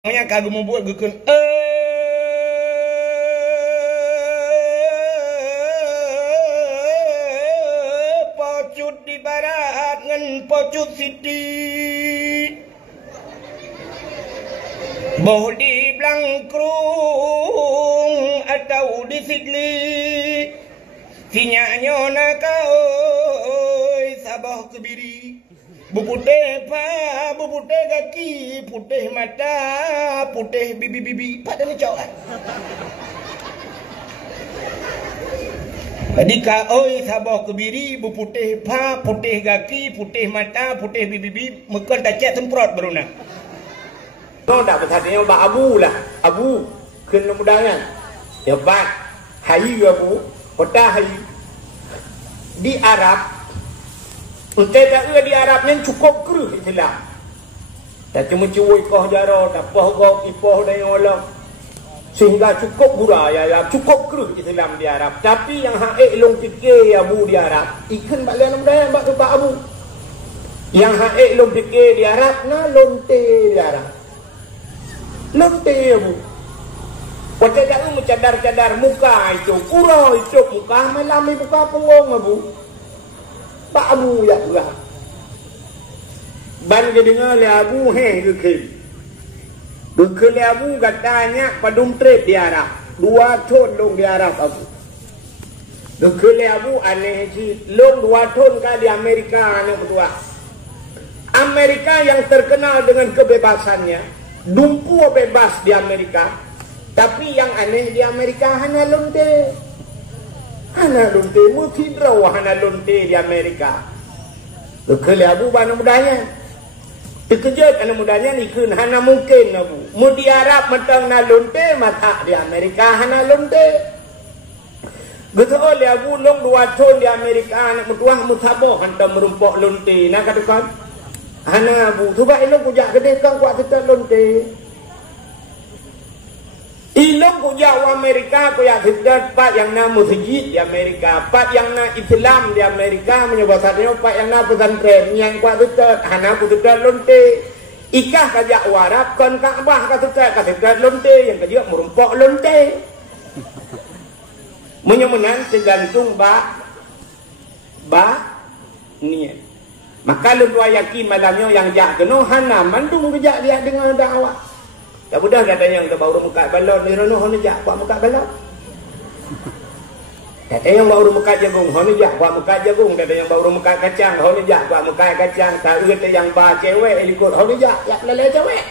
Nya kagum membuat gukun pocut di barat ngan pocut siti boh di blangkrung atau di sigli sinyaknya nakau sabah kebiri buputih pa, buputih kaki, putih mata, putih bibi-bibi, pada ni cok kan? Jadi oi sabah kebiri, buputih pa, putih kaki, putih mata, putih bibi-bibi, mekon tak cek semprot baru nak. No tak bertanya bak abu lah, abu kena mudangan. Ya bak hayu abu, kota hayu di Arab. Untuk tak di Arabnya cukup keruh Islam. Tak cuma cuy koh jaro, tak poh gok ipoh dan Allah. Sehingga cukup budaya, ya, cukup keruh Islam di Arab. Tapi yang haik long fikir abu di Arab, ikan balik nama daya bak kebak abu. Yang haik long fikir di Arab, na lonte di Arab. Lonte abu. Wajah tak cadar-cadar muka itu, kurau itu muka, malam muka pengong abu. Pak Abu ya Allah. Ban ke dengar le Abu ke le Abu katanya padum trip di Arab. Dua ton long di Arab Abu. Ke le Abu aneh si long dua ton ka di Amerika anak berdua. Amerika yang terkenal dengan kebebasannya, dumpu bebas di Amerika. Tapi yang aneh di Amerika hanya lonte. Hana lonte mungkin rawa hana lonte di Amerika. Lekali abu bana mudanya. Terkejut anak mudanya ni kun hana mungkin abu. Mu di Arab matang na lonte mata di Amerika hana lonte. Betul oleh abu long dua ton di Amerika anak mutuah mutabo hantam merumpok lonte. Nak katakan hana abu tu ba elok kujak gede kang kuat tetap lonte. Ilong kujak Amerika kuyak hidat pak yang na masjid di Amerika, pak yang na Islam di Amerika menyebabkannya pak yang na pesantren yang kuat hidat hana ku hidat lonte. Ikah kajak warap kon Ka'bah ka hidat lonte yang kajak merumpok lonte. Menyemenan tergantung ba niat. Maka lu yakin malamnya yang jak kena hana mandung kejak dia dengan dakwah. Tak mudah katanya yang baru muka balon ni rono hono jak buat muka balon. Kata yang baru muka jagung hono jak buat muka jagung, kata yang baru muka kacang hono jak buat muka kacang. Tak kata yang ba cewek ikut hono jak lele cewek.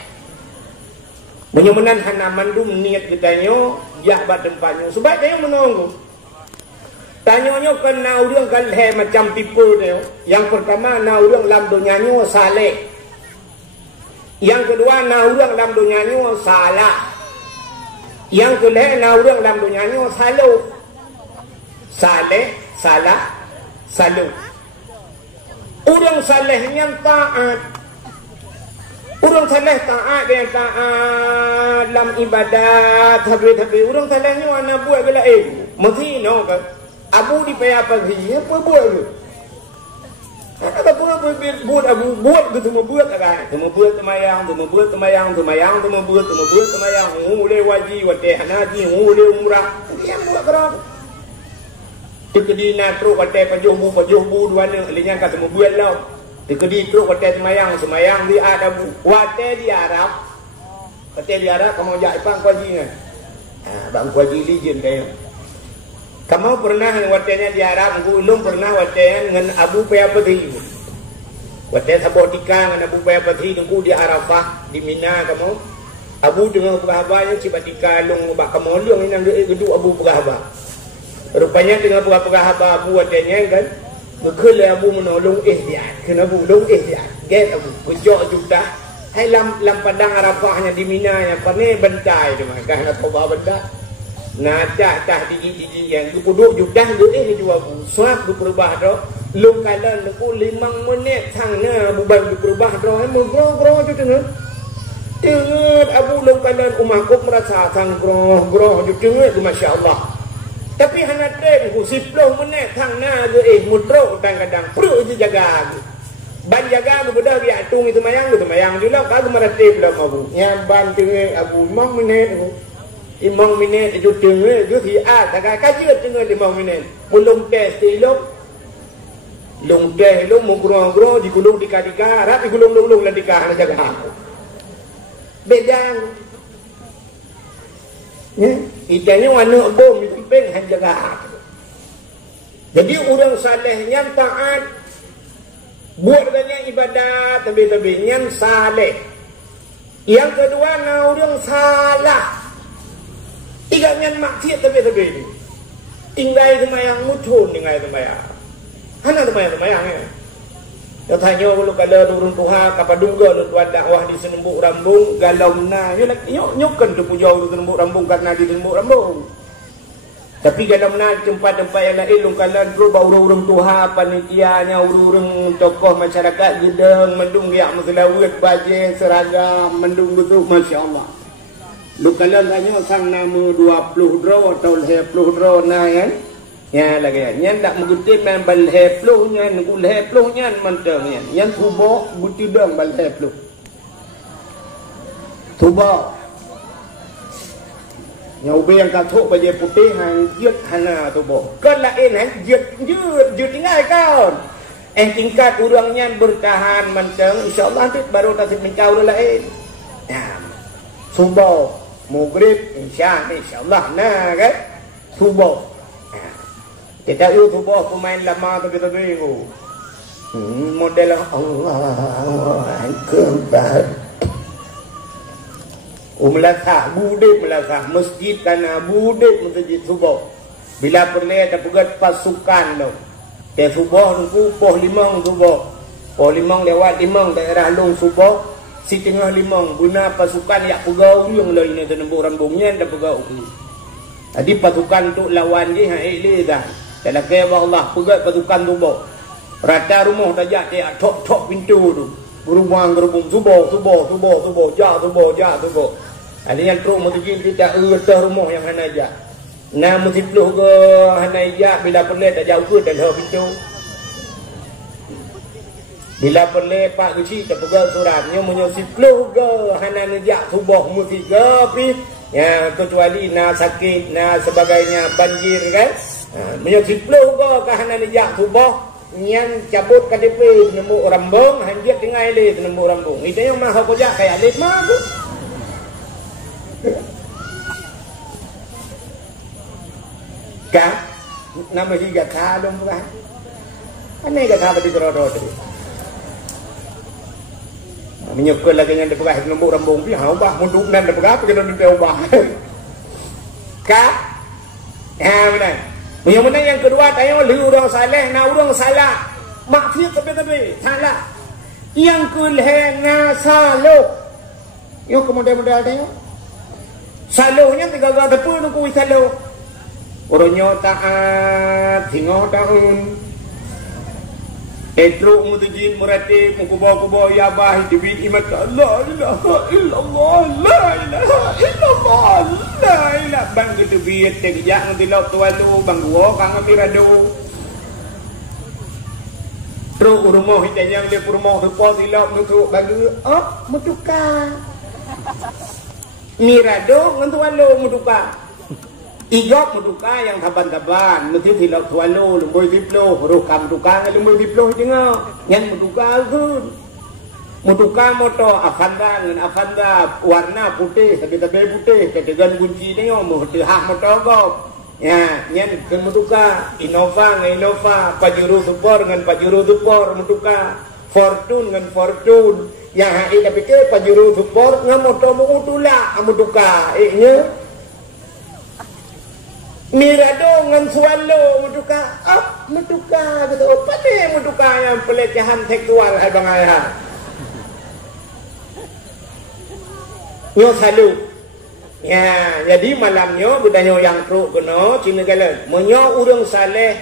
Menyemenan hana mandum niat katanya jak buat tempatnya sebab dia menunggu. Tanyanya kan na urang kalhe macam people dia. Yang pertama na urang lam donyanya saleh. Yang kedua na urang dalam dunianya salah. Yang kedua na urang dalam dunianya salah. Saleh, salah, salah. Urang salehnya taat. Urang saleh taat dia taat dalam ibadat habis-habis. Urang salehnya ana buat bela mesti no kan. Abu di payah pagi apa buat tu? Ada buat abu buat ke semua buat kan? Semua buat temayang, semua buat temayang, temayang semua buat temayang. Mulai wajib, wajib haji, mulai umrah. Dia buat kerana. Tekedi natru wajib pajuh bu dua ni, linya kan semua buat lah. Tekedi truk wajib semayang di ada bu, wajib di Arab. Wajib di Arab kamu jadi pang kaji kan? Bang kaji legend kayak. Kamu pernah wajahnya di Arab, belum pernah wajahnya dengan Abu Paya Petri. Wajah sabotika dengan Abu Paya Petri tunggu di Arafah di Mina kamu. Abu dengan pegahbanya cibatika long bak kamu long yang gedung Abu pegahba. Rupanya dengan pegahba Abu wajahnya kan. Mekele Abu menolong ihtiyat. Kena Abu long ihtiyat. Get Abu kejok juta. Hai lam padang Arafahnya di Mina yang pane bentai tu kan nak coba bentai. Nah, tak di yang duduk judah tu jual suap du perubah dah. Lung kalan aku 5 minit thangnya buban du perubah dah. Gro tu tengah. Tengah Abu lung kalan umaku merasa thang gro tu tengah tu masya-Allah. Tapi hanya tren ku 10 minit thangnya tu mutro kadang-kadang perlu je jaga. ban jaga berbeda dia atung itu mayang juga kagum meratip dah mabu yang ban tengah abu 5 minit 5 minit itu tengah itu si tak kaji tengah 5 minit belum tes tilok long tes lo mau gro di gulung dika rapi gulung lah dika jaga bedang ya itanya warna bom itu peng jaga. Jadi orang saleh yang taat buat banyak ibadat tapi yang saleh. Yang kedua orang salah. Tiga yang maksiat tapi ini. Tinggal semayang muncul tinggal semayang. Hana semayang ya. Ya tanya kalau kalau turun Tuhan kapadungga lu tuan dakwah di Senembuk Rambung galau na yo kan tu pujau di Senembuk Rambung karena di Senembuk Rambung. Tapi dalam tempat-tempat yang lain lungkalan terus urung Tuhan panitianya urung tokoh masyarakat gedeng mendung ya maselawet baje seragam mendung betul masya-Allah. Lungkalan hanya sang nama 20 draw atau 20 draw na kan. Ya lagi nya ndak mengutip man bal 20 nya ngul 20 nya mentang nya. Yang tubo gutidang bal 20. Tubo Nhau biang kathuk baju putih hang jut hana tu boh. Kan lain hang jut tinggal kau. Tingkat urangnya bertahan menteng insyaallah nanti baru tasik mencau lain. Ya. Subuh maghrib insyaallah nah kan. Subuh. Kita itu subuh pemain lama tapi model Allah akbar. Melakah budek masjid kana budek masjid subuh. Bila perlu ada pegat pasukan lo. Te subuh nunggu poh limang subuh. Poh limang lewat limang daerah long subuh. Si tengah limang guna pasukan yak pegau yang lo ini Senembuk Rambungnya ndak pegau. Jadi pasukan tu lawan je hang ele dah. Dalam ke Allah pegat pasukan subuh. Rata rumah tajak te tok pintu tu. Gerubung subuh ja subuh. Ada yang teruk mesti kita urus rumah yang hana aja. Nah mesti peluh ke hana aja bila perlu tak jauh ke dalam pintu. Bila perlu pak kecil tak pegang suratnya menyusi peluh ke hana aja subuh mesti ke pi. Ya kecuali nak sakit nak sebagainya banjir kan. Menyusi peluh ke hana aja subuh yang cabut KTP Senembuk Rambung hanjat tinggal le Senembuk Rambung. Itu yang maha kerja kayak alit mah tu. Kan nama juga kadang bukan. Aneh kata apa di teror tu. Menyokol lagi yang dipegah Senembuk Rambung pi hau bah munduk nan dipegah apa kena diteu bah. Kah? Ya benar. Yang kedua tanya lu orang saleh na orang salah. Maksiat tapi salah. Yang kelena salah. Yo kemudian tanya. Salahnya tiga tepu nunggu salah. Orangnya taat tengok tahun. Etro mutujin muratib mukubah ya bah dibit imat Allah ilaha illallah la ilaha illallah la ilaha bang kedebit tegak ngilau tualu bang gua kang mirado. Tro rumah hitanya dia rumah tu pos ilap nutuk bagi mutuka. Mirado ngan tualu mutuka. Igok mutuka yang taban-taban mesti hilap tualu lumboy diplo huruf kam tukang lumboy diplo tengok yang mutuka tu mutuka moto Avanda dengan Avanda warna putih tapi putih ketegan kunci tengok mohte hak moto gok ya yang ke mutuka Innova Pajero Super dengan Pajero Super mutuka Fortune dengan Fortune yang hai tapi ke Pajero Super dengan moto mutula mutuka nya Mirado dengan sualo mutuka mutuka gitu apa deh mutuka yang pelecehan seksual abang ayah nyo salu ya jadi malamnya budanya yang pro kena cina kala menyo urang saleh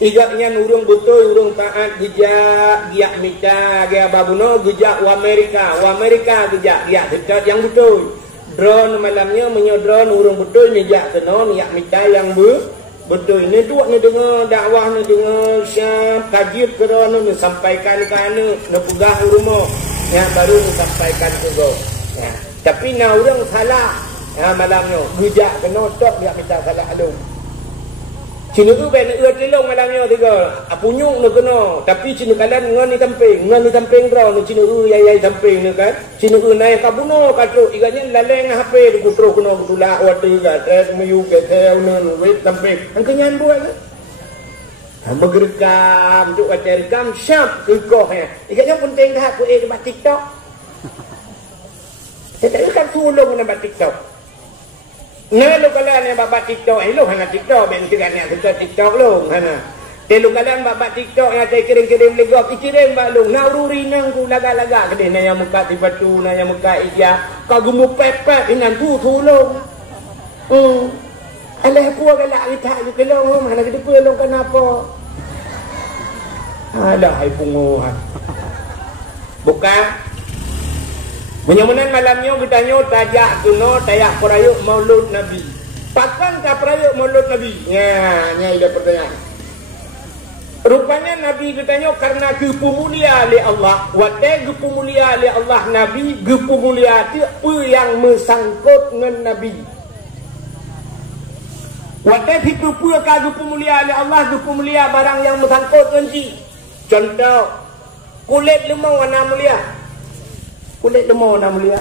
igaknya urang betul urang taat gejak giak mita gia babuno gejak Amerika gejak giak dekat yang betul. Drone malamnya menyodron urung betul mijak tenon yak mita yang Betul, ni tu ni dengar dakwah ni dengar syab kaji kerana ni sampaikan kerana ni pegah rumah. Ya baru ni sampaikan juga. Ya. Tapi nak orang salah. Ya malam ni gejak kena tok dia minta salah alung. Cina tu ben nak telong malam ni tiga. Apunyung nak kena. Tapi cina kalan ngan ni tamping draw ni cina yai tamping ni kan. Cina naik kabuno katruk iganya laleng HP di kutro kena kutulak water gat meyu ketel nun wit tamping. Angkenyan buat ni. Bergerekam tu kata rekam syap kekoh ya. Iganya penting dah aku debat TikTok. Saya kan tolong nak buat TikTok. Nah, lu kalian yang babat TikTok, lu hana TikTok, ben kita nak TikTok lu, hana. Telu kalian babat TikTok yang saya kirim-kirim legok, kirim bak lu. Naururi nang ku laga-laga kede na yang muka tiba tu, na yang muka iya. Kau gumu pepet inan tu tolong. Alah puak galak kita ju kelong, mana kita pelong kenapa? Alah ai punguhan. Bukan menyamanan malamnya kita nyot tajak tuno tayak perayuk Maulud Nabi. Pakan ka perayuk Maulud Nabi? Ya, ada pertanyaan. Rupanya Nabi kita nyot karena gepu mulia oleh Allah. Watai gepu mulia oleh Allah Nabi, gepu mulia tu apa yang mesangkut dengan Nabi. Watai itu apa ka gepu mulia oleh Allah, gepu mulia barang yang mesangkut dengan ji. Contoh kulit lemau warna mulia. Kulit lemau nak mulia.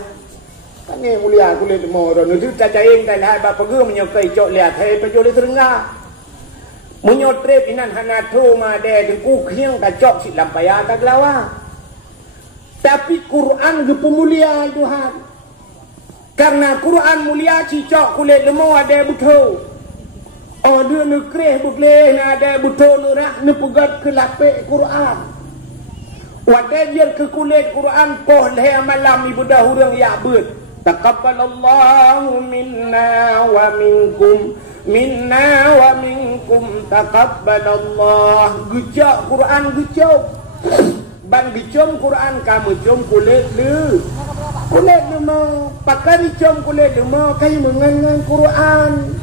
Kan ni mulia kulit lemau orang itu cacain kan hai bapa ge menyokai cok lihat hai pejol terengah. Menyotrep inan hana tu ma de ku khiang ka cok si lampaya ka glawa. Tapi Quran ge pemulia Tuhan. Karena Quran mulia ci cok kulit lemau ada betul. Oh dia nekreh bukleh na ada betul nurak ne pegat ke lapik Quran. Wadah dia ke kulit Quran poh leh malam ibu dah hurang ya beut. Taqabbalallahu minna wa minkum taqabbalallah. Gejak Quran gejak. Ban gejom Quran kamu jom kulit le. Kulit le mau pakai jom kulit le mau kai mengan Quran.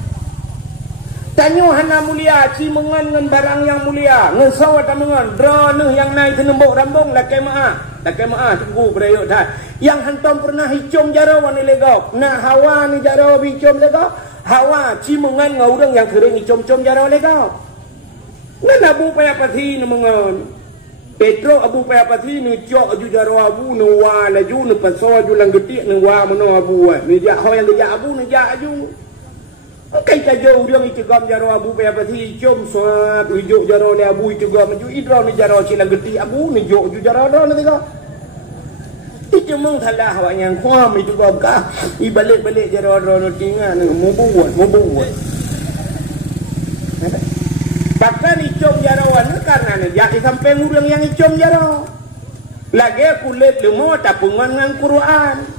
Tanyo hana mulia ci mengan barang yang mulia ngan sawat mengan dra ne yang naik ke nembok rambung lakai maah tunggu berayut dah yang hantam pernah hicom jarawan ni legau nak hawa ni jaraw hicom legau hawa ci mengan ngaurang yang kering hicom-com jaraw legau ngan abu paya pathi ni mengan Petro abu paya pathi ni cok ju jaraw abu ni wa laju ni paso ju lang getik ni wa meno abu ni jak ho yang jak abu ni jak ju. Kai ka jauh dia itu gam jaro abu pe apa thi jom suat ujuk jaro le abu itu gam ju idro ni jaro cila geti abu ni jok ju jaro do ni tiga. Itu mung thalah awak yang kham itu gam ka i balik jaro do no tinga ni mu buat. Bahkan icom jarawan ni karena ni jadi sampai ngurang yang icom jaro. Lagi kulit lemot tapungan dengan Quran.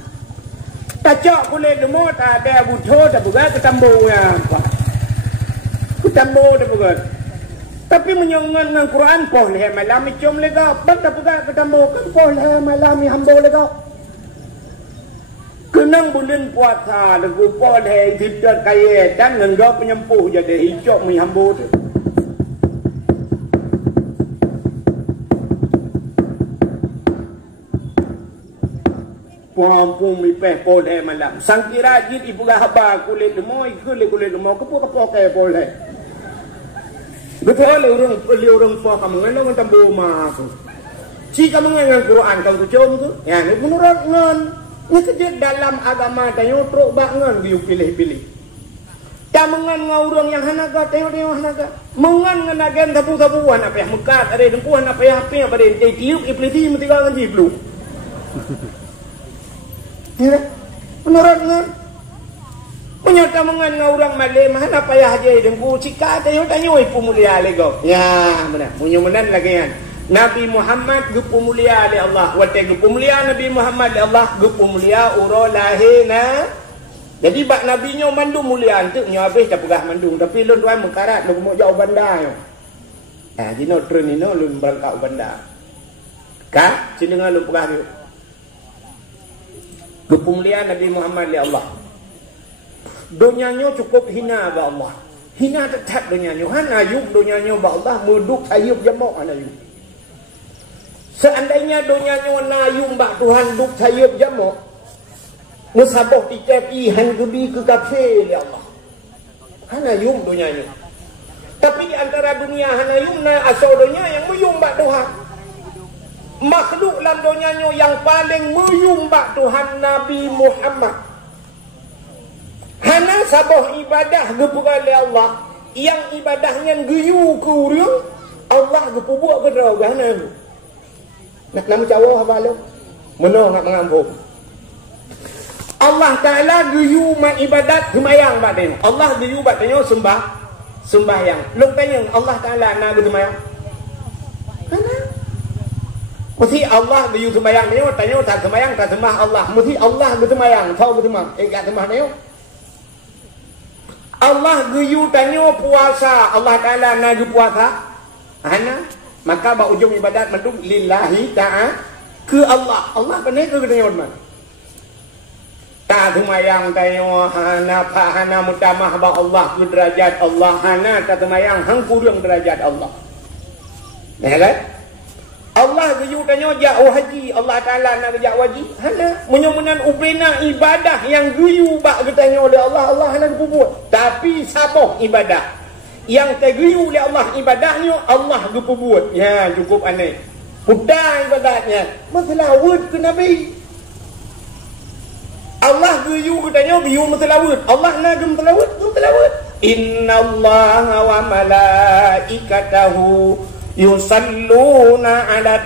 Tacok kulit lemot ada buto tak bukan ketambo ya apa. Ketambo tak bukan. Tapi menyongan dengan Quran poh leh malam icom lega, tak bukan ketambo kan poh leh malam hambo lega. Kenang bulan puasa lagu poh leh tidak kaya dan ngendok penyempuh jadi icok mi hambo tu. Puang mi peh poleh malam. Sangkira jid ibu gahaba kulit lemau kulit lemau kepo ke poleh. Betul orang poh kamu ngan tambo ma tu. Ci kamu ngan Quran kamu jom tu. Ya ni menurut ngan. Ni kejadian dalam agama tayo truk bak ngan biu pilih-pilih. Ta mengan ngaurang yang hanaga tayo hanaga. Mengan ngan agen tabu-tabuan apa yang mekat ada dempuan apa yang pada tiup ipliti mesti kau ngaji belum. Ya, menurut ngan menyata mengan orang Malay mana payah aja dengku cika tayo ipu mulia lego. Ya, benar. Munyomenan lagi kan. Nabi Muhammad gepu mulia oleh Allah. Wate gepu mulia Nabi Muhammad oleh Allah, gepu mulia uro lahina. Jadi bak Nabi nyo mandu mulia antuk nyo habis dah pegah mandung tapi lun tuan mengkarat lu mau jauh bandar yo. Dino tren ni no lu berangkat bandar. Ka, cilengan lu pegah tu. Kemuliaan Nabi Muhammad oleh Allah. Dunianya cukup hina oleh Allah. hina tetap dunia nyo. Hana yuk dunia nyo ba Allah muduk sayup jamak hana yuk. Seandainya dunia nyo na yuk ba Tuhan duk sayup jamak, musabah dikepi han gebi ke kafe ya Allah. Hana yuk dunia nyo. Tapi di antara dunia hana yuk na asal dunia yang muyung ba Tuhan. Makhluk dalam dunia nyo yang paling muyung ba Tuhan Nabi Muhammad. Hana sabah ibadah kepada Allah yang ibadahnya geyu ke urang Allah gepubuak ke draga hana. Nak nama cawa apa lo? Menong nak mengampun. Allah Taala geyu ma ibadat semayang batin. Allah geyu batinnya sembahyang. Lu tanya Allah Taala na semayang. Hana. Mesti Allah geyu semayang dia tanya tak semayang tak sembah Allah. Mesti Allah bersemayang, kau bersemah. Kat sembah dia. Allah geyu tanya puasa, Allah Taala nak puasa. Hana, maka ba ujung ibadat mendung lillahi ta'ala ke Allah. Allah benar ke tanya mana? Ta semayang tanya hana pa hana mutamah ba Allah ke derajat Allah. Hana ta semayang hang kurang derajat Allah. Ya kan? Allah geyu tanya jauh haji, Allah Taala nak jauh haji. Hana menyomunan ubena ibadah yang geyu bak ditanya oleh Allah, Allah hana buat. Tapi sabah ibadah yang tergeyu oleh Allah ibadahnya Allah buat. Ya cukup aneh. Putar ibadatnya, masalawat ke Nabi. Allah geyu tanya geyu masalawat. Allah nak masalawat. Innallaha wa malaikatahu yusalluna ala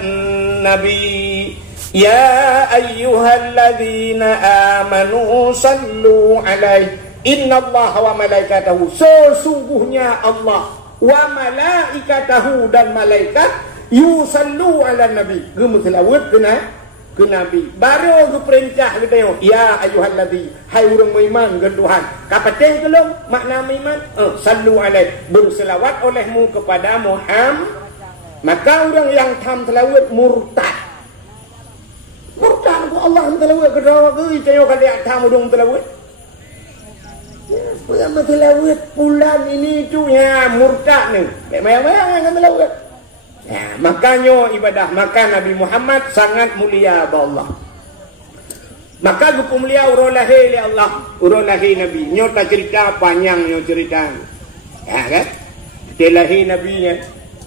nabi ya ayyuhalladzina amanu sallu alaihi innallaha wa malaikatahu sesungguhnya Allah wa malaikatahu dan malaikat yusallu ala nabi gemuselawat ke nabi baru ke perintah kita yo ya ayyuhalladzi hai urang beriman ke Tuhan kapateh kelong makna beriman sallu alaihi berselawat olehmu kepada Muhammad. Maka orang yang tham telawat murtad. Murtad ku Allah telawat ke dawa ke cayo kali tham udung telawat. Ya, telawat bulan ini tu ya murtad ni. Mayang-mayang yang telawat. Ya, makanya ibadah maka Nabi Muhammad sangat mulia ba Allah. Maka gupu mulia urang lahir li Allah, urang lahir Nabi. Nyo tak cerita panjang nyo cerita. Ya kan? Dia lahir Nabi nya.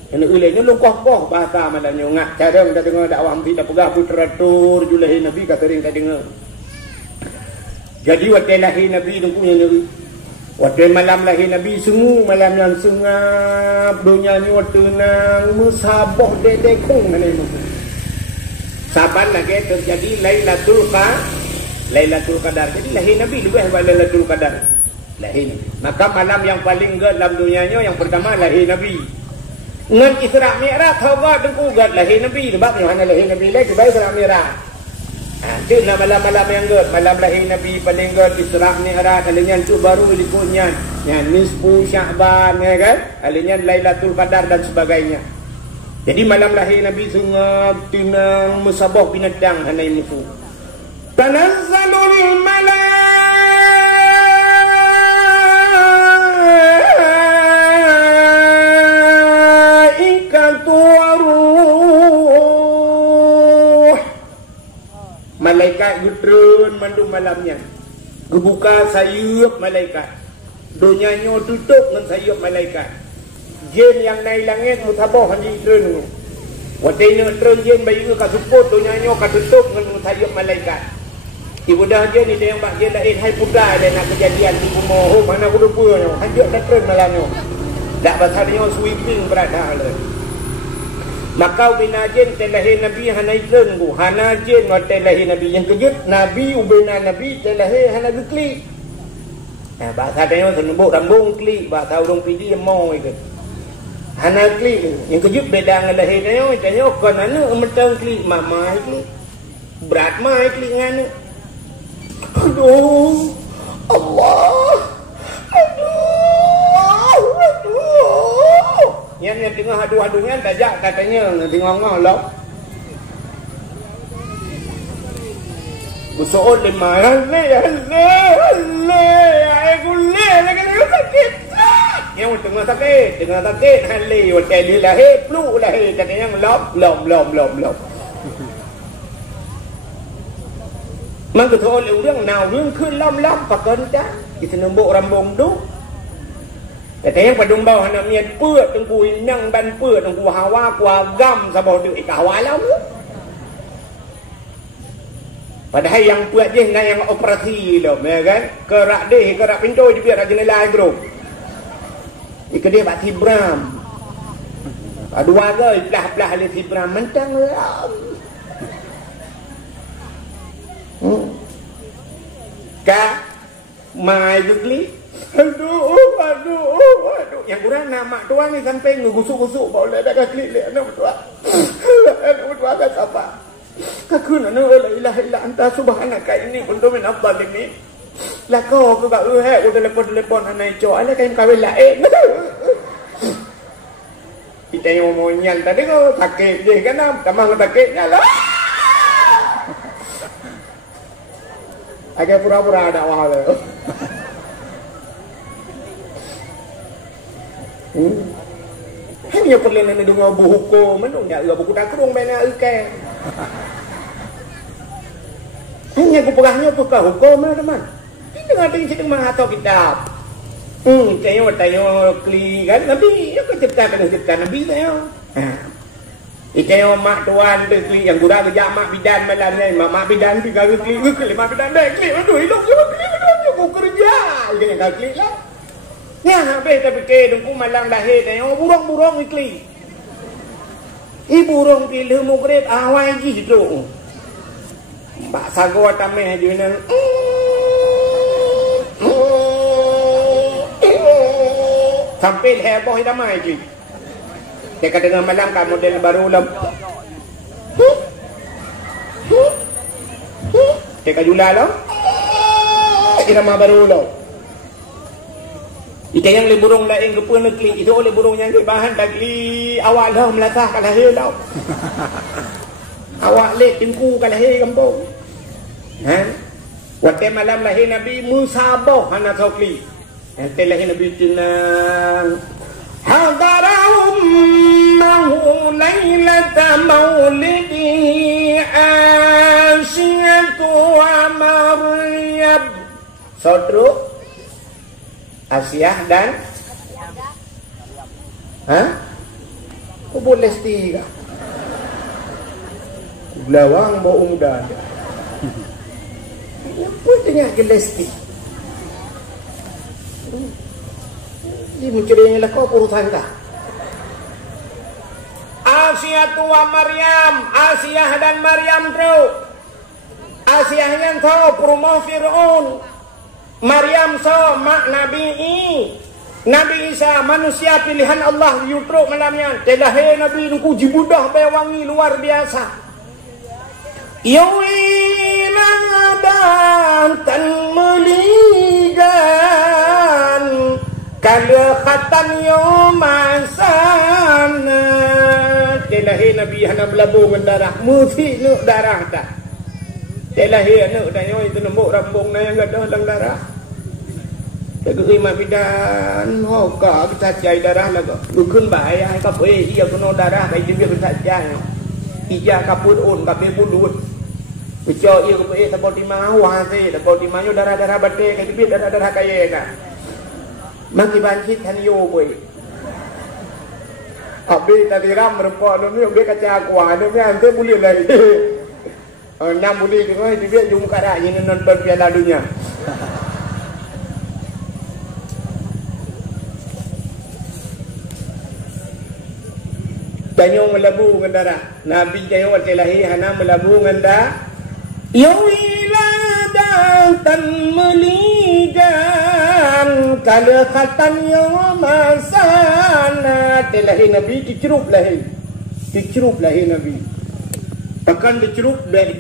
Yang ulainya lungkoh-koh bahasa malamnya ngak cadang tak dengar dakwah mesti tak pegah puteratur julahi Nabi kata ring tak dengar. Jadi waktu lahir Nabi tunggunya Nabi. Waktu malam lahir Nabi sungu malam yang sengap dunia ni waktu nang musabah dedekung ni mungkin. Saban lagi terjadi Lailatul Qadar. Jadi lahir Nabi lebih daripada Lailatul Qadar. Lahir Nabi. Maka malam yang paling dalam dunianya yang pertama lahir Nabi. Ngan Isra Mi'raj thawa dengku gad lahir Nabi sebab mana lahir Nabi lagi baik Isra Mi'raj. Tu nak malam-malam yang gad malam lahir Nabi paling gad Isra Mi'raj alanya tu baru berikutnya yang nisfu Sya'ban ya kan alanya Lailatul Qadar dan sebagainya. Jadi malam lahir Nabi sungap tenang musabah binatang hanai musuh. Tanazzalul malaikat gudrun mandung malamnya gebuka sayup malaikat dunianya tutup dengan sayup malaikat jin yang naik langit mutabah haji drun watenya drun jin bayi ka support dunianya ka tutup dengan sayup malaikat ibu dah jin ni dia yang bak jin lain hai putra dia nak kejadian di rumah mana aku rupanya hajuk dah drun malamnya dak basalnya sweeping berada le. Maka ubina jin telahir Nabi hanai lenggu. Hana jin wa telahir Nabi yang kejut. Nabi ubina Nabi telahir hana gekli. Bahasa dia senembuk rambung kli. Bahasa urung pidi yang mau itu. Hana kli. Yang kejut beda dengan lahir dia. Tanya kan mana emetang kli. Mama kli. Berat mah kli ngana. Aduh. Allah. Yang tengah adu-adunya tajak katanya tengah-tengah lah. Bersoal lima. Allah. Aku leh lagi sakit. Yang tengah sakit hali hotel lahir flu lahir katanya lom. Mang tu oleh urang nau rương khơi lom pakan dah kita nembok rambung tu katanya padung bau hana mian peur tengku nang ban peur tengku hawa kwa gam sabau deuk hawa lam padahal yang buat je dengan yang operasi tu ya kan kerak pintu dia biar jendela bro ikut dia bak tibram dua ke belah le tibram mentang lam ka mai dukli aduh yang kurang nama tuan ni sampai ngegusuk-gusuk bau le dah klik le nama tuan kan apa kakun anu la ilaha illa anta subhanaka inni kuntu min adh-dhalimin la ko ke ba he telepon anai co ala kain kawin lain kita yang mau nyal tadi ko sakit je kan tamang sakitnya lah agak pura-pura ada wah le hanya perlu nak dengar buku hukum mana nak buku takrung bena ikan hanya aku perahnya tu kah hukum mana teman kita ngatain kita menghatau kitab tanya kli kan Nabi aku cipta Nabi saya ikayo mak tuan tu kli yang gura kerja mak bidan malam ni mak bidan tu kali kli mak bidan dah kli aduh hidup aku kerja yang kli lah ya habis tapi ke dengku malam lahir tanya burung ikli burung pilih mukrib awal ji tu Mbak Sago tameh je nang sampai heboh dah mai je dia kata dengan malam kan model baru lam dia kajula lo irama baru lo ika yang le burung lain ke pun klik itu oleh burung yang bahan dagli awak dah melatah kan lahir lau awak lek tengku kan lahir kampung waktu malam lahir Nabi musabah hana sokli waktu lahir Nabi tenang hadara ummahu laylata maulidi asyatu wa maryam saudara Asyah dan kok boleh setiga belawang bau muda apa tengah gelesti ini mencurinya lah kau urusan dah Asyah tua Maryam Asyah dan Maryam terus Asyahnya tahu promo Fir'aun Maryam so mak Nabi Isa manusia pilihan Allah yutruk malamnya telahir Nabi nungku jibudah bewangi luar biasa yawiladan tan meligan kala khatan yomasana telahir Nabi hana melabung darah muti nuk darah dah telahir anak dah yo itu nembuk rambung na yang gadah lang darah Tegeri mak bidan hoka bercacai darah lah kau bukan bahaya hai kau iya kena darah kai dia bercacai ija kapur on kape bulut ucap iya kau tak di mawah sih tak di manyo darah bate kai dia darah kaya kan maki banci kan yo boy abe tadi ram merepok ni dia kaca kuah ni ante boleh lagi 6 bulan tu kan dia jumpa karak ini nonton Piala Dunia Tanyo melabu ngendara Nabi jayo waktu lahir hana melabu ngenda yawiladan tan meligan kala khatan yomasana telahir Nabi dicerup lahir Nabi akan dicerup dia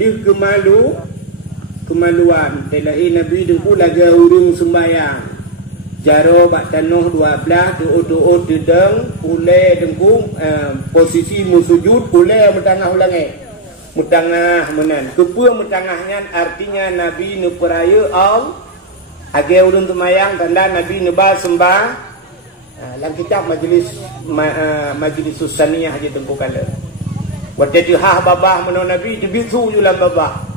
kemaluan telahir Nabi dengku laga urung sembayang jaro bak tanuh 12 doa dedeng pulai dengku posisi musujud pulai mutangah ulangi mutangah menan kepua mutangahnya artinya Nabi nu peraya al age urun tumayang tanda Nabi nu ba sembah dalam kitab majlis Susaniyah je tengku kala. Waktu tu hah babah meno Nabi dibisu julam babah.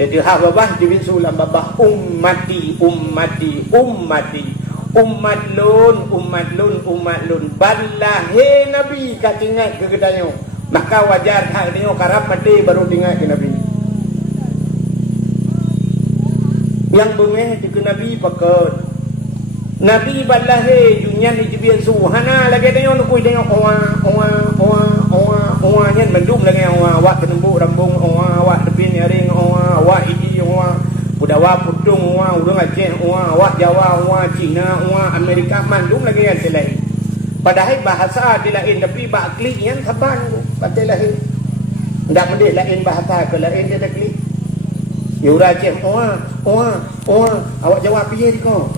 Jadi hah babah dibisu julam babah ummati ummati ummati umat lun balah Nabi kat ingat ke kedanyo. Maka wajar hak dia karap mati baru ingat ke Nabi. Yang bengeh ke Nabi pakot. Nabi balah junyan dibian suhana lagi dia nak kuy dia oa nyen mendum lagi oa wak penembu rambung oa wak depin yaring oa wak idi oa Budawa putung oa urang Aceh oa wak Jawa oa Cina oa Amerika mandum lagi yang lain. Padahal bahasa dia lain tapi bak klik yang saban tu batal lain. Ndak mendik lain bahasa ke lain dia klik. Ya urang Aceh oa awak jawab piye diko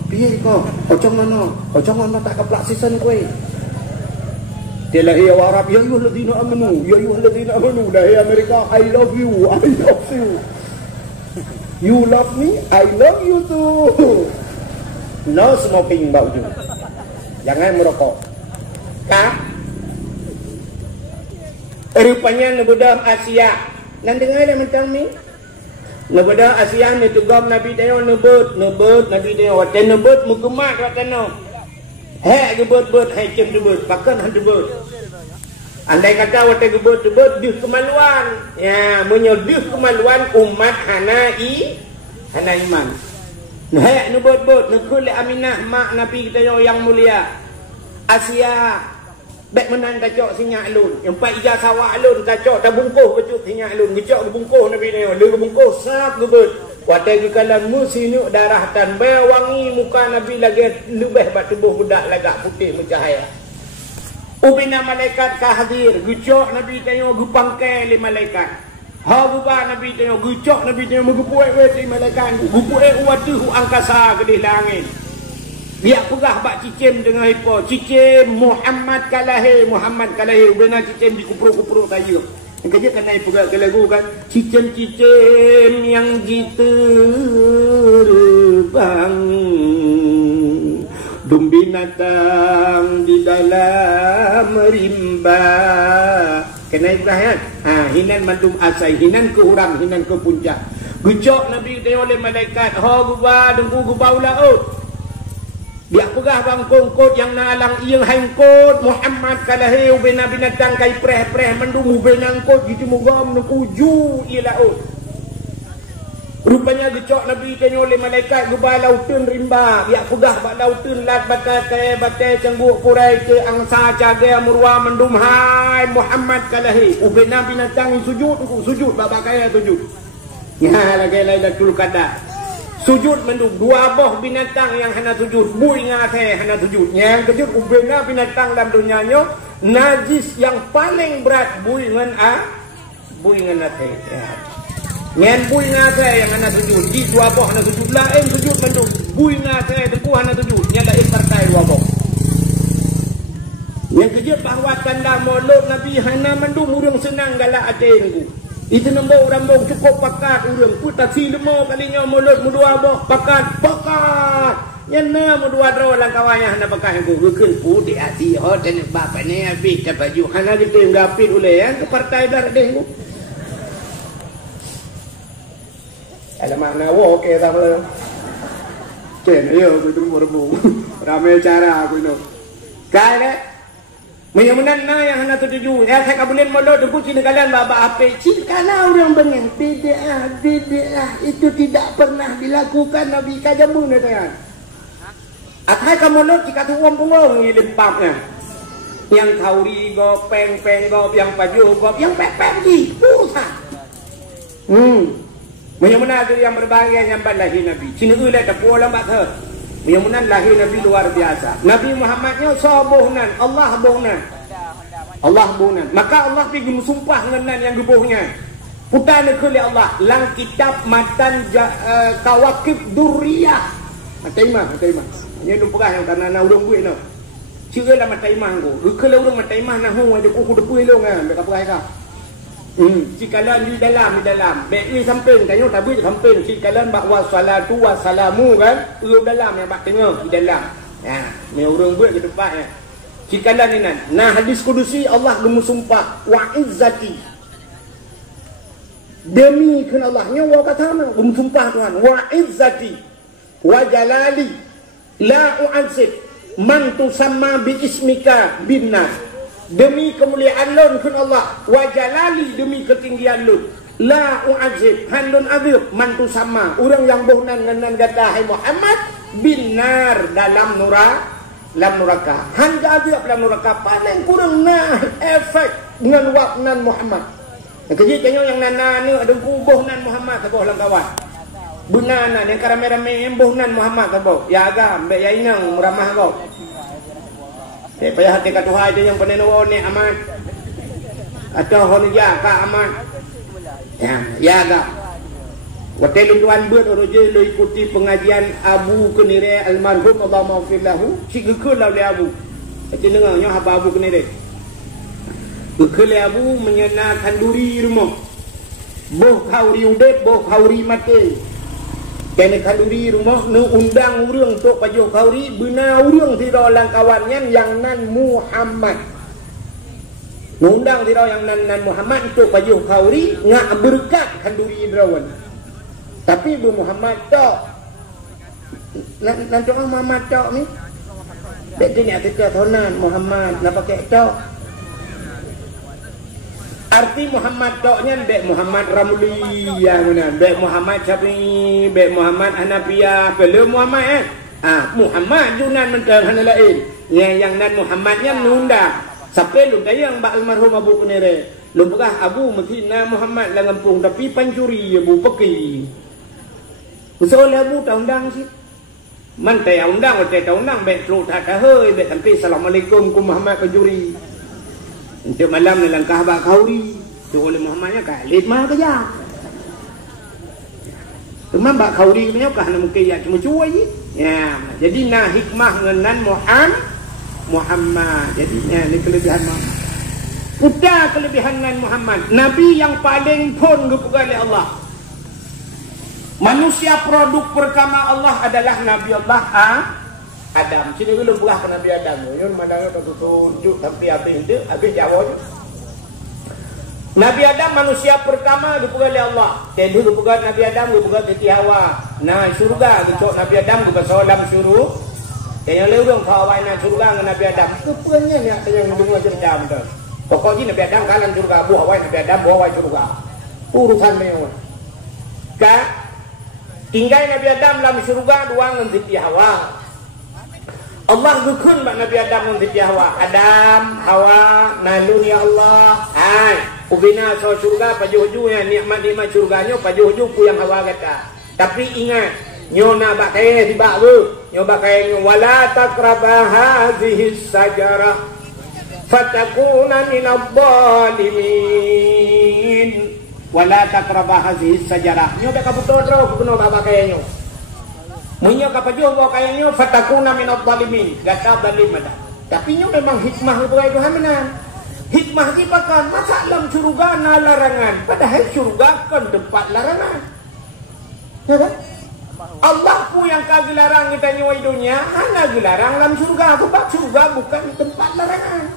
ocong mana tak keplak season kowe. Dia lahir Arab ya ayyuhallazina amanu lahir Amerika I love you you love me I love you too. No smoking bau tu. Jangan merokok. Rupanya nebudah Asia. Nan dengar dah macam ni. Nebudah Asia ni tugam Nabi dia nebut Nabi dia waktu nebut mukemat waktu no. Hek gebut hek cem gebut bahkan han gebut. Andai kata waktu gebut dis kemaluan. Ya, menyodis kemaluan umat hana iman. Hek nebut nekul Aminah mak Nabi kita yang mulia. Asia bek menan kacok sinyak alun. Yang pak ija sawah alun kacok tak bungkuh becut sinyak alun. Kecok ke bungkuh Nabi dia. Lu ke bungkuh sap gebut. Waktu kekalan musinuk darah tan wangi muka Nabi lagi lebih bat tubuh budak lagak putih mencahaya. Ubina malaikat kahadir gucok Nabi tanya gupangkai li malaikat. Ha guba Nabi tanya gucok Nabi tanya megupuai weti malaikat. Gupuai watu angkasa ke langit. Biak pegah bak cicim dengan hipo. Cicim Muhammad kalahi ubina cicim dikupru-kupru tayu. Yang kerja kan naik pegak ke lagu kan. Cicim-cicim yang diterbang dum binatang di dalam rimba. Kena Ibrahim. Hinan mandum asai. Hinan ke hurang. Hinan ke puncak. Gucok Nabi dia oleh malaikat. Guba dengku guba ulaut. Biak pegah bangkong kot yang nalang iyang haingkot Muhammad kalahi ubena binatang kai preh mendum ubena kot gitu mugam nukuju ilaut. Rupanya gecok Nabi tanya oleh malaikat guba lautun rimba. Biak pegah bak lautun lat batai cengguk purai ke angsa caga murwa mendum hai Muhammad kalahi ubena binatang sujud babakaya sujud. Ya lagi Lailatul Qadar. Sujud mendung dua boh binatang yang hana sujud bui ngate hana sujud yang kejut ubena binatang dalam dunianya najis yang paling berat bui ngan ate ya. Ngan bui ngate yang hana sujud di dua boh hana sujud lain sujud mendung bui ngate deku hana sujud nya lain partai dua boh yang kejut bahawa tanda mulut Nabi hana mendung urang senang galak ate ngku. Itu nombor rambung cukup pakat urang putar si lemo kalinya mulut mudua boh pakat nyana mudua dro lang kawanya hana pakat aku gekeun putih hati dan bapak ni habis ta baju hana gitu ngapit uleh yang ke partai dar deh ku alamak nawo ke ta boleh ken yo ku tu rambung ramai cara aku no kai menyamanan na yang hana tujuh ya saya kabulin mulut debu cina kalian baba ape cina orang bengen bid'ah itu tidak pernah dilakukan Nabi kajamun kan atai kamu mulut jika tu uang lempapnya yang kauri gop peng gop yang paju gop yang pepek di pusat menyamanan tu yang berbahagia yang lahir Nabi cina ulah tak pulang bather. Menyamanan lahir Nabi luar biasa. Nabi Muhammadnya sabuhnan, Allah bohnan. Maka Allah pergi mensumpah dengan yang gebuhnya. Putan ke Allah, lang kitab matan kawakib duriyah. Mataimah. Ini lupa yang karena na urang buih no. Cira lah mataimah ko. Kalau urang mataimah na hu ada kuku depui lo ngah, mereka perai ka. Cikalan di dalam baik samping tanya tabi samping cikalan bahwa salatu wassalamu kan lu dalam yang bak tengok di dalam ya ni urang buat ke depan ya Cikalan ini. Nah hadis kudusi Allah gemu sumpah wa izzati. Demi kan Allah nyawa katana gemu sumpah Tuhan wa izzati wa jalali la u'adzib man tusamma bi ismika binnas. Demi kemuliaan lun kan Allah wa jalali demi ketinggian lun la u'adzib handun azib man tusamma orang yang bohnan dengan kata hai Muhammad binar dalam neraka. Hangga azab dalam neraka paling kurang nah efek dengan waknan Muhammad. Kerja tanya yang nana ni ada bohnan Muhammad ke boh lang kawan. Bunana yang karame-rame yang bohnan Muhammad ke boh. Ya agam mbek ya inang ramah kau. Payah hati kat Tuhan dia yang peneno ni aman. Atau hon ya ka aman. Ya agam. Waktu tuan buat roja lo ikuti pengajian Abu Kenire almarhum Allah maafir lahu. Si gekul lah oleh Abu. Kita dengarnya apa Abu Kenire. Gekul Abu menyenakan duri rumah. Boh kauri udet, boh kauri mati. Kena kanduri rumah nu undang urang tok pajuh kauri benar urang tidak orang kawannya yang nan Muhammad. Nu undang tidak yang nan Muhammad tok pajuh kauri ngak berkat kanduri drawan. Tapi Bu Muhammad tok. Nanti orang Muhammad tok ni. Dek dia kata thonan Muhammad nak pakai tok. Arti Muhammad toknya bek Muhammad Ramli yang mana? Bek Muhammad Syafi'i, bek Muhammad Hanafiyah, belum Muhammad Muhammad junan mentang hana lain. Yang nan Muhammadnya nunda. Sampai lu yang bak almarhum Abu Kunire. Lu pegah Abu Medina Muhammad lah ngampung tapi pancuri Abu Peki. Usul Abu tak undang sih. Man tak undang, tak undang bek lu tak hơi bek sampai assalamualaikum ku Muhammad kejuri. Untuk malam ni langkah bak kauri. Tu oleh Muhammadnya kalit mah kerja. Cuma bak kauri punya kah nak mungkin ya cuma cuai je. Ya, jadi nah hikmah ngenan Muhammad. Jadinya ni kelebihan Muhammad. Udah kelebihan ngan Muhammad. Nabi yang paling pun dipugai oleh Allah. Manusia produk pertama Allah adalah Nabi Allah Adam. Sini dulu buah ke Nabi Adam. Yun mandangnya tunjuk tapi habis jawab. Nabi Adam manusia pertama dipugai oleh Allah. Tentu dipugai Nabi Adam, dipugai Siti Hawa. Nah surga dicok Nabi Adam dipugai dalam syuruk. Yang lalu dong kawan nak surga dengan Nabi Adam. Kepunya ni yang dengar jam tu. Pokoknya Nabi Adam kalan surga, buah awal Nabi Adam, buah awal surga. Urusan memang. Kan? Tinggal Nabi Adam dalam surga dua dengan Siti Hawa. Allah gukun bak Nabi Adam dengan Siti Hawa. Adam, Hawa, nalun ya Allah. Hai, ubina so surga pajuh-juhnya nikmat-nikmat surganya pajuh-juh ku yang Hawa kata. Tapi ingat, nyona bak kaya tibak tu. Nyo bak kaya nyo wala taqrabah hadhihi sajarah fatakuna minadh dhalimin. Wala taqrabah hadhihi sajarah. Nyo bak kabuto tro kuno bak kaya nyo. Munyo kapajuh bawa kaya nyo fatakuna minadh dhalimin. Gata zalim ada. Tapi nyo memang hikmah bukai Tuhan menan. Hikmah ni pakan masa dalam surga na larangan. Padahal surga kan tempat larangan. Ya kan? Allah pun yang kagak larang kita nyuai dunia, hanya dilarang dalam surga. Sebab surga bukan tempat larangan.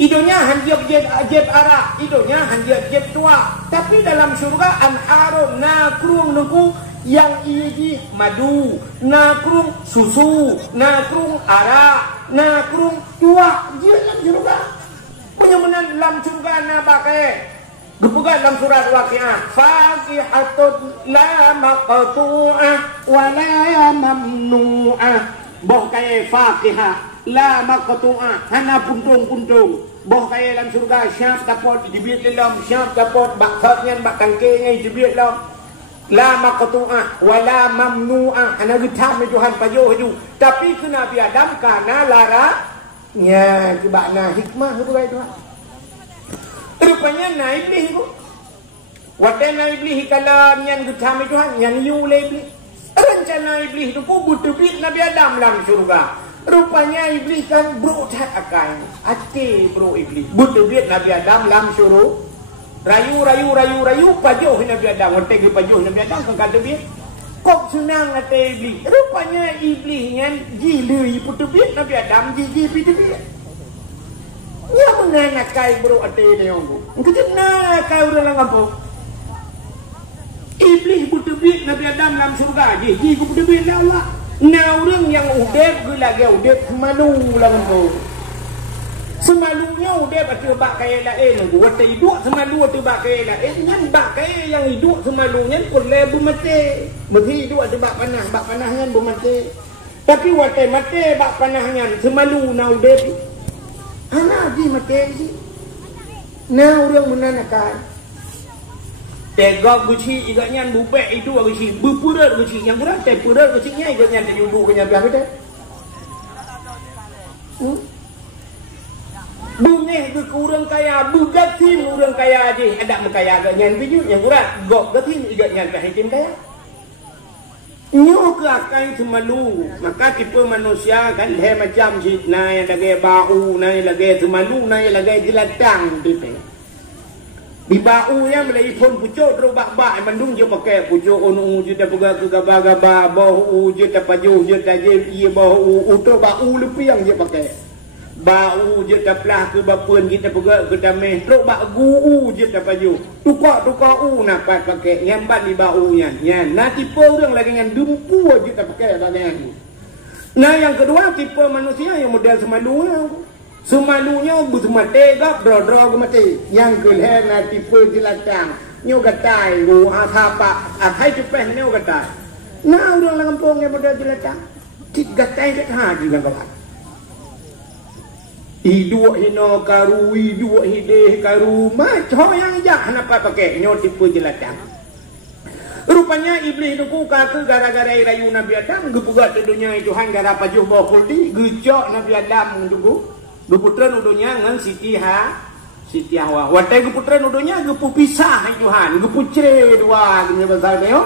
Idonya handiap jeb arak, idonya handiap jeb tua. Tapi dalam surga anharun nakrung nuku yang ini madu, nakrung susu, nakrung arak, nakrung tua. Dia dalam surga. Punya menan dalam surga na pakai. Gepugan dalam surat Waqiah, Faqihatun la maqtu'ah wa la mamnu'ah. Boh kaya Faqihah la maqtu'ah, hana puntung-puntung. Boh kaya dalam surga syaf dapat dibiat dalam, syaf dapat bakatnya bak kangkengnya dibiat dalam. La maqtu'ah wa la mamnu'ah, hana getam Tuhan pajuh ju. Tapi ke Nabi Adam kana larangnya kebakna hikmah bukai Tuhan. Rupanya naik iblis pun. Waktu naik iblis kalau yang getam itu yang yule iblis. Rencana iblis itu pun butuh bit Nabi Adam dalam surga. Rupanya iblis kan bro tak akan. Hati bro iblis. Butuh bit Nabi Adam dalam surga. Rayu pajuh Nabi Adam. Waktu pajuh Nabi Adam kan kata bit. Kok senang hati iblis. Rupanya iblis yang gila butuh bit Nabi Adam. Gigi butuh bit. Mana nak kai bro ate dia ngku. Kena kai urang kampung. Iblis butubit Nabi Adam dalam surga. Ji ku butubit lah Allah. Nah orang yang udep ke lagi udep malu lah kampung. Semalunya udep atu bak kaya lain ngku. Wate hidup semalu atu bak kaya lain. Ngan bak kaya yang hidup semalunya pun lebu mati. Mesti hidup atu bak panah ngan bu mati. Tapi wate mati bak panah ngan semalu na udep. Anak di mati si. Nah orang menanakan. Tegak guci igaknya bupek itu guci. Berpurat guci yang kurang teh purat gucinya igaknya jadi ubu kenya belah kita. Bunyi ke kurang kaya, bugatin orang kaya aja. Ada mekaya agaknya biju yang kurang gok gatin igaknya kahitin kaya. Nyo ke akan semalu. Maka tipe manusia kan he macam si naik lagi bau, naik lagi semalu, naik lagi jelatang tipe. Di bau yang mulai pun pucuk terus bak-bak mandung je pakai pucuk onu je dah pegang ke gaba-gaba bau je tak pajuh je tak je ia bau utuk bau lepi yang je pakai. Bau je tak pelah ke bapun kita pegang ke dameh terus bak guu je tak pajuh. Tukak nak pakai nyambat di bau nya. Nah tipe orang lagi dengan dumpu je tak pakai bagian. Nah yang kedua tipe manusia yang model semalunya. Semalunya bermati gap dro ke mati. Yang kelih na tipe jelatang. Nyo gatai ru atapa atai cepeh nyo gatai. Nah orang lang kampung yang model jelatang. Tik gatai kat ha juga kawan. Hidup hino karu, hidup hideh karu. Macam yang jak kenapa pakai nyo tipe jelatang. Rupanya iblis itu kaka gara-gara rayu Nabi Adam. Gepugat dunia Tuhan gara pajuh bawa kulti. Gejok Nabi Adam itu. Geputran udunya ngan Siti Hawa. Watai geputran udunya gepu pisah Tuhan. Gepu cere dua gini besar dia.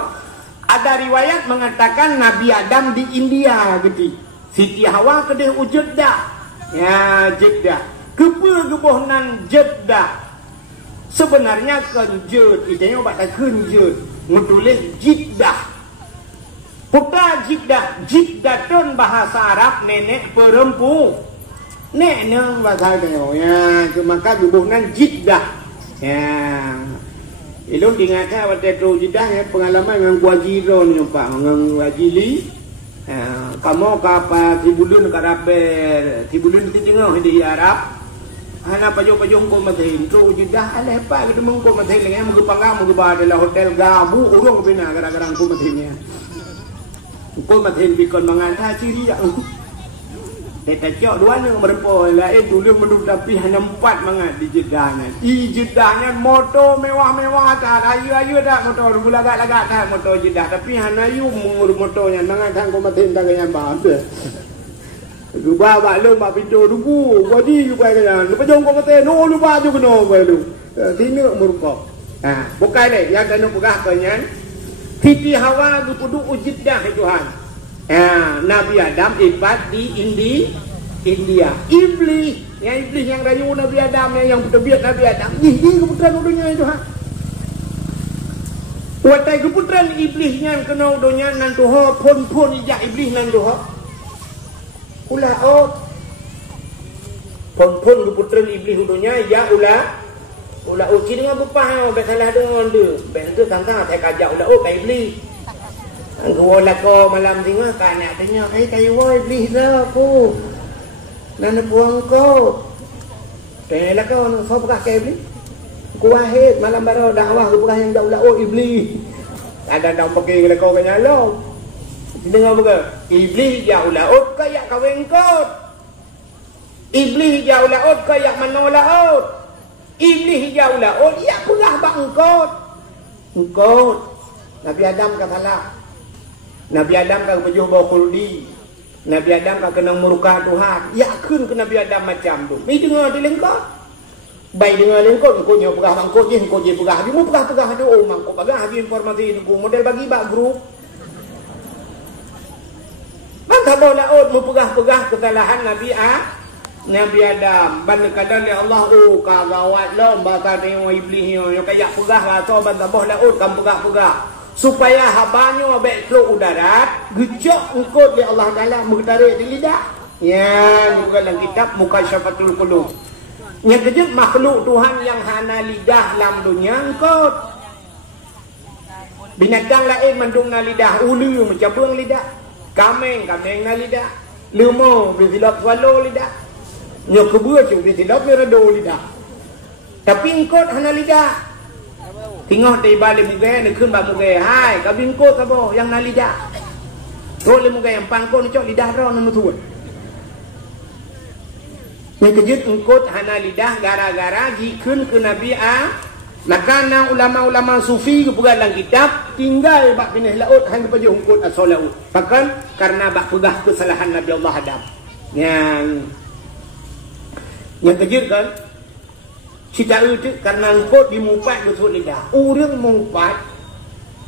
Ada riwayat mengatakan Nabi Adam di India gitu. Siti Hawa kedeh Jeddah. Ya Jeddah. Gepohnan Jeddah. Sebenarnya kenjut. Itanya obat kenjut. Menulis Jeddah. Putra Jeddah. Jeddah tun bahasa Arab nenek perempuan. Nek nang bahasa dia ya maka tubuhnan Jeddah ya ilmu ingatkan waktu itu Jeddah ya pengalaman dengan Guajiro ni pak dengan Wajili kamu kapa Tibulun karaper Tibulun di tengah di Arab ana pajong-pajong ko mathin tu Jeddah aleh pak kita mengko mathin lagi mau pangam mau adalah hotel gabu urang bina gara-gara ko mathinnya ko mathin bikon manganta ciri ya. Kita cok dua ni berapa lain dulu menurut tapi hanya 4 mangat di Jeddahnya. Di Jeddahnya motor mewah-mewah tak ayu-ayu dah motor lagak-lagak tak motor Jeddah tapi hanya ayu mengurus motornya mangat tang ko matin tang yang bahasa. Lupa bak lu bak pintu dugu godi juga kan. Lupa jong ko matin no lupa juga no balu. Sini murko. Bukan ni yang kena pegah kanyan. Siti Hawa gepuduk Jeddah Tuhan. Nabi Adam ibat di India. Iblis yang rayu Nabi Adam yang bertebiat Nabi Adam. Ini keputran udunya itu ha. Watai keputran iblisnya kena udunya nantuho pon ijak iblis nantuho. Ulah pon keputran iblis udunya ya ulah uci dengan bepah salah dengan dia. Ben tu tangkang saya kajak ulah kai iblis. Gua lako malam tengah kan nak tanya, kayu iblis dah aku. Nana buang kau. Tanya lako nak so pekah ke iblis. Ku wahid malam baru dakwah ku pekah yang jauh iblis. Ada dah pergi lako kanya lo. Dengar buka. Iblis jauh laut kayak kawin kau. Iblis jauh laut kayak mana laut. Iblis jauh laut ya pegah bangkot. Engkau Nabi Adam kata salah. Nabi Adam kan berjuh bawa kuldi. Nabi Adam kan kena murka Tuhan. Yakin ke Nabi Adam macam tu. Ni dengar di lengkot. Baik dengar lengkot. Kau nyo pegah mangkot je. Kau je pegah. Dia mau pegah ada. Oh mangkot pegah. Dia informasi ni. Model bagi bak grup. Maka bawa laut. Mau pegah kesalahan Nabi Adam. Banda kadang ya Allah. Oh kagawat lah. Bahasa tengok iblis ni. Yang kayak pegah lah. So banda bawa laut. Kan pegah. Supaya habanya abek keluar udarat gejok engkau di Allah Ta'ala mengetarik di lidah ya juga dalam kitab Mukasyafatul Qulub Yang kejut makhluk Tuhan yang hana lidah dalam dunia engkau. Binatang lain mendung na lidah, ulu macam buang lidah. Kameng na lidah. Lemau bersilap swallow lidah. Nyok kebua cuk bersilap meredo lidah. Tapi engkau hana lidah. Tengok dari balik muka ni kun bak muka. Hai, kau bingkot apa yang na lidah. Role muka yang pangkon cok lidah ro nama tuan. Yang kejut engkau hana lidah gara-gara jikun ke Nabi Nakana ulama-ulama sufi ke pegang dalam kitab tinggal bak pindah laut hang kepada engkau asal laut. Bahkan karena bak pegah kesalahan Nabi Allah Adam. Yang kejut kan cerita itu karena engkau dimumpat betul lidah. Orang mumpat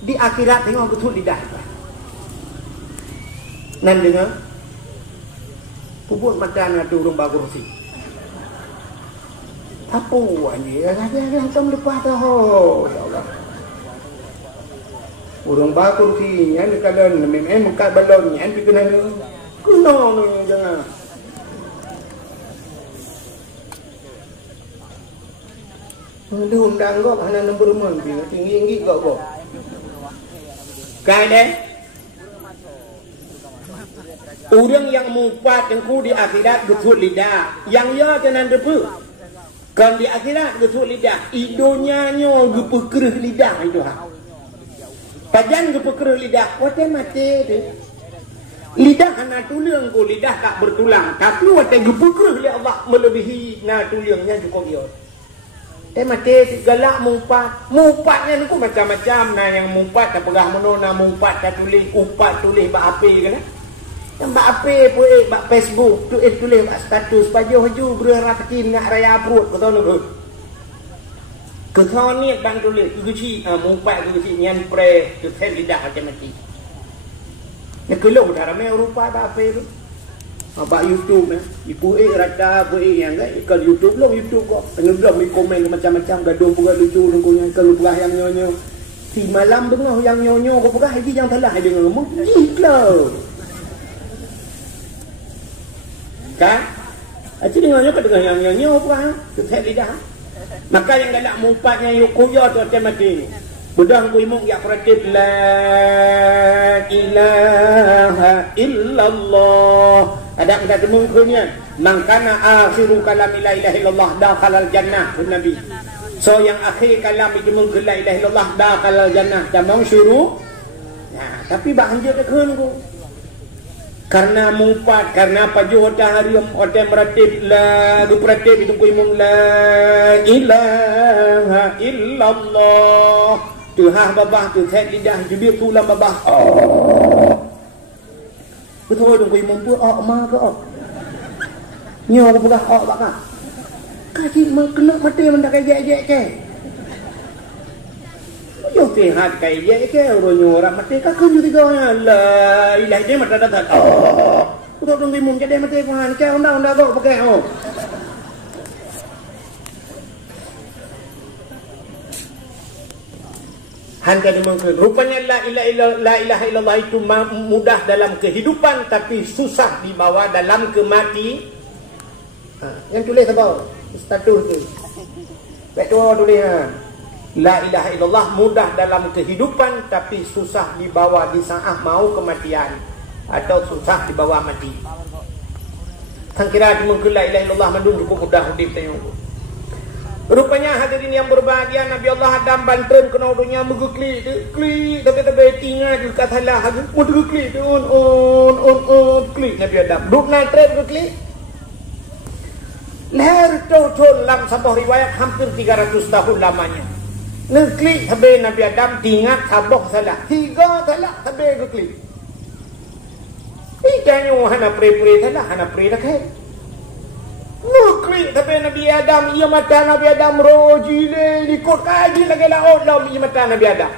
di akhirat tengok betul lidah. Nan dengar puput mata nak turun bagurusi. Apa ni? Ada hantam lepas tahu. Ya Allah. Urang bagurusi yang kalau memang mengkat balon yang pergi kena ni jangan. Lu undang kau hana nombor mun tinggi kau. Kai deh. Orang yang mumpat engkau di akhirat betul lidah. Yang ya tenan depu. Kan di akhirat betul lidah. Idonya nyo gepekereh lidah itu ha. Pajan gepekereh lidah. Wate mati tu. Lidah hana tulang ko lidah tak bertulang. Tapi wate gepekereh li Allah melebihi na tulangnya cukup dia. Mati galak mumpat. Mumpatnya ni ko macam-macam. Nah yang mumpat tak pegah meno na mumpat tak tulis umpat tulis bak api kan. Yang bak apa pun bak Facebook tulis bak status pajuh haju berharap kecil nak raya perut kau tahu nak kau ni bang tulis kecil mumpat kecil nyan pre tu set lidah macam mati nak keluar dah ramai rupa bak apa tu bak YouTube ibu rada bu yang kalau YouTube lo YouTube kau tengok mi komen macam-macam gaduh pula lucu nunggunya kalau pula yang nyonyo si malam dengar yang nyonyo kau pula haji yang telah dengar gila kan? Aci dengarnya kat dengar yang nyok apa? Tuset lidah. Maka yang galak mumpatnya yuk kuya tu akan mati. Budang ku imuk ya pratit la ilaha illallah. Ada kita temung kunya. Mangkana akhiru kalam la ilaha illallah dakhalal jannah pun Nabi. So yang akhir kalam itu mung la ilaha illallah dakhalal jannah. Damang syuruh. Nah, tapi bah anjir ke ku. Karena mumpat, karena pajuh otak harium, otak meratib la, geperatib itu ku imum la ilaha illallah. Tuhah babah tu, set lidah, jubir tulang babah. Betul dong ku imum pun, ma ke nyawa pula bakal. Kasih kena mati mendak ejek-ejek ke. Yo sehat kai je ke orang orang mati ka kun juga la ilaha dia mata dah. Untuk tunggu mum jadi mati pahan ke undang-undang kau pakai Hanya dimungkin. Rupanya la ilaha illallah itu mudah dalam kehidupan tapi susah dibawa dalam kemati. Yang tulis apa? Status tu. Betul tulis La ilaha illallah mudah dalam kehidupan tapi susah dibawa di saat mau kematian atau susah dibawa mati. Sang kira mungkin la ilaha illallah mandung cukup mudah hidup tengok. Rupanya hadirin yang berbahagia Nabi Allah Adam bantren kena dunia megekli tapi tinggal di kata lah mau megekli on klik Nabi Adam. Duk nak trade megekli. Leher tol dalam sebuah riwayat hampir 300 tahun lamanya. Ngeklik habis Nabi Adam tinggal saboh salah. 3 salah habis ngeklik. Ikannya hana pre-pre salah, hana pre dah kan. Ngeklik habis Nabi Adam, ia mata Nabi Adam rojile, ikut kaji lagi laut dalam ia mata Nabi Adam.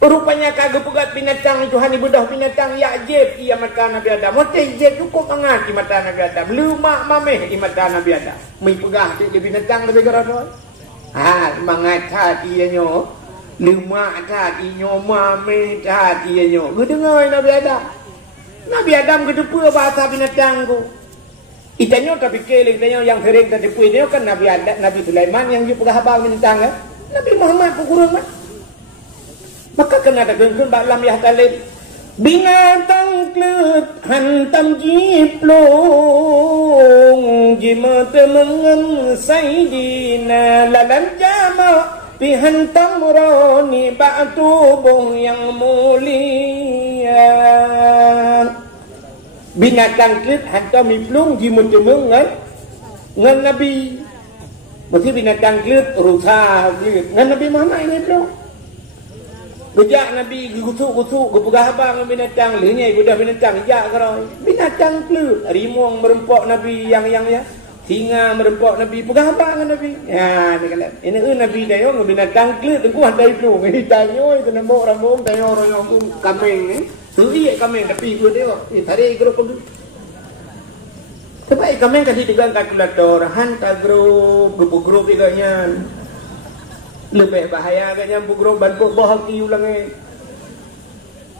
Rupanya kagak pegat binatang itu hani bedah binatang Ya'jib ia mata Nabi Adam. Motif Ya'jib cukup sangat di mata Nabi Adam. Lemak mameh di mata Nabi Adam. Mai pegah di binatang lebih gerasa. Mangat hati nyo lemak hati nyo mame hati nyo. Ku dengar Nabi Adam. Nabi Adam ke depa bahasa binatang ku. Itanya tapi keling tanya yang sering tadi punya kan Nabi Adam, Nabi Sulaiman yang juga habang bintang kan. Nabi Muhammad kurang kan. Maka kena ada genggun balam ya talib. Binatang klut hantam jiplung jima temengen saidina lalan jama pihantam roni ba'tu bung yang mulia. Binatang klut hantam jiplung jima temengen ngan Nabi. Mesti binatang klut rusa ngan Nabi Muhammad ini belum. Gejak Nabi gusuk-gusuk gepegah abang binatang lenyai budak binatang jak keroi binatang kelut rimong merempok Nabi yang ya singa merempok Nabi pegah abang Nabi ya ni kala ini Nabi dayo binatang kelut tengku handai tu ni tanyo itu nembok rambung tayo royo pun kameng ni suri kameng tapi gua tengok tadi grup tu sebab kameng kasi tegang kalkulator hantar grup grup iganya lebih bahaya agaknya bugrok bantu bahagi ulang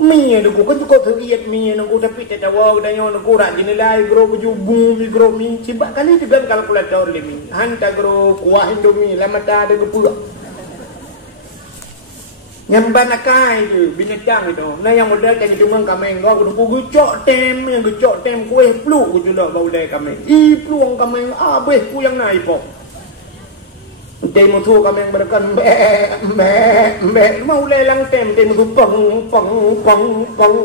minyak tu kan tu kau teriak minyak tu tapi tak tahu dah yang tu rak jenelai grup baju bumi grup min cibak kali juga kalkulator lemi hantar grup kuah indomie lama tak ada gepuk nyamban akai tu binatang itu nah yang modal jadi cuma kameng kau tu gecok tem kuih peluk tu dah bau dah kameng peluang kameng abeh ku yang naik pok Tei mutu kami yang berkan mau lelang tem tei mutu pong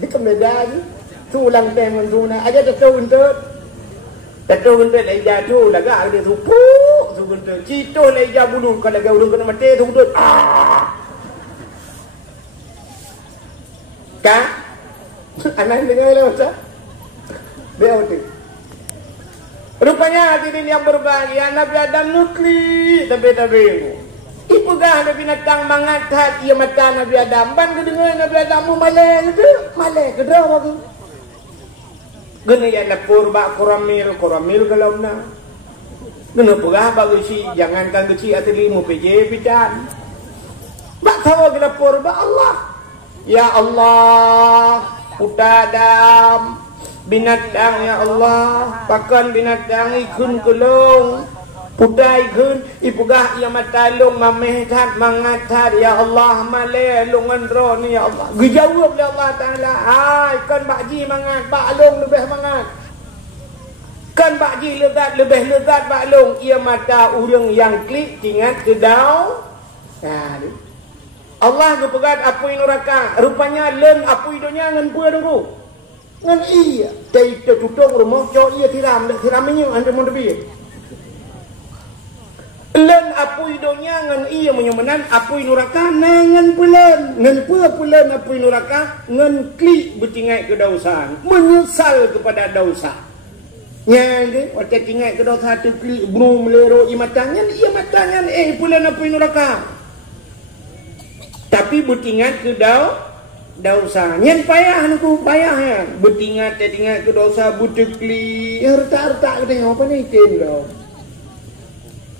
di kemedan tu lang tem tu na aja tu untuk leja tu laga ada tu pu tu untuk cito leja bulu kalau laga urung kena mati tu untuk kan anak dengar lah macam dia betul. Rupanya hadirin yang berbahagia Nabi Adam nukli tapi ibu gah Nabi binatang mangatat ia mata Nabi Adam ban kedengar Nabi Adam mu malai ke dah waktu gena ya lapor ba koramil kalau na gena pugah ba si jangan kan kecil atli mu PJ pidan ba tahu lapor ba Allah ya Allah utadam binatang ya Allah pakan binatang ikun kulung putai ikun ipugah ia matalung mameh tat mangatat ya Allah male lungan ro ni ya Allah gejawab oleh Allah Taala ai kan bakji mangat baklung lebih mangat kan bakji lebih lezat baklung ia mata urang yang klik ingat kedau Allah gepegat apui neraka rupanya len apui dunia ngan pua dengku ngan iya dari tutong rumah cok iya tiramnya anda mau lebih len apui donya ngan iya menyumenan apui nuraka ngan pulen apui nuraka ngan klik bertingai kedausan menyesal kepada dosa nyande waktu tingai kedosa tu klik bro melero imatangan iya matangan pulen apui nuraka tapi bertingat dosa nyen payah aku payah ya bertingat ke dosa butekli harta tengok apa ni tendo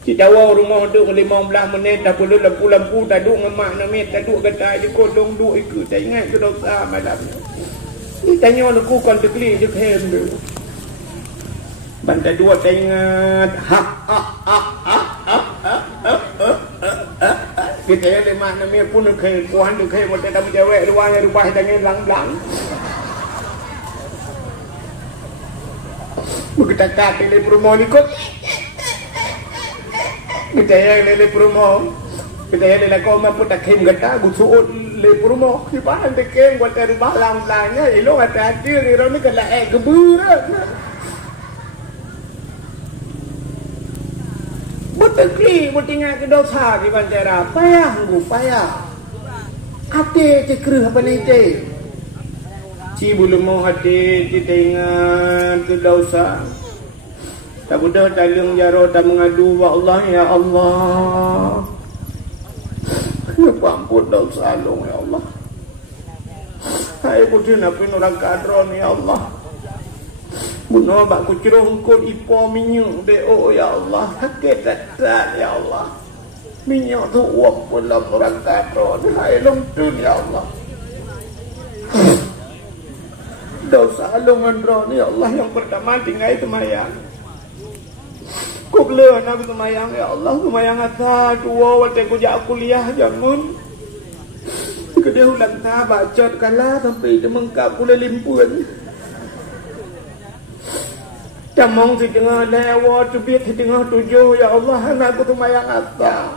kita tahu rumah tu 15 menit dah perlu lampu tak duk ngemak namit tak duk kata je kodong duk ikut tak ingat ke dosa malam ni tanya aku kontekli je hem tu bantai dua tak ingat kita ya le mak namanya pun ke kuan tu ke model tamu cewek luarnya rubah dengan lang-lang begitu kat le promo ni kot kita ya le promo kita ya le kau mampu tak kem kata gusuut le promo di bahan te kem buat rubah lang-langnya ilo ada dia ni ro ni kala geburat betul bertinggal ke dosa di bandara payah hati cekrih apa ni ci belum mau hati kita ingat ke dosa tak mudah dalung jaro tak mengadu wa Allah ya Allah ampun dosa long ya Allah hai putih napi orang kadron ya Allah bunuh bak kucurung kod ipo minyak deo ya Allah hakik tak ya Allah minyak tu uap pun dalam orang kadron hai lomtun ya Allah Dosa alungan ni ya Allah yang pertama tinggal semayang. Ku bela nak semayang ya Allah, semayang asa dua waktu ku jak kuliah jangan. Kedua ulang ta bacot kalah sampai dia mengkap kula limpun. Camong si tengah lewat tebit si tengah tujuh ya Allah anak ku semayang asa.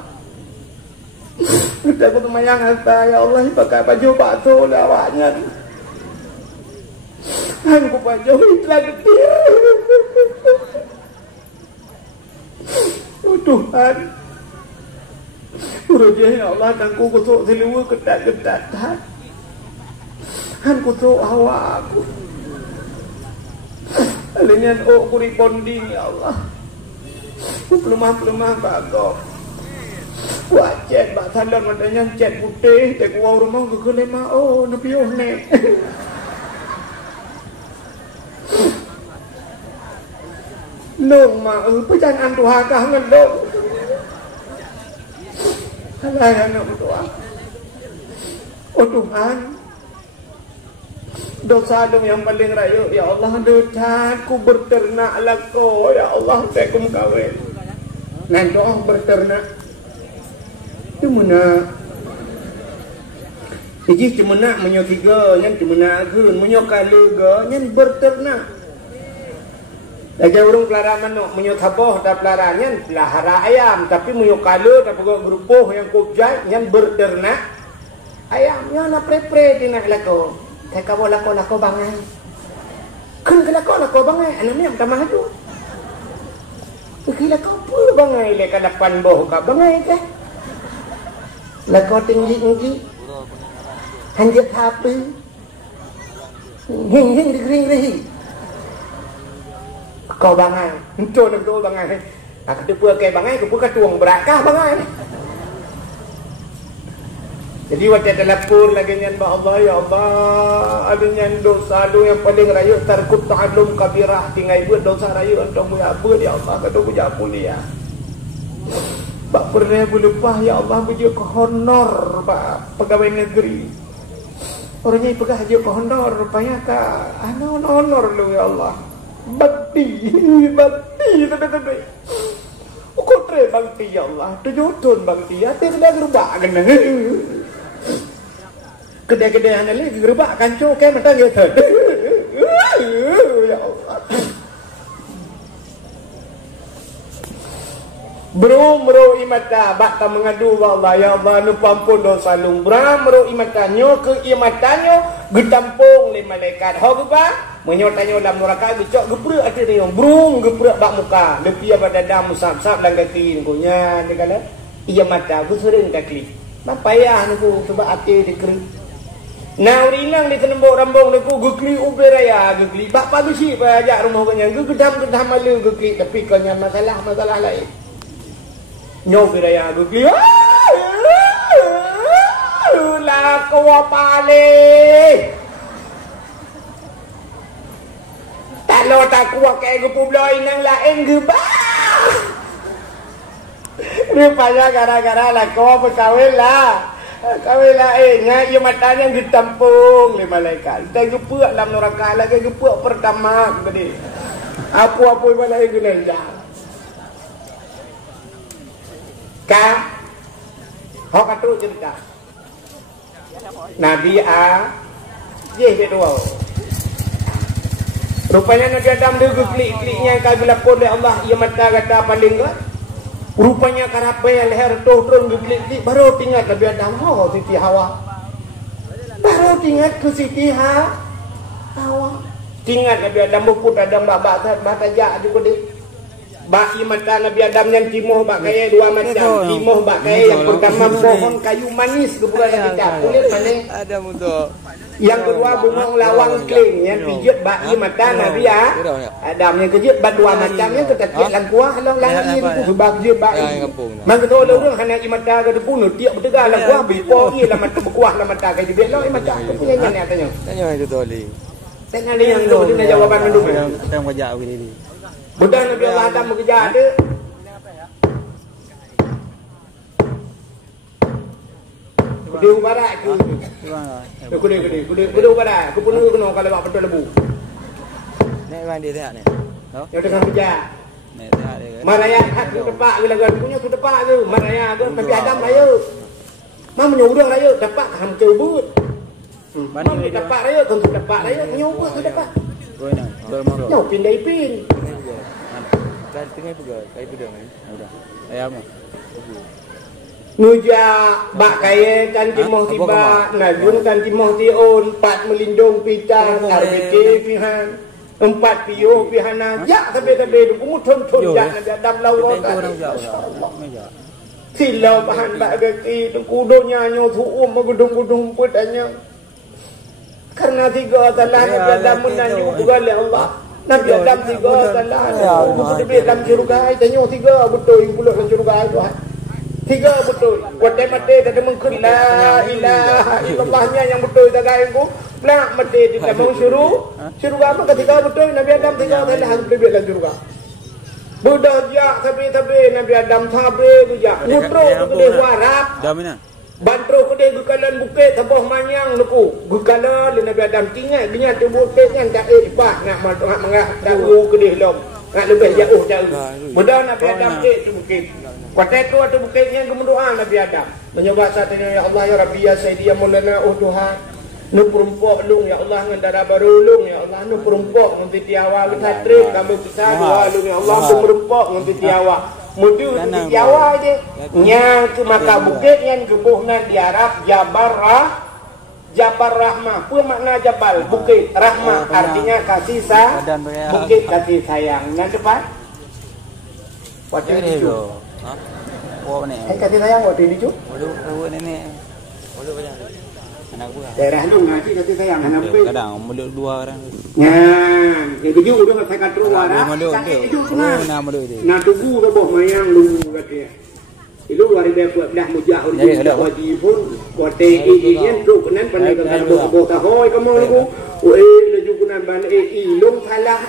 Kita ku semayang asa ya Allah pakai baju bakso lawaknya. Aku baju telah getir. Oh Tuhan, Raja ya Allah, dan ku kusuk seluruh ketat-ketat. Han kusuk hawa aku. Alinyan oh ku ribonding ya Allah. Ku pelemah-pelemah bagok. Wajah bak sandal matanya cat putih. Tak ku rumah ke kelema. Oh nabi oh nek. Nung mà perjalanan Tuhan kah ngendong. Alah anak Tuhan. Oh Tuhan, dosa dong yang paling raya ya Allah, dosaku berternaklah kau ya Allah, saya kum kawin. Nanti berternak. Itu mana? Jadi cuma nak menyokiga, yang cuma nak gun, menyokalaga, yang berternak. Lagi orang pelara manuk menyokabah dan pelaranya pelahara ayam, tapi menyokala dan pegawai grupuh yang kubjai yang berternak ayam. Yang nak pre-pre di nak lako. Saya kamu lako bangai. Kan ke lako bangai. Anak ni yang pertama tu. Kira kau pun bangai le kalapan boh ka bangai ke? Lako tinggi. Hanjat hape. Hing dikering-ring. Kau bangai, betul bangai. Aku tu ke bangai, aku ke tuang berakah bangai. Jadi waktu telapur lagi nyan ba Allah ya Allah, ada nyan dosa lu yang paling raya tarkut ta'allum kabirah, tinggal buat dosa raya untuk mu apa ya Allah, kata ku jak mulia. Bak pernah lupa ya Allah puji ke honor bak pegawai negeri. Orangnya pegah je ke honor rupanya ka honor lu ya Allah. Bakti tadi. Ukotre bakti ya Allah. Tujuan bakti ya. Tidak gerubah kena. Kedai-kedai yang lagi gerubah kanco ke mata gitu. Ya Allah. Bro imata bakta mengadu Allah ya Allah nu pampun dosa lung bro imatanyo ke imatanyo getampung le malaikat ho ba menyotanyo dalam neraka gecok geprek ati dia brung geprek bak muka lepi pada dam musap-sap dan kaki kunya dia kala iya mata ku sering kaki payah niku sebab ati dikeri nah urinang di tenembok rambung niku gekli uberaya gekli bak pagi pa ajak rumah kanya gedam malu gekli tapi kanya masalah lain nyobi raya gugli la kawa pale talo takwa kayak gupubloy nang lain geba rupanya gara-gara la kawa kawin lah nya matanya ditampung le malaikat kita gepuk dalam neraka lagi gepuk pertama gede apa balai gelenjang ka hok atu cerita Nabi kedua rupanya Nabi Adam dia klik-kliknya kagilapun oleh Allah ia mata kata paling ke rupanya karapai leher turun klik-klik baru tinggal Nabi Adam Siti Hawa baru tinggal ke Siti Hawa tinggal Nabi Adam buput Adam babak tajak juga dia bak mata Nabi Adam yang timuh bak kaya dua macam. Timuh bak kaya yang pertama pohon kayu manis kebulan yang kita kulit manis. Ada mudah. Yang kedua bunga lawang kling yang pijat bak mata Nabi Adam yang kejut bak dua macam yang ketat lang kuah lang langin ku sebab je bak. Mang ketua orang hanya mata ke depun tiap bertegar lang kuah bipo ye lah mata berkuah lah mata kaya jebet lah mata punya nyan tanya. Tanya itu toli. Tanya dia yang tu dia jawapan dulu. Kita mau jawab ini. Budak Nabi Allah Adam bekerja ada. Kuda barat aku. Kuda barat. Aku pun kena kalau buat betul lebu. Nek bang dia tengok ni. Yang tengah pejak. Nek tengok dia. Maraya aku tepak bila punya tu tepak tu. Maraya aku tapi Adam raya. Mam nyurang raya tepak ham cebut. Mam tepak raya kan tepak raya nyubut tu tepak. Kau nak. Dormang. Yo pindah pin. Kan tengah pegang. Kai pegang ni. Udah. Ayam. Nuja bak kaya kan timoh tiba najun kan timoh tiun empat melindung pitang arbete pihan empat piuh pihana ya tabe-tabe ku muthon-thon jak nabi Adam lawa kan silau bahan bak gaki kudo nyanyo thuum gudung-gudung putanya karena tiga talah nabi Adam menanjung juga oleh Allah nabi Adam tiga talah nabi Adam syurga tanyo tiga betul pula dalam syurga itu tiga betul. Wadai mati tak mungkin la ilaha illallahnya yang betul tak gaya aku. Pelak mati tidak mau syuruh. Syuruh apa ketika betul Nabi Adam tiga kali hantu biarlah syuruh. Budak jak tapi Nabi Adam sabe bijak. Mutro tu dia warap. Damina. Bantro ku dia gukalan bukit tabah manyang luku. Gukalan Nabi Adam tinggal dia tu bukit yang tak ibah nak mengak tak ku dia lom. Nak lebih jauh jauh. Budak Nabi Adam tu bukit. Kuatai tu ada bukit yang kemendoa Nabi Adam. Menyebab saatnya ya Allah ya Rabbi ya Sayyidi ya Maulana Tuhan. Nu perumpok lung ya Allah ngan darah baru lung ya Allah nu perumpok ngan titiawa kita trip kamu kita dua lung ya Allah nu perumpok ngan titiawa. Mudu titiawa je. Nyang tu maka bukit yang kebuhnan di Arab Jabal Rahmah. Apa makna Jabal? Bukit Rahmah artinya kasih bukit kasih sayang. Nan depan. Waktu itu. Oh ni. Kasih sayang waktu itu. Mulut nenek. Mulut banyak. Anak gua. Daerah tu ngaji kasih sayang anak pe. Kadang mulut dua orang. Yang keju udah saya kat luar dah. Sakit itu tengah. Nak tunggu tu boh mayang lu katanya. Itu luar dia buat dah mujah untuk wajib pun. Kuate ini tu kenan pandai kan boh kahoi kamu lu. Laju kenan ban long salah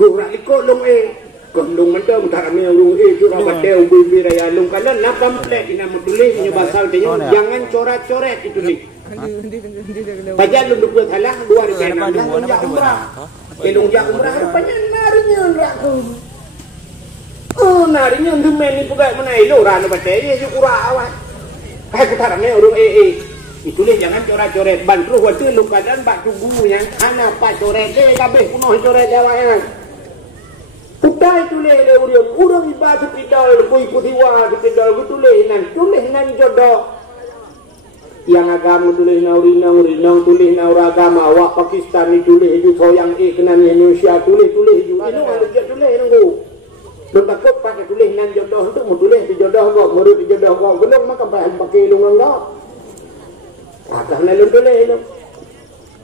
Rurak ikut long Long mana tak ramai long tu rapat dia ubi raya long kalau nak komplek ina menulis ni basal dia jangan coret-coret itu ni. Pajak long dua salah luar dia nak long jak umrah. Long jak umrah rupanya narinya rakku. Narinya tu meni pugai mana ilo rana baca ye syukurah awak. Kai ku tak ramai orang Itulah jangan coret-coret bantru waktu long keadaan bak tunggu yang ana pak coret dia kabeh kuno coret awak yang. Utai tulis le urang ibadah pidal ku ikuti wa pidal ku tulis nan jodoh yang agama tulis rinang tulis agama wa Pakistan tulis ju soyang kenan Indonesia tulis ju itu ada je tulis nunggu lu takut pakai tulis nan jodoh untuk mau tulis di jodoh kok murid di jodoh kok belum maka pakai lungang kok akan lalu tulis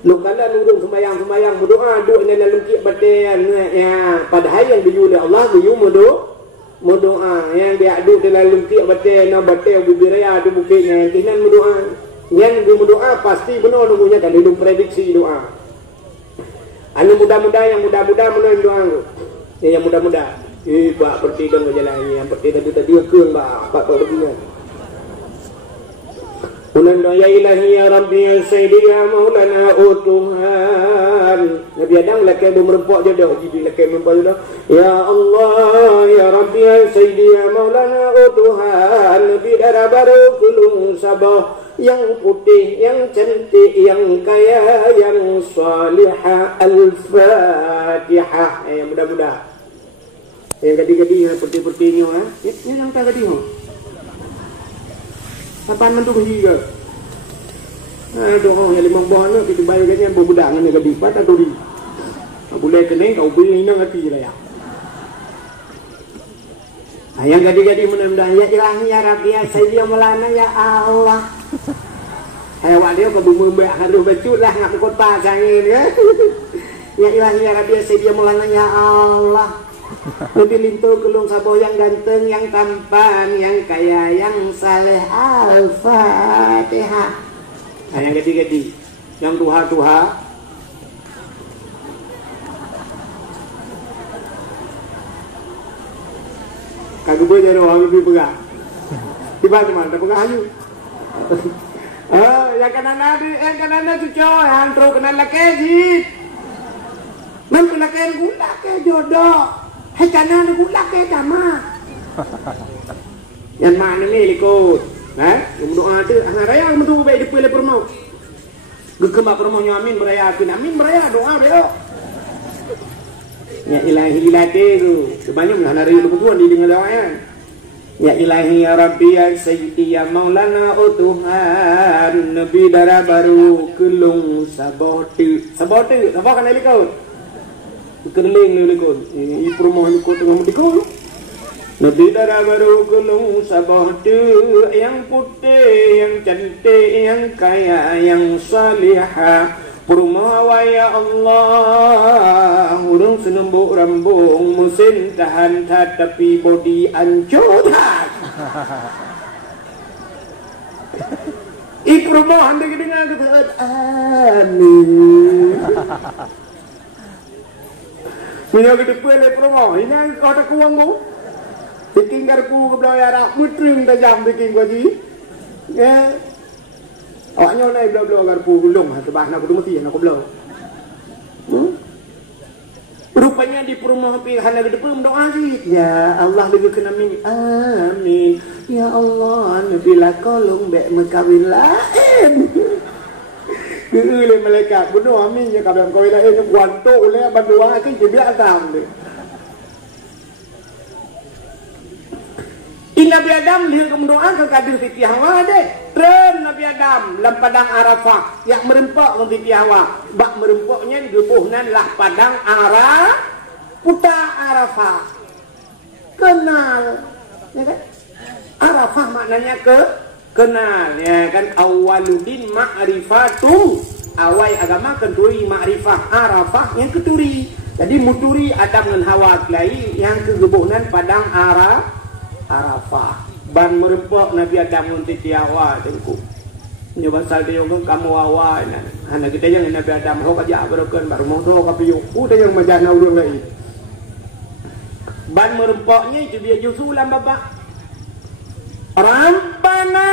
lu kala nurung sembayang berdoa doa ni dalam kik badan ya padahal yang diyu oleh Allah diyu doa yang dia adu dalam kik badan na batal bibiraya tu bukitnya kinan berdoa yang berdoa pasti benar nunggunya kan hidup prediksi doa anu muda-muda yang muda-muda menolong doa yang muda-muda pak perti dong jalan yang perti tadi keung pak begini Ulan ya ilahi ya Rabbi ya Sayyidi ya Maulana Tuhan. Nabi Adam lakai bermerempok je dah. Jibril lakai merempok je dah. Ya Allah ya Rabbi ya Sayyidi ya Maulana Tuhan. Nabi darah baru kulung sabah. Yang putih, yang cantik, yang kaya, yang salihah. Al-Fatihah. Yang mudah-mudah. Yang gadis-gadis putih-putihnya. Ini yang tak gadis. Kapan mentu higa? Doang yang 5 buah ni kita bayar kan yang berbudak ni ke dipat atau di. Boleh kena kau beli nang hati lah ya. Ayang gadis-gadis mudah-mudahan ya ilahi ya Rabbi ya Sayyidi ya Maulana ya Allah. Ayah wak dia ke bumi mbak harus becut lah nak ke kota sangin ya. Ya ilahi ya Rabbi ya Sayyidi ya Maulana ya Allah. Lebih lintu kelung saboh yang ganteng, yang tampan, yang kaya, yang saleh. Al-Fatihah. Yang gadi-gadi, yang tuha-tuha. Kagak boleh jadi orang lebih pegang. Tiba teman, tak pegang ayu. Yang kanan tu coy, yang terus kena laki jit. Mem kena kain gula ke jodoh. Hai kanan gula ke sama. Yang mana ni likut? Doa tu, raya mentu baik dipilih permau. Gekema permaunya amin beraya doa beliau. Ya ilahi tu. Sebanyak hari lu tuan di dengan doa ya. Ya ilahi ya Rabbi ya Sayyidi ya Maulana oh Tuhan Nabi darah baru kelung sabotu apa kan likut? Keling likut. Ini permau likut tengah mendikul. Nabi darah baru kelung sabotu yang putih, yang cantik, yang kaya, yang salihah. Permawa ya Allah, urung senembuk rambung, musim tahan tapi body ancur. Ikromo anda kedengar kata amin. Punya kita pilih promo, ini kau tak kuang mu. Bikin garpu kebelah arah mutring tajam bikin gaji. Ya. Awaknya naik belah-belah garpu gulung sebab nak kudu mesti nak belah. Rupanya di perumahan pihak nak depan doa sih. Ya Allah lagi kena amin. Amin. Ya Allah, bila kolong bek mekawin lain. Keule malaikat bunuh amin ya kadang kau lain kuanto oleh bandoa ke dia atam dia. Nabi Adam lihat kemendoaan ke kadir Siti Hawa deh. Tren Nabi Adam dalam padang Arafah yang merempok ke Siti Hawa. Bak merempoknya gebuhnan lah padang Puta Arafah. Kenal, ya kan? Arafah maknanya kenal, ya kan? Awaludin ma'rifatu. Awal agama keturi ma'rifah. Arafah yang keturi. Jadi muturi Adam dan Hawa kelai yang kegebuhnan padang Arafah. Ban merempok Nabi Adam untuk tiawa tengku. Ini pasal dia yang kamu awal. Anak kita yang Nabi Adam kau kerja berokan baru mau kau kapiu. Udah yang majana urang lain. Ban merempoknya itu dia jusulan bapak. Rabbana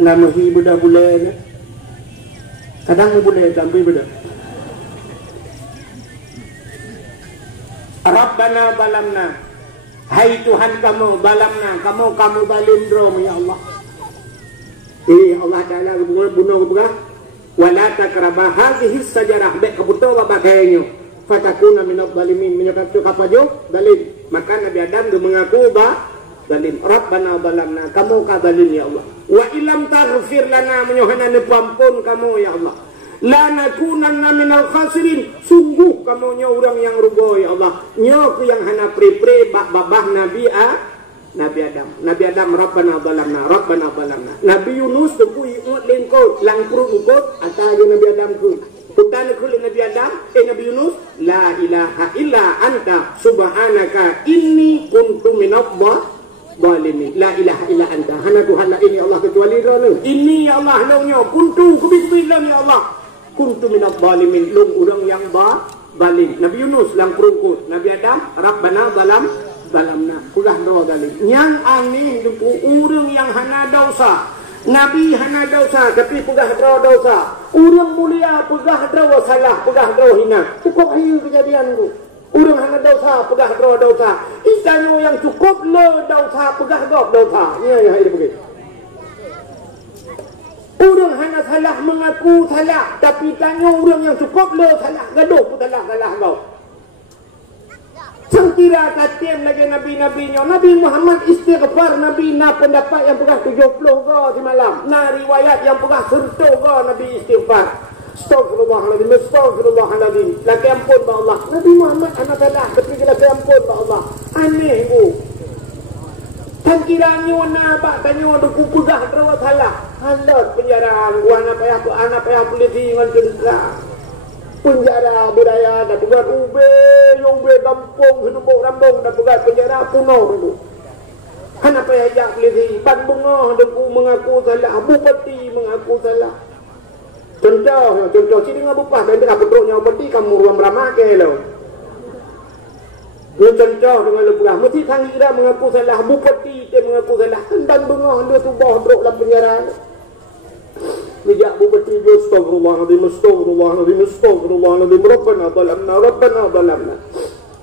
nama hi budak boleh kan? Kadang boleh tapi budak. Rabbana balamna. Hai Tuhan kamu balamna, kamu balim drom ya Allah. Allah Taala bunuh berah. Wala takrabah hadhihi sajarah baik kebutuh bakainya. Fatakuna minadh zalimin menyebab apa jo zalim. Maka Nabi Adam dia mengaku zalim. Rabbana balamna, kamu zalim ya Allah. Wa illam taghfir lana menyohana nepampun kamu ya Allah. La nakunanna minal khasirin. Sungguh kamunya orang yang rugo ya Allah. Nyo yang hana pre-pre babah Nabi Adam Rabbana balamna. Nabi Yunus tu iut lengkot langkru ukot atau Nabi Adam ku. Putan ku Nabi Adam Nabi Yunus la ilaha illa anta subhanaka inni kuntu minadh zalimin. La ilaha illa anta. Hana Tuhan lain ya Allah kecuali Dia. Ini ya Allah nonyo kuntu kebilang ya Allah. Kuntu minadh zalimin. Lung urang yang zalim. Nabi Yunus lang krungkut. Nabi Adam Rabbana balamna. Kulah doa zalim. Yang aneh tu urang yang hana dosa. Nabi hana dosa tapi pegah dosa. Urang mulia pegah salah, pegah hina. Cukup hiu kejadian tu. Urang hana dosa, pegah dosa. Istanyo yang cukup le dosa, pegah dosa. Ya ini begitu. Urang hana salah mengaku salah, tapi tanyo urang yang cukup le salah, gaduh pun salah kau. Sengkira katian lagi nabi-nabinya. Nabi Muhammad istighfar, Nabi na pendapat yang pegah 70 kau di malam. Na riwayat yang pegah 100 kau Nabi istighfar. Astagfirullahaladzim, astagfirullahaladzim. Laki ampun ba Allah. Nabi Muhammad anak salah, tapi laki ampun ba Allah. Aneh bu. Kan kiranya nak tanya duku pegah terawat salah. Halat penjara anak payah polisi dengan tentera. Penjara budaya dah buat ube kampung hidup rambung dah buat penjara puno dulu. Anak payah ajak polisi. Pan bunga duku mengaku salah. Bupati mengaku salah. Contoh sini dengan bupah dan dia putranya bupati kamu ruang ramah ke lo. Ini contoh dengan lepah. Mesti tangira mengaku salah. Bupati dia mengaku salah. Dan bunga dia tubah drok dalam penjara. Bijak bupati dia astagfirullahaladzim, astagfirullahaladzim, astagfirullahaladzim. Rabbana zalamna.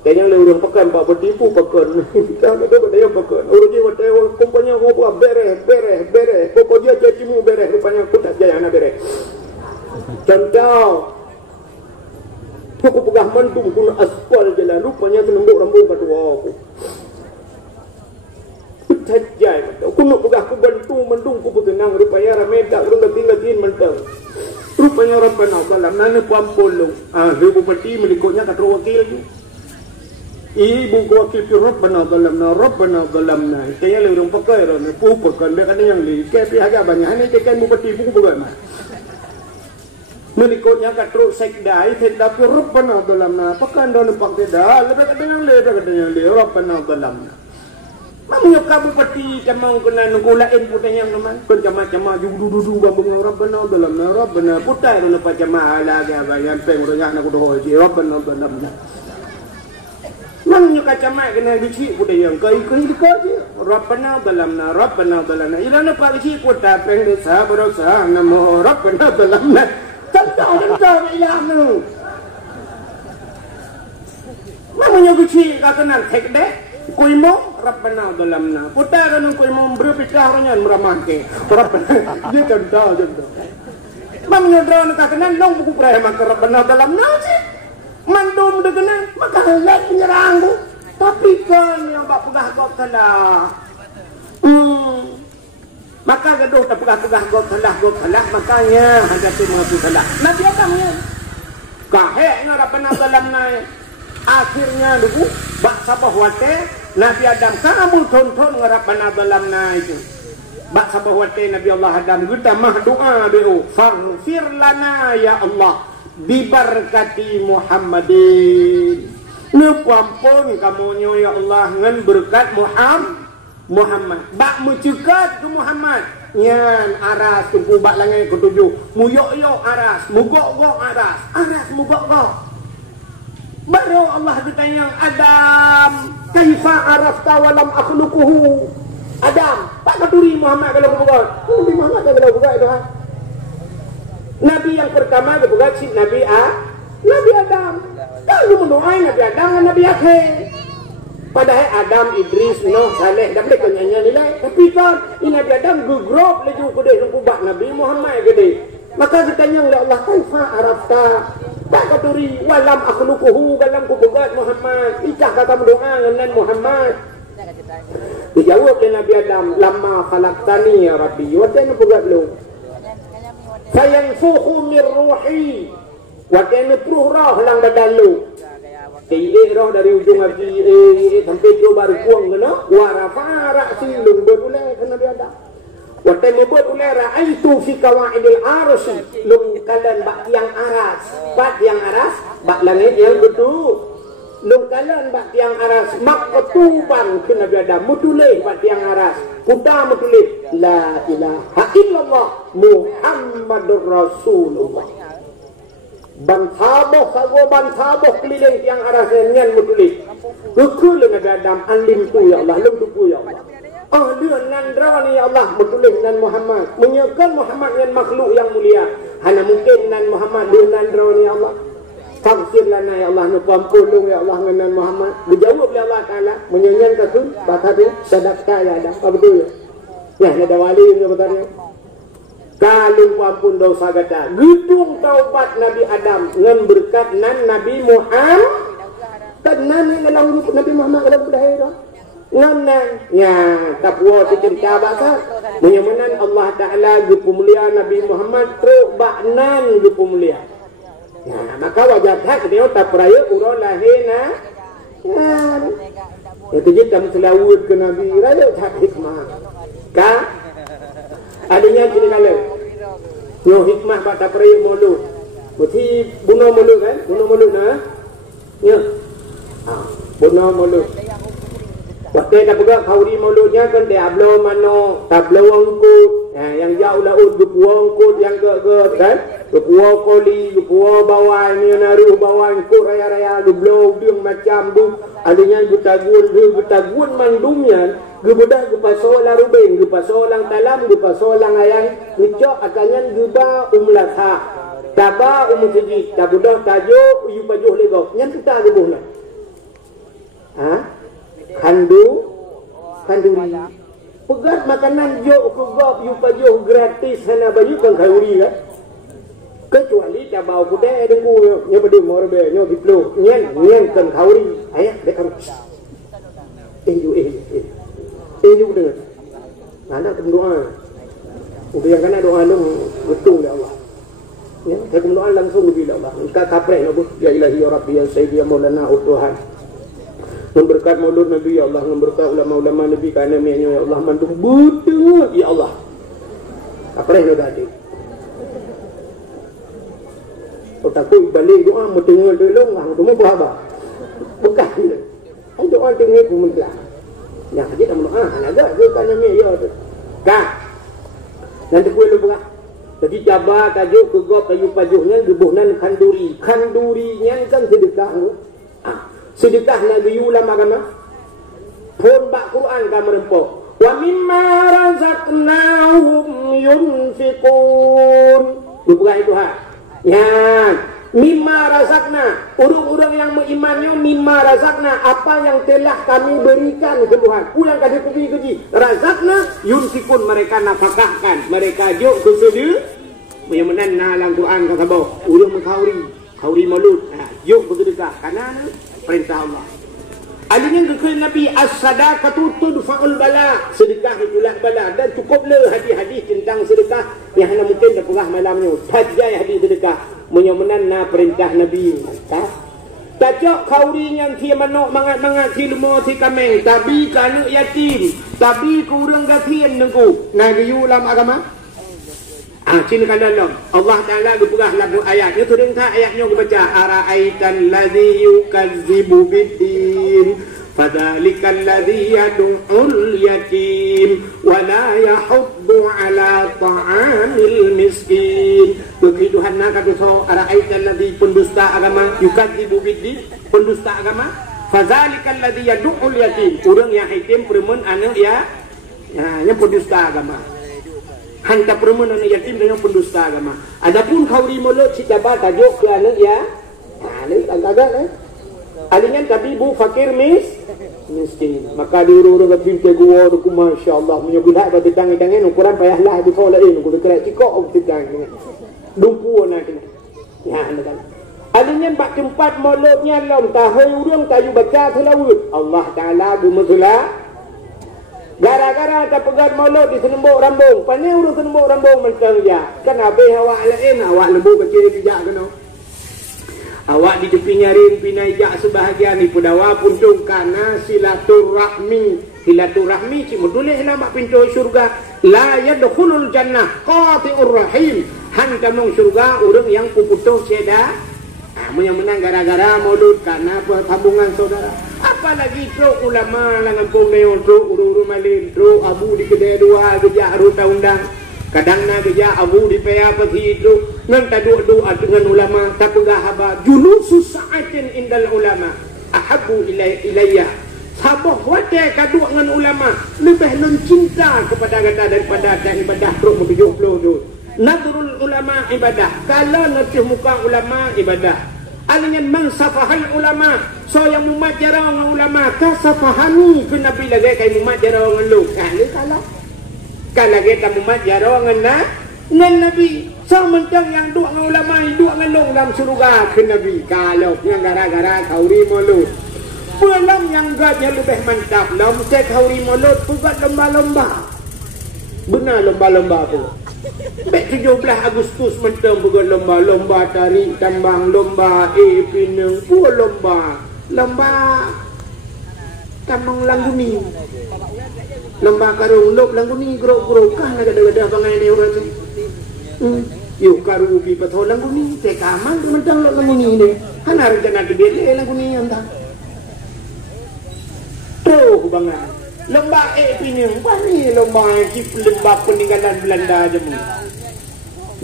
Kayaknya le orang pakan pak bertipu pakan. Kita ada yang pakan. Orang dia kata kumpulnya kau beres. Pokok dia cacimu beres. Rupanya aku tak jaya nak beres. Contoh aku pegah mantung guna aspal jalan. Rupanya senembuk rambut berdua aku tajai aku nak pegah aku bantu mandung aku tenang. Rupanya ramai tak orang tinggal mentang. Rupanya Rabbana zalamna ni pampul lu. Ibu peti melikutnya kata wakil tu. Ibu wakil tu Rabbana zalamna. Kaya le orang pakai orang pakan dia kata yang li. Kaya pihak banyak ni tekan bupati buku bagaimana. Melikutnya katruk sekdai tapi Rabbana zalamna. Pakan dah nampak tidak. Lebih kata yang li Rabbana zalamna. Mamanya kamu peti camau kena nunggu lain putai yang teman. Kon cama-cama dudu bambung Rabbana zalamna. Rabbana putai ro napa cama ala ga bayan peng ro nya nak doh ji Rabbana zalamna. Mamanya kacama kena dici putai yang kai dikaji. Rabbana zalamna. Ila napa dici putai peng desa berosa namo Rabbana zalamna. Contoh ilmu. Mamanya dici katanan tek deh. Kuimo Rabbana zalamna. Putar kan kuimo berpikah ranyan meramake. Rabbana dia contoh. Mamnya drone katanan long buku pray maka Rabbana zalamna sih. Mandum degenan maka lihat penyerang tu. Tapi kan yang bak pegah kau salah. Maka gaduh tak pegah kau salah makanya ada tu mengaku salah. Nabi Adamnya. Kahek Rabbana zalamna. Akhirnya dulu bak sabah wate Nabi Adam kamu tonton Rabbana zalamna itu. Bak sabah wate Nabi Allah Adam kita mah doa doa faghfir lana ya Allah bibarkati Muhammadin. Nupampun kamu ya Allah ngan berkat Muhammad. Bak mencekat ke Muhammad. Nyan aras tumpu bak langai ketujuh. Muyok aras, mugok aras mugok. Baru Allah ditanya Adam, kaifa arafta wa lam akhluquhu? Adam, tak keturi Muhammad kalau bukan. Nabi Muhammad kalau bukan itu. Nabi yang pertama itu bukan si Nabi Adam. Kalau mendoai Nabi Adam dan Nabi akhir. Padahal Adam, Idris, Nuh, Saleh, dah boleh kenyanya nilai. Tapi kan, ini Nabi Adam gugrop lagi kedai kubak Nabi Muhammad kedai. Maka ditanya oleh Allah, kaifa arafta? Tak katuri walam akhluquhu dalam kubugat Muhammad. Ijah kata berdoa dengan Muhammad. Dijawab oleh Nabi Adam, lama khalaqtani ya Rabbi. Wadana bugat lu. Fayanfukhu min ruhi. Wadana pruh roh lang badan lu. Tiik roh dari ujung hati sampai ke baru kuang kena. Wa rafa ra'si lung berulai ke Nabi Adam. Waktu membuat oleh ra'aitu fi kawaidil arsi lung kalan bak tiang aras. Bak tiang aras, bak langit yang betul. Lung kalan bak tiang aras mak ketuban ke Nabi Adam mutulih bak tiang aras. Putar mutulih la ilaha illallah Muhammadur Rasulullah. Bantaboh keliling tiang aras nyan mutulih. Kekul Nabi Adam alim tu ya Allah, lum tu ya Allah. Dia nandra ni ya Allah bertulis nan Muhammad menyekan Muhammad yang makhluk yang mulia. Hanya mungkin nan Muhammad dia nandra ni ya Allah. Faghfir lana ya Allah nu pampulung ya Allah nan Muhammad. Dijawab oleh Allah Taala menyanyian kasun bahasa tu sadaqta ya ada. Apa betul ya? Ya ada wali ni betulnya. Kalung pampun dosa gata. Gedung taubat Nabi Adam ngan berkat nan Nabi Muhammad. Tenan yang dalam Nabi Muhammad kalau berdahira. Ngan ya kapua cincin kabak Menyamanan Allah Ta'ala gepemulia Nabi Muhammad teruk baknan gepemulia. Nah, maka wajah hak dia tak peraya urang lahir nah. Itu je tam selawat ke Nabi raya tak hikmah. Ka adanya gini kalau yo hikmah pak tak peraya mulut. Berarti bunuh mulut kan? Bunuh mulut nah. Ya. Bunuh mulut. Waktu tak pegang kauri mulutnya kan dia ablo mano, tablo angkut. Yang jauh laut gepuang angkut yang ge kan. Gepuang koli, gepuang bawang ni naruh bawang angkut raya-raya geblo dia macam tu. Adanya gutagun mandumnya, gebedah gepaso la rubeng, gepaso lang talam, gepaso lang ayang, ngecok akannya geba umlatha. Taba umuji, tabudah tajo uyu pajuh lego. Nyan kita gebuhna. Kanduri pegat makanan jok kegop yu pajuh gratis hana bayu kan kauri kan kecuali tabau kuda dengku nya bede morbe nya diplo nyen kan kauri ayah dekan enju dengar nanda doa udah yang kana doa lu betul ya Allah ya saya doa langsung bila Allah engkau kapreh ya ilahi ya rabbi ya sayyidi ya maulana Tuhan memberkat maulud Nabi ya Allah, memberkat ulama-ulama Nabi kerana mianya ya Allah mandum betul ya Allah. Apa yang dah ada? Oh takut balik doa mendengar tolong hang tu mau apa? Bukan. Ai doa dengar tu mentlah. Ya haji tak doa agak ke kerana mianya tu. Kak. Nanti kuih lu buka. Jadi jabat tajuk kegop kayu pajuhnya gebuhnan kanduri. Kandurinya kan sedekah tu. Sedekah Nabi ulama agama pun bak Quran ka merempok wa mimma razaqnahum yunfiqun bukan itu ha ya mimma razaqna urang-urang yang berimannya mimma razaqna apa yang telah kami berikan ke Tuhan ulang kali keji razaqna yunfiqun mereka nafkahkan mereka juk kesedia menyamanan dalam Quran kata bawa urang mengkauri maulud juk bersedekah karena perintah Allah. Adanya kekal Nabi as-sadaqatu tudfa'ul bala. Sedekah itulah bala dan cukuplah hadis-hadis tentang sedekah yang hanya mungkin dah pernah malamnya. Tajai hadis sedekah menyamanan perintah Nabi. Tajak kauri yang dia manok mangat-mangat si lemah si kameng, tabi ke anak yatim, tabi ke orang gafian nengku. Nabi ulam agama. Cina dalam Allah Ta'ala berperah lagu ayat itu ringkas ayatnya baca ara'aitan ladzi yukazzibu biddin fadzalikal ladzi yad'ul yatim wa la yahuddu ala ta'amil miskin begitu hendak kata so ara'aitan ladzi pendusta agama yukazzibu biddin pendusta agama fadzalikal ladzi yad'ul yatim orang yang yatim perempuan anak ya yang pendusta agama hantar perempuan anak yatim dengan pendusta agama. Adapun kauri mulut si dapat tajuk ke anak ya. Ini agak-agak alinya tapi bu fakir miskin. Maka diurung-urung ke pintu gua tu masya-Allah punya gula pada tangan-tangan ukuran payahlah di sekolah ini gua kerak cikok di tangan. Dumpu nak ni. Ya kan. Alinya bak tempat mulutnya lom tahu urang tayu baca selawat. Allah Taala gumula gara-gara tak pegang mulut di senembok rambung. Pandai urus senembok rambung macam dia. Kan habis awak lain, awak lembu kecil bijak kena. Awak di tepi nyaring pinajak sebahagian ni pudawa puntung kana silaturahmi. Silaturahmi cik mudulih nama pintu syurga. La yadkhulul jannah qati'ur rahim. Hantar nong syurga urang yang puputuh seda. Menang gara-gara mulut karena tabungan saudara. Apalagi truk ulama langan pungneon truk uru-uru malin truk abu di kedai dua gejak ruta undang kadang na gejak abu di paya peti itu ngan tadu-doa dengan ulama tapegah haba julusus sa'atin indal ulama ahabbu ilayya sabah wate kadu dengan ulama lebih mencinta kepada kata daripada ibadah truk 70 tu nadrul ulama ibadah kalau ngerti muka ulama ibadah alingan mansafahal ulama so yang mumat jarang dengan ulama kasafahani ke Nabi lagi kaya mumat jarang dengan lu ni kalau lagi tak mumat jarang dengan Nabi so mentang yang duk dengan ulama duk dengan lu dalam surga ke Nabi kalau yang gara-gara kauri mulut belum yang gajah lebih mantap lom cek kauri mulut bukan lomba-lomba Benar lomba-lomba apa? Baik 17 Agustus mentang bukan lomba tarik tambang, lomba pinang, pun lomba tambang langguni, lomba karung lop langguni, gerok kah nak ada bangai ni orang tu. Yuk karu pi patho langguni, tekaman tu mentang langguni ni. Hanar jangan dibeli langguni anda. Tuh bangai. Lomba pinang, pani lomba peninggalan Belanda je mu.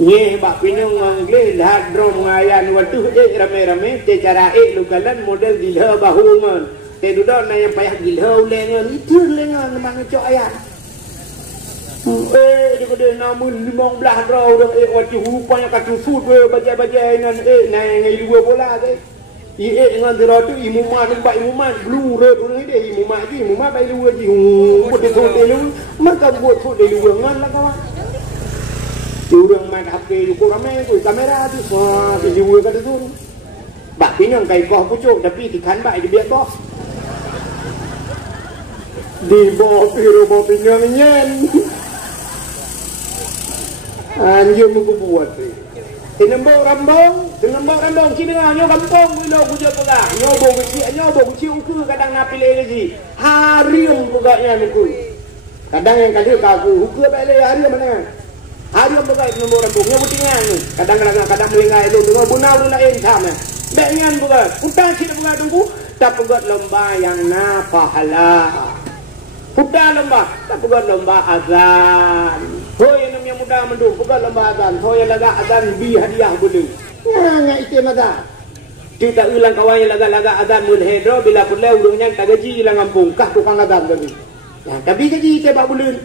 Nye bak pinang mangle dah drum ngayan waktu rame-rame cara lukalan model gila bahu man. Te duduk na yang payah gila ulengan itu lengan mang cok ayat. Dia kata namun 15 draw dah waktu rupanya katu sud baca-baca dengan ngai dua bola ke. Dengan tu imuman nampak imuman blue red orang dia imuman baik dua je buat dia dulu maka buat dia dulu ngan lah kawan orang main HP tu ramai tu kamera tu wah dia kata tu bak pinang kai koh pucuk tapi ikan bak dia biar koh di bawah pinang nyen anjir muka buat Tinembok rambong sini nyo kampung bila kuja pegak nyobo kecil uku kadang nak pilih lagi harium pegaknya nuku kadang yang kali kaku uku pilih harium mana harium pegak tinembok rambong nyobo tinggal ni kadang melingai tu dengar bunau tu lain sama bengan pegak utang sini pegak tunggu tak pegat lomba yang na pahala Puda lomba, tak pegat lomba azan. Hoi yang muda mendung, pegat lomba azan. Hoi yang laga azan bi hadiah boleh. Nggak item azan. Kita ulang kawan yang laga azan mul hedro bila pulai urungnya tak gaji ilang kampung kah tukang azan tadi. Nah, tapi gaji tebak bulan.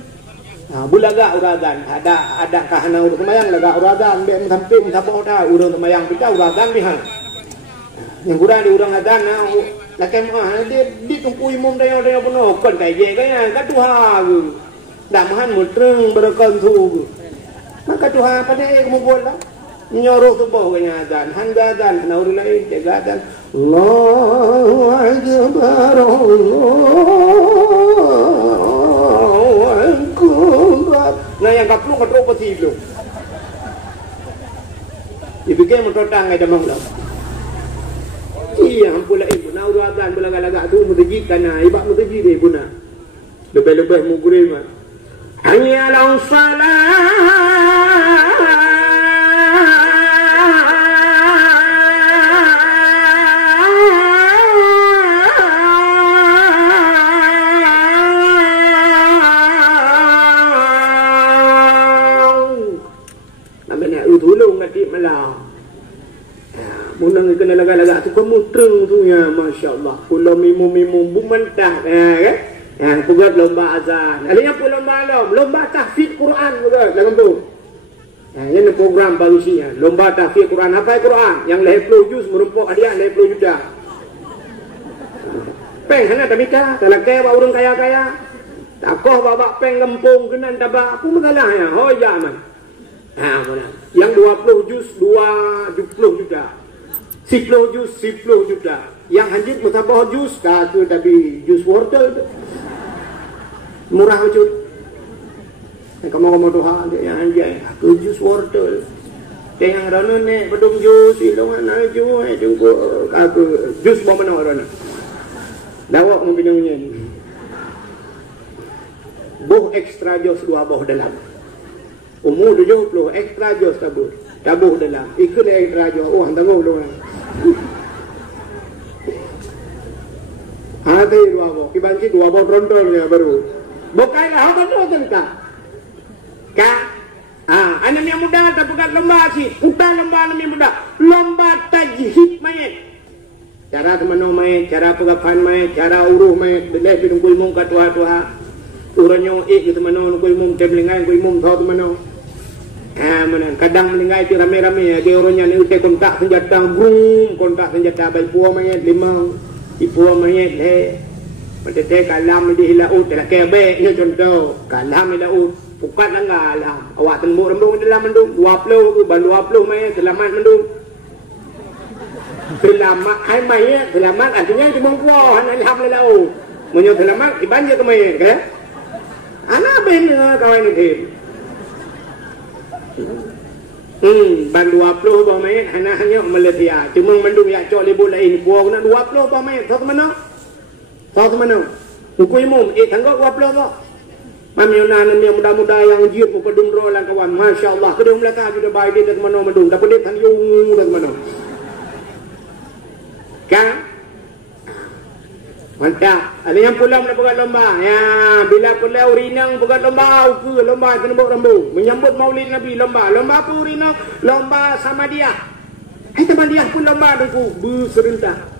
Nah, bulaga uragan ada kahana urang semayang laga uragan be sampai sapo dah urang semayang kita uragan bihan. Yang kurang di urang azan nah lakem dia ditumpu imam daya puno kon kai je kan ka tuha gu damahan mutreng berekan tu maka tuha pada kamu buat lah nyoroh tu bawah kanya azan handa azan kena urang lain jaga azan Allahu akbar Allahu akbar nah yang kaplu katro pasi belum dipikir motor tang ada mangla iya ampun lah ibu nak uragan belagak-lagak tu mutajid kana ibak mutajid dia pun nak lebih-lebih mugrim hanya lau salah nak tolong ngatik malam munang kena laga-laga tu kamu tereng tu ya masya-Allah. Pulau mimum bumantah kan. Yang pegat lomba azan. Alanya pun lomba tahfidz Quran juga dalam tu. Ini program baru sih ya. Lomba tahfidz Quran hafal Quran yang lahir 10 juz merumpuk hadiah lahir 10 juta. Peng hana tamika kalau kaya ba urang kaya-kaya. Takoh babak peng ngempung kenan tabak aku mengalah ya. Oh ya man. Mana? Yang 20 juz 20 juta. 10 juta. Yang anjir mutabah jus kata tapi jus wortel tu. Murah cut. Kamu doa dia yang anjir aku jus wortel. Dia yang rana ni bedung jus ilongan nak jus jumpa aku jus bawa mana rana. Dawak membinungnya. Boh ekstra jus 2 boh dalam. Umur 70 ekstra jus tabuh dalam. Ikut ekstra jus. Oh tangguh doang. Ada 2 boh, kibanci 2 boh rondol ya baru. Bokai lah apa tu tentang? Anak yang muda tak pegat lomba sih, utang lomba anak yang muda, lomba tajhid mayat. Cara temano mayat, cara pegapan mayat, cara uruh mayat, belai pinungkul mung katuha. Uranyo gitu temano nungkul mung temlingai nungkul mung tahu temano. Mana kadang melingai itu rame-rame ya dia orangnya ni utai kontak senjata baik puang mayat 5 ipuang mayat macam tu kalam di laut telah kebek ni contoh kalam di laut pukat langgar alam awak tembuk rembung dalam mendung 20 ke ban 20 mayat selamat mendung selamat hai mayat selamat artinya cuma puang alhamdulillah menyo selamat iban je ke mayat kan Anak benar kawan ini. Ban 20 pemain anaknya Malaysia. Cuma mendung ya cok libur lain. Buang nak 20 pemain. Tahu mana? Tahu mana? Ukui mum. Tangga 20 kok. Mamiunan yang muda-muda yang jiut pedung rolan kawan. Masya Allah. Kedung belakang sudah baik dia dari mana mendung. Dapat dia tanjung dari mana. Kan? Mantap. Ada yang pulang nak buat lomba. Ya, bila pulang urinang buat lomba. Uku lomba tenebuk rambu. Menyambut Maulid Nabi lomba. Lomba apa urinang? Lomba sama dia. Hai teman dia pun lomba dengku berserentak.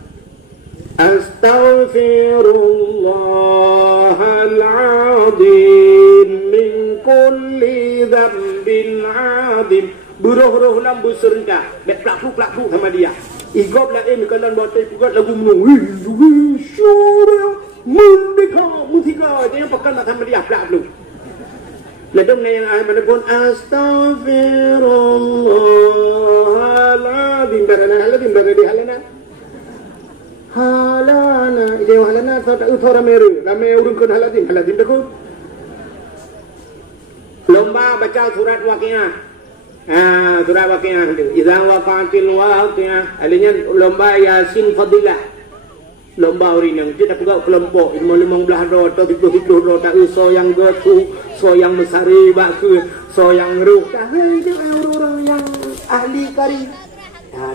Astaghfirullahaladzim min kulli dzambin adzim. Buruh-ruh lambu serentak. Bek plak-pluk sama dia. Igop lah kalan batai pugat lagu menung. Syurah merdeka musika. Dia yang pekan nak sama dia plak dulu. Ledong na yang mana pun astaghfirullahaladzim. Haladim berada di halanan. Halana. Itu yang halanan. Tak tahu meru. Ramai urungkan haladim. Haladim takut. Lomba baca surat Waqiah. Surah Waqiah itu. Idza waqa'atil waqi'ah. Adanya lomba Yasin Fadilah. Lomba urinang. Kita pegak kelompok. 15 rota, 30 rota. So yang getu, so yang mesari baksu, so yang ruh. Hei, dia orang yang ahli kari.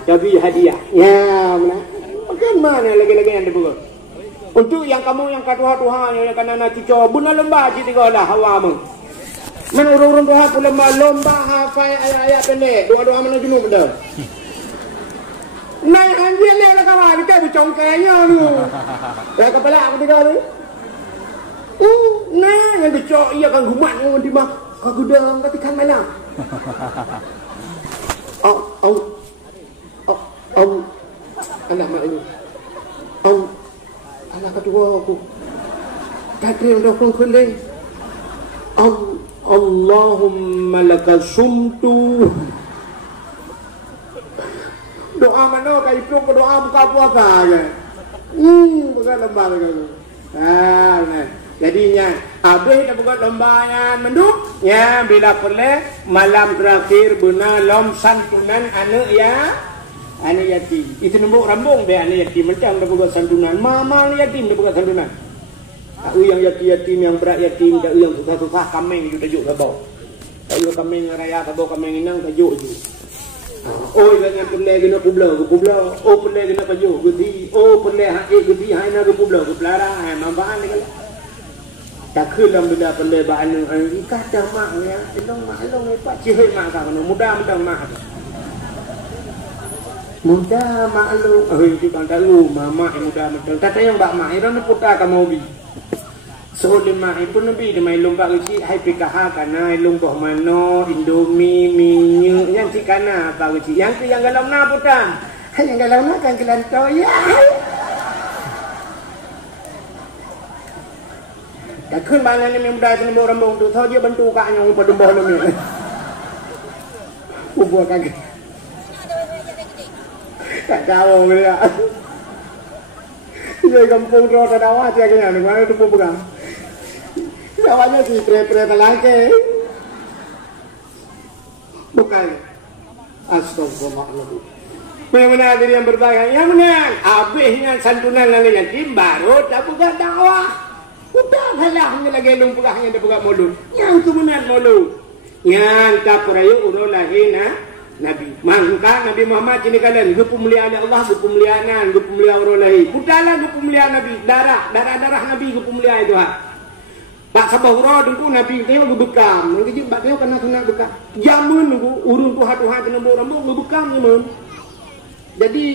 Tapi hadiah. Ya, mana? Bagaimana lagi-lagi yang dibuat? Untuk yang kamu yang katuha-tuha, yang kanan cucu, buna lomba cita lah hawamu. Man urung-urung doa pula lomba hafal ayat-ayat pendek. Doa-doa mana jenuh benda. Naik anjir ni lah kawan. Kita bercongkainya tu. Dah kepala aku tiga tu. Naik yang kecok. Ia kan gumat ni. Di mah. Kau gudang katikan mana. Anak mak ini. Anak kedua aku. Tak ada yang dah kuling. Allahumma laka sumtu. Doa mana kau itu doa buka puasa kan? Bukan lomba kan? Jadinya habis dah buka lomba yang menduk. Ya bila perlu malam terakhir guna lom santunan anak ya. Anak yatim. Itu nombor rambung dia anak yatim macam dah buka santunan. Mama yatim dah buka santunan. Tak yang yatim yang berat yatim, tak yang susah-susah kambing juga tajuk ke bawah. Tak yang kambing raya ke bawah kambing inang tajuk je. Oh yang pelai kena kubla. Oh pelai kena tajuk gedi. Oh pelai hak gedi hai na ke kubla hai manfaat ni kalau. Tak kelam bila pelai ba anu kata mak ya. Elong ni pak cihoi mak ka kono mudah mak. Mudah mak lu. Itu kan tahu mama mudah. Kata yang bak mak ira ni putar ka mau bi. So lima pun nabi demai lomba uji hai PKH kana lomba mano Indomie minyak yang si kana apa uji yang tu yang galau na putan yang galau na kan kelantau ya tak kun bana ni muda tu nombor rambung tu tahu dia bantu kaknya pada boh ni ubah kaki tak tahu dia dia kampung tu ada awak dia kena mana tu pegang awalnya si pre-pre telangke bukan astagfirullahaladzim. Memang diri yang berbahagia yang menang habisnya santunan lalu yatim baru tak buka dakwah udah halahnya lagi lumpurahnya dah buka mulut yang tu menang mulut yang tak perayu ulo lahina Nabi maka Nabi Muhammad ini kalian gupu mulia Allah gupu mulianan gupu mulia ulo lahi putalah gupu mulia Nabi darah Nabi gupu mulia itu ha. Pak sabah hura dengku Nabi tengok gebekam. Nanti jembat tengok kena sunat bekam. Jamun dengku urun tuha-tuha kena bau rambut gebekam ni men. Jadi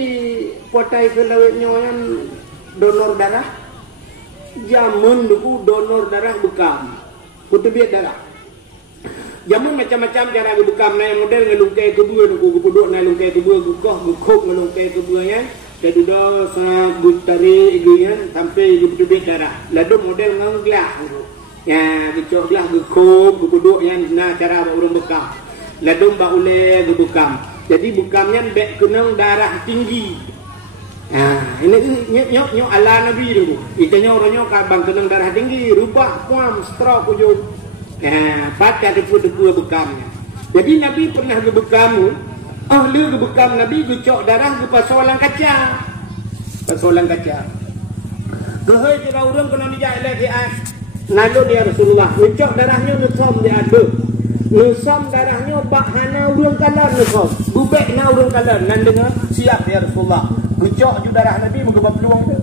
potai kelawetnya yang donor darah. Jamun dengku donor darah bekam. Kutebiat darah. Jamun macam-macam cara gebekam naik model ngelungkai kedua dengku gepuduk naik lungkai kedua gukoh gukuk ngelungkai kedua yang kedua sangat gutari egoyan sampai kutebiat darah. Lalu model nganggelah dengku. Ya, dicok belah gekum, geduduk yang nah cara urung bekam. Ladum ba ule gebekam. Jadi bekamnya bek kenang darah tinggi. Ini nyok ala Nabi dulu. Itanya orangnya kabang tenang darah tinggi, rubah, kuam, stroke ujung. Baca depu-depu bekamnya. Jadi Nabi pernah ke bekamu. Lu ke bekam Nabi gecok darah ke pasolan kaca. Pasolan kaca. Gehoi kira orang kena dijak lagi nalo dia Rasulullah. Gecok darahnya nusom dia ada. Nusom darahnya bakhana urang kalan nusom. Bubek na urang kalan nan dengar siap ya Rasulullah. Gecok ju darah Nabi mengebab peluang tu.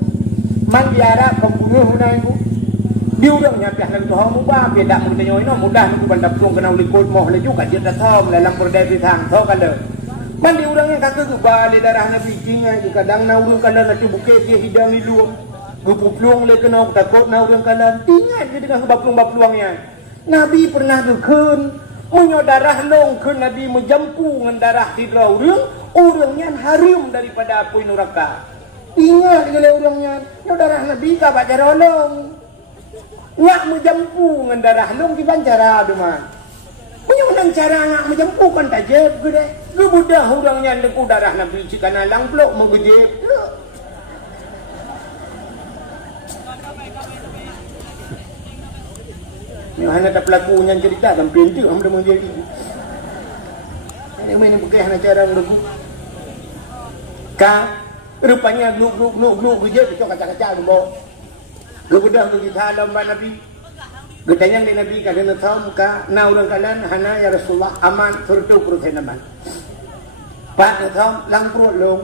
Man biara pembunuh hunai ku. Dia urang nyapah nan Tuhan mubah beda mun tanya ino mudah ku bandap peluang kena likut moh le juga dia datom dalam berdaya tang tho kala. Man dia urang yang kata ku balik darah Nabi jingai kadang na urang kalan nanti bukit dia hidang ni luang. Gupu peluang le kena takut na urang kalan. Ingat dia dengan sebab peluang-peluangnya. Nabi pernah dukun munyo darah long ke Nabi menjampu dengan darah tidra urangnya harum daripada api neraka. Ingat gele urangnya, yo darah Nabi ka baca rolong. Ngak menjampu dengan darah long di bancara duman. Munyo nang cara ngak menjampu kan tajeb gede. Lu budah urangnya deku darah Nabi cikana lang blok megejep. Ni hanya tak pelakunya cerita dan pintu hamba menjadi. Ini main pakai hanya cara lagu. Rupanya gluk je kecok kaca-kaca lumbo. Lu budak tu kita dalam Nabi. Getanya di Nabi kadang tahu ka na urang kalan hana ya Rasulullah aman surtu kurus naman. Pak tahu lang perut long.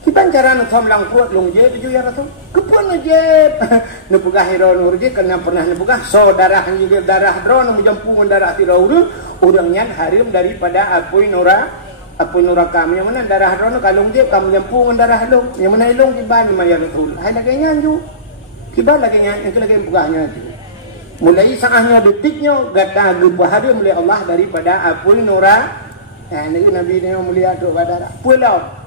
Kita cara nathom lang perut long je tu ya Rasul. Kepun je. Nepugah hero nur je kena pernah nepugah saudara juga darah dron menjampungan darah tirau urangnya harum daripada apoi neraka yang mana darah dron kalung je kamu menjampungan darah long yang mana long kiban ya Rasul. Hai lagi nyanju. Kiban lagi nyanju yang lagi pugahnya tu. Mulai saahnya detiknya gata gebu harum oleh Allah daripada apoi neraka. Ini Nabi yang mulia tu darah. Pulau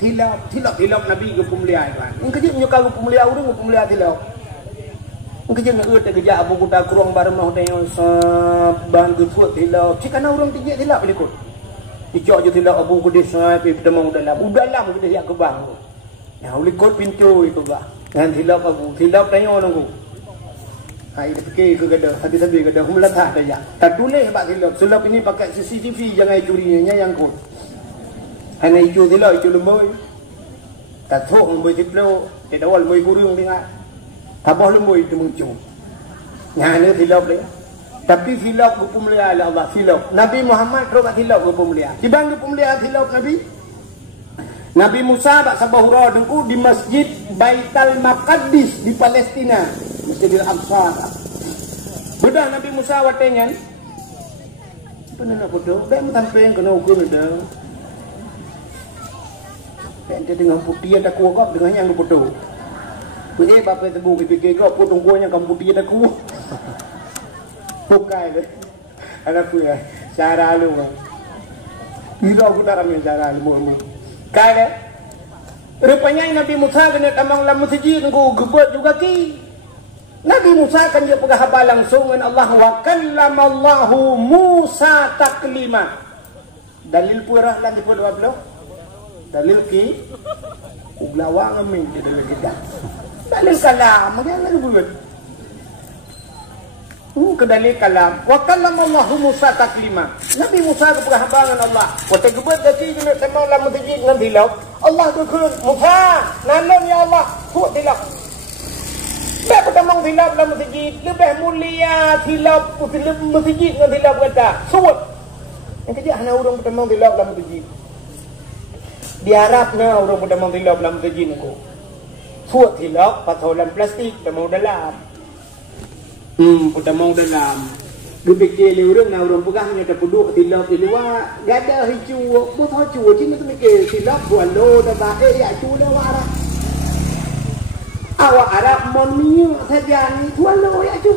Tilap Nabi ke pemulia kan. Yang kecil nyokal ke pemulia urang ke pemulia tilap. Yang kecil nak urut kerja abu kuda kurang barang noh tengok saban ke fuat tilap. Cikana urang tinggi tilap likut. Dicok je tilap abu kuda sai pi pertama udalam kuda yak ke bang. Ya likut pintu itu bah. Dan tilap abu tilap tengok nunggu. Hai dia fikir ke gadah habis gadah humlatah saja. Tak tulis bak tilap. Sulap ini pakai CCTV jangan curinya yang kot. Hanya itu tidak itu lemui. Tak tahu lemui tiplo. Tidak awal lemui kurung dengar. Tabah lemui itu muncul. Yang ini silap dia. Tapi silap hukum mulia oleh Allah silap. Nabi Muhammad terus silap hukum mulia. Dibanding hukum mulia silap Nabi. Nabi Musa bak Sabahura dengku di Masjid Baitul Maqdis di Palestina. Masjidil Aqsa. Bedah Nabi Musa watenya. Pernah nak bodoh. Baik tampil kena ukur dah. Dia dengan putih ada kuat dengan yang betul. Jadi bapa tebu fikir kau potong kuahnya kamu putih ada kuat. Bukai deh. Ada punya cara lu kan. Bila aku tak ambil cara lu. Kai deh. Rupanya Nabi Musa kena tamang dalam masjid aku gebut juga ki. Nabi Musa kan dia pegang haba langsung dengan Allah wa kallamallahu Musa taklima. Dalil purah lan di pura belah. Dalil ki ublawang amin di dalam kita. Dalil kalam macam mana buat? Ke dalil kalam. Wa kallamallahu Musa taklima. Nabi Musa ke perhabangan Allah. Waktu gebet kaki kena sama dalam masjid dengan tilau. Allah tu kun Musa, nanon ya Allah, buat tilau. Baik pertama tilau dalam masjid, lebih mulia tilau masjid dengan tilau kata. Suat. Yang kejap hanya orang pertama tilau dalam masjid. Diharapnya orang pada mengtilap dalam masjid aku. Fuat tilap patolan plastik dah mau dalam. Pada mau dalam. Dipikir orang nak orang pegahnya dah puduk tilap di luar. Gada hijau, buat hijau sini tu mikir tilap buat lo dah baik ya cu dah warah. Awak Arab moniu saja ni tuan lo ya cu.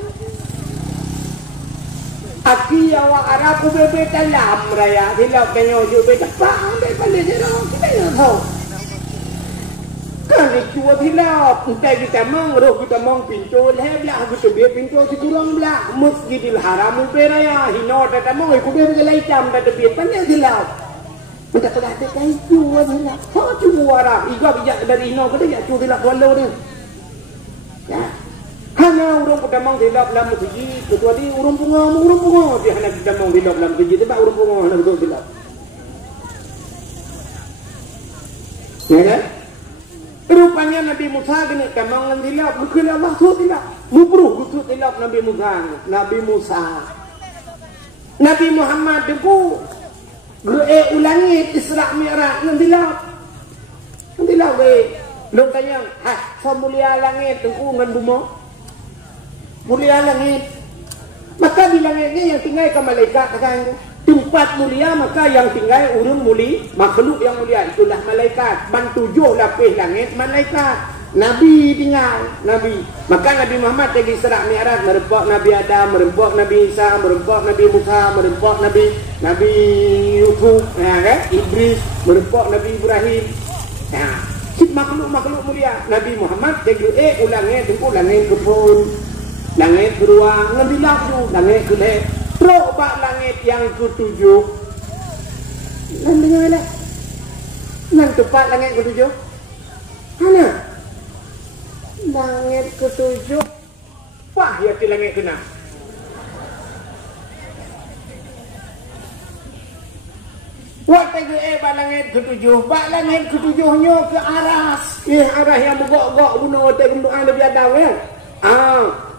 Aki awak Arab ku bebe dalam raya tilap tengok je bebe faham be pandai je dah kita nak tahu kan itu tilap kita roh kita pintu lebelah kita be pintu si kurang belah Masjidil Haram be raya hino dah mong ku bebe lai jam dah be pandai tilap Kita perhati kayu lah. Kau cuma arah. Iga bijak dari ino. Kita jak curi lah kuala ni. Ya. Hanya orang pedamang dilap dalam masjid. Ketua di urung bunga. Dia hanya pedamang dilap dalam masjid. Sebab urung bunga hanya betul dilap. Ya kan? Rupanya Nabi Musa kena pedamang dengan dilap. Bukan Allah tu dilap. Mubruh tu dilap Nabi Musa. Nabi Muhammad debu. Ulangi Isra Mi'raj nanti lah weh. Lu tanya, mulia langit tengku ngan bumi. Mulia langit. Maka di langitnya yang tinggal ke malaikat kan. Tempat mulia maka yang tinggal urun muli makhluk yang mulia itulah malaikat. Ban 7 lapis langit malaikat. Nabi tinggal, Nabi. Maka Nabi Muhammad pergi Isra Mi'raj merempak Nabi Adam, merempak Nabi Isa, merempak Nabi Musa, merempak Nabi Yusuf, kan? Idris, merempak Nabi Ibrahim. Nah, makhluk mulia. Nabi Muhammad pergi ulangnya tengku langit kebun, langit beruang, nanti laku langit gede. Teruk bak langit yang ke-7. Nanti mana? Nang tepat langit ke-7. Mana? Langit ke-7. Wah, ya di langit ke-6. Waktu itu bak langit ke-7. Bak langit ke-7 nya ke aras. Arah yang bergok-gok bunuh waktu kemudian lebih ada kan?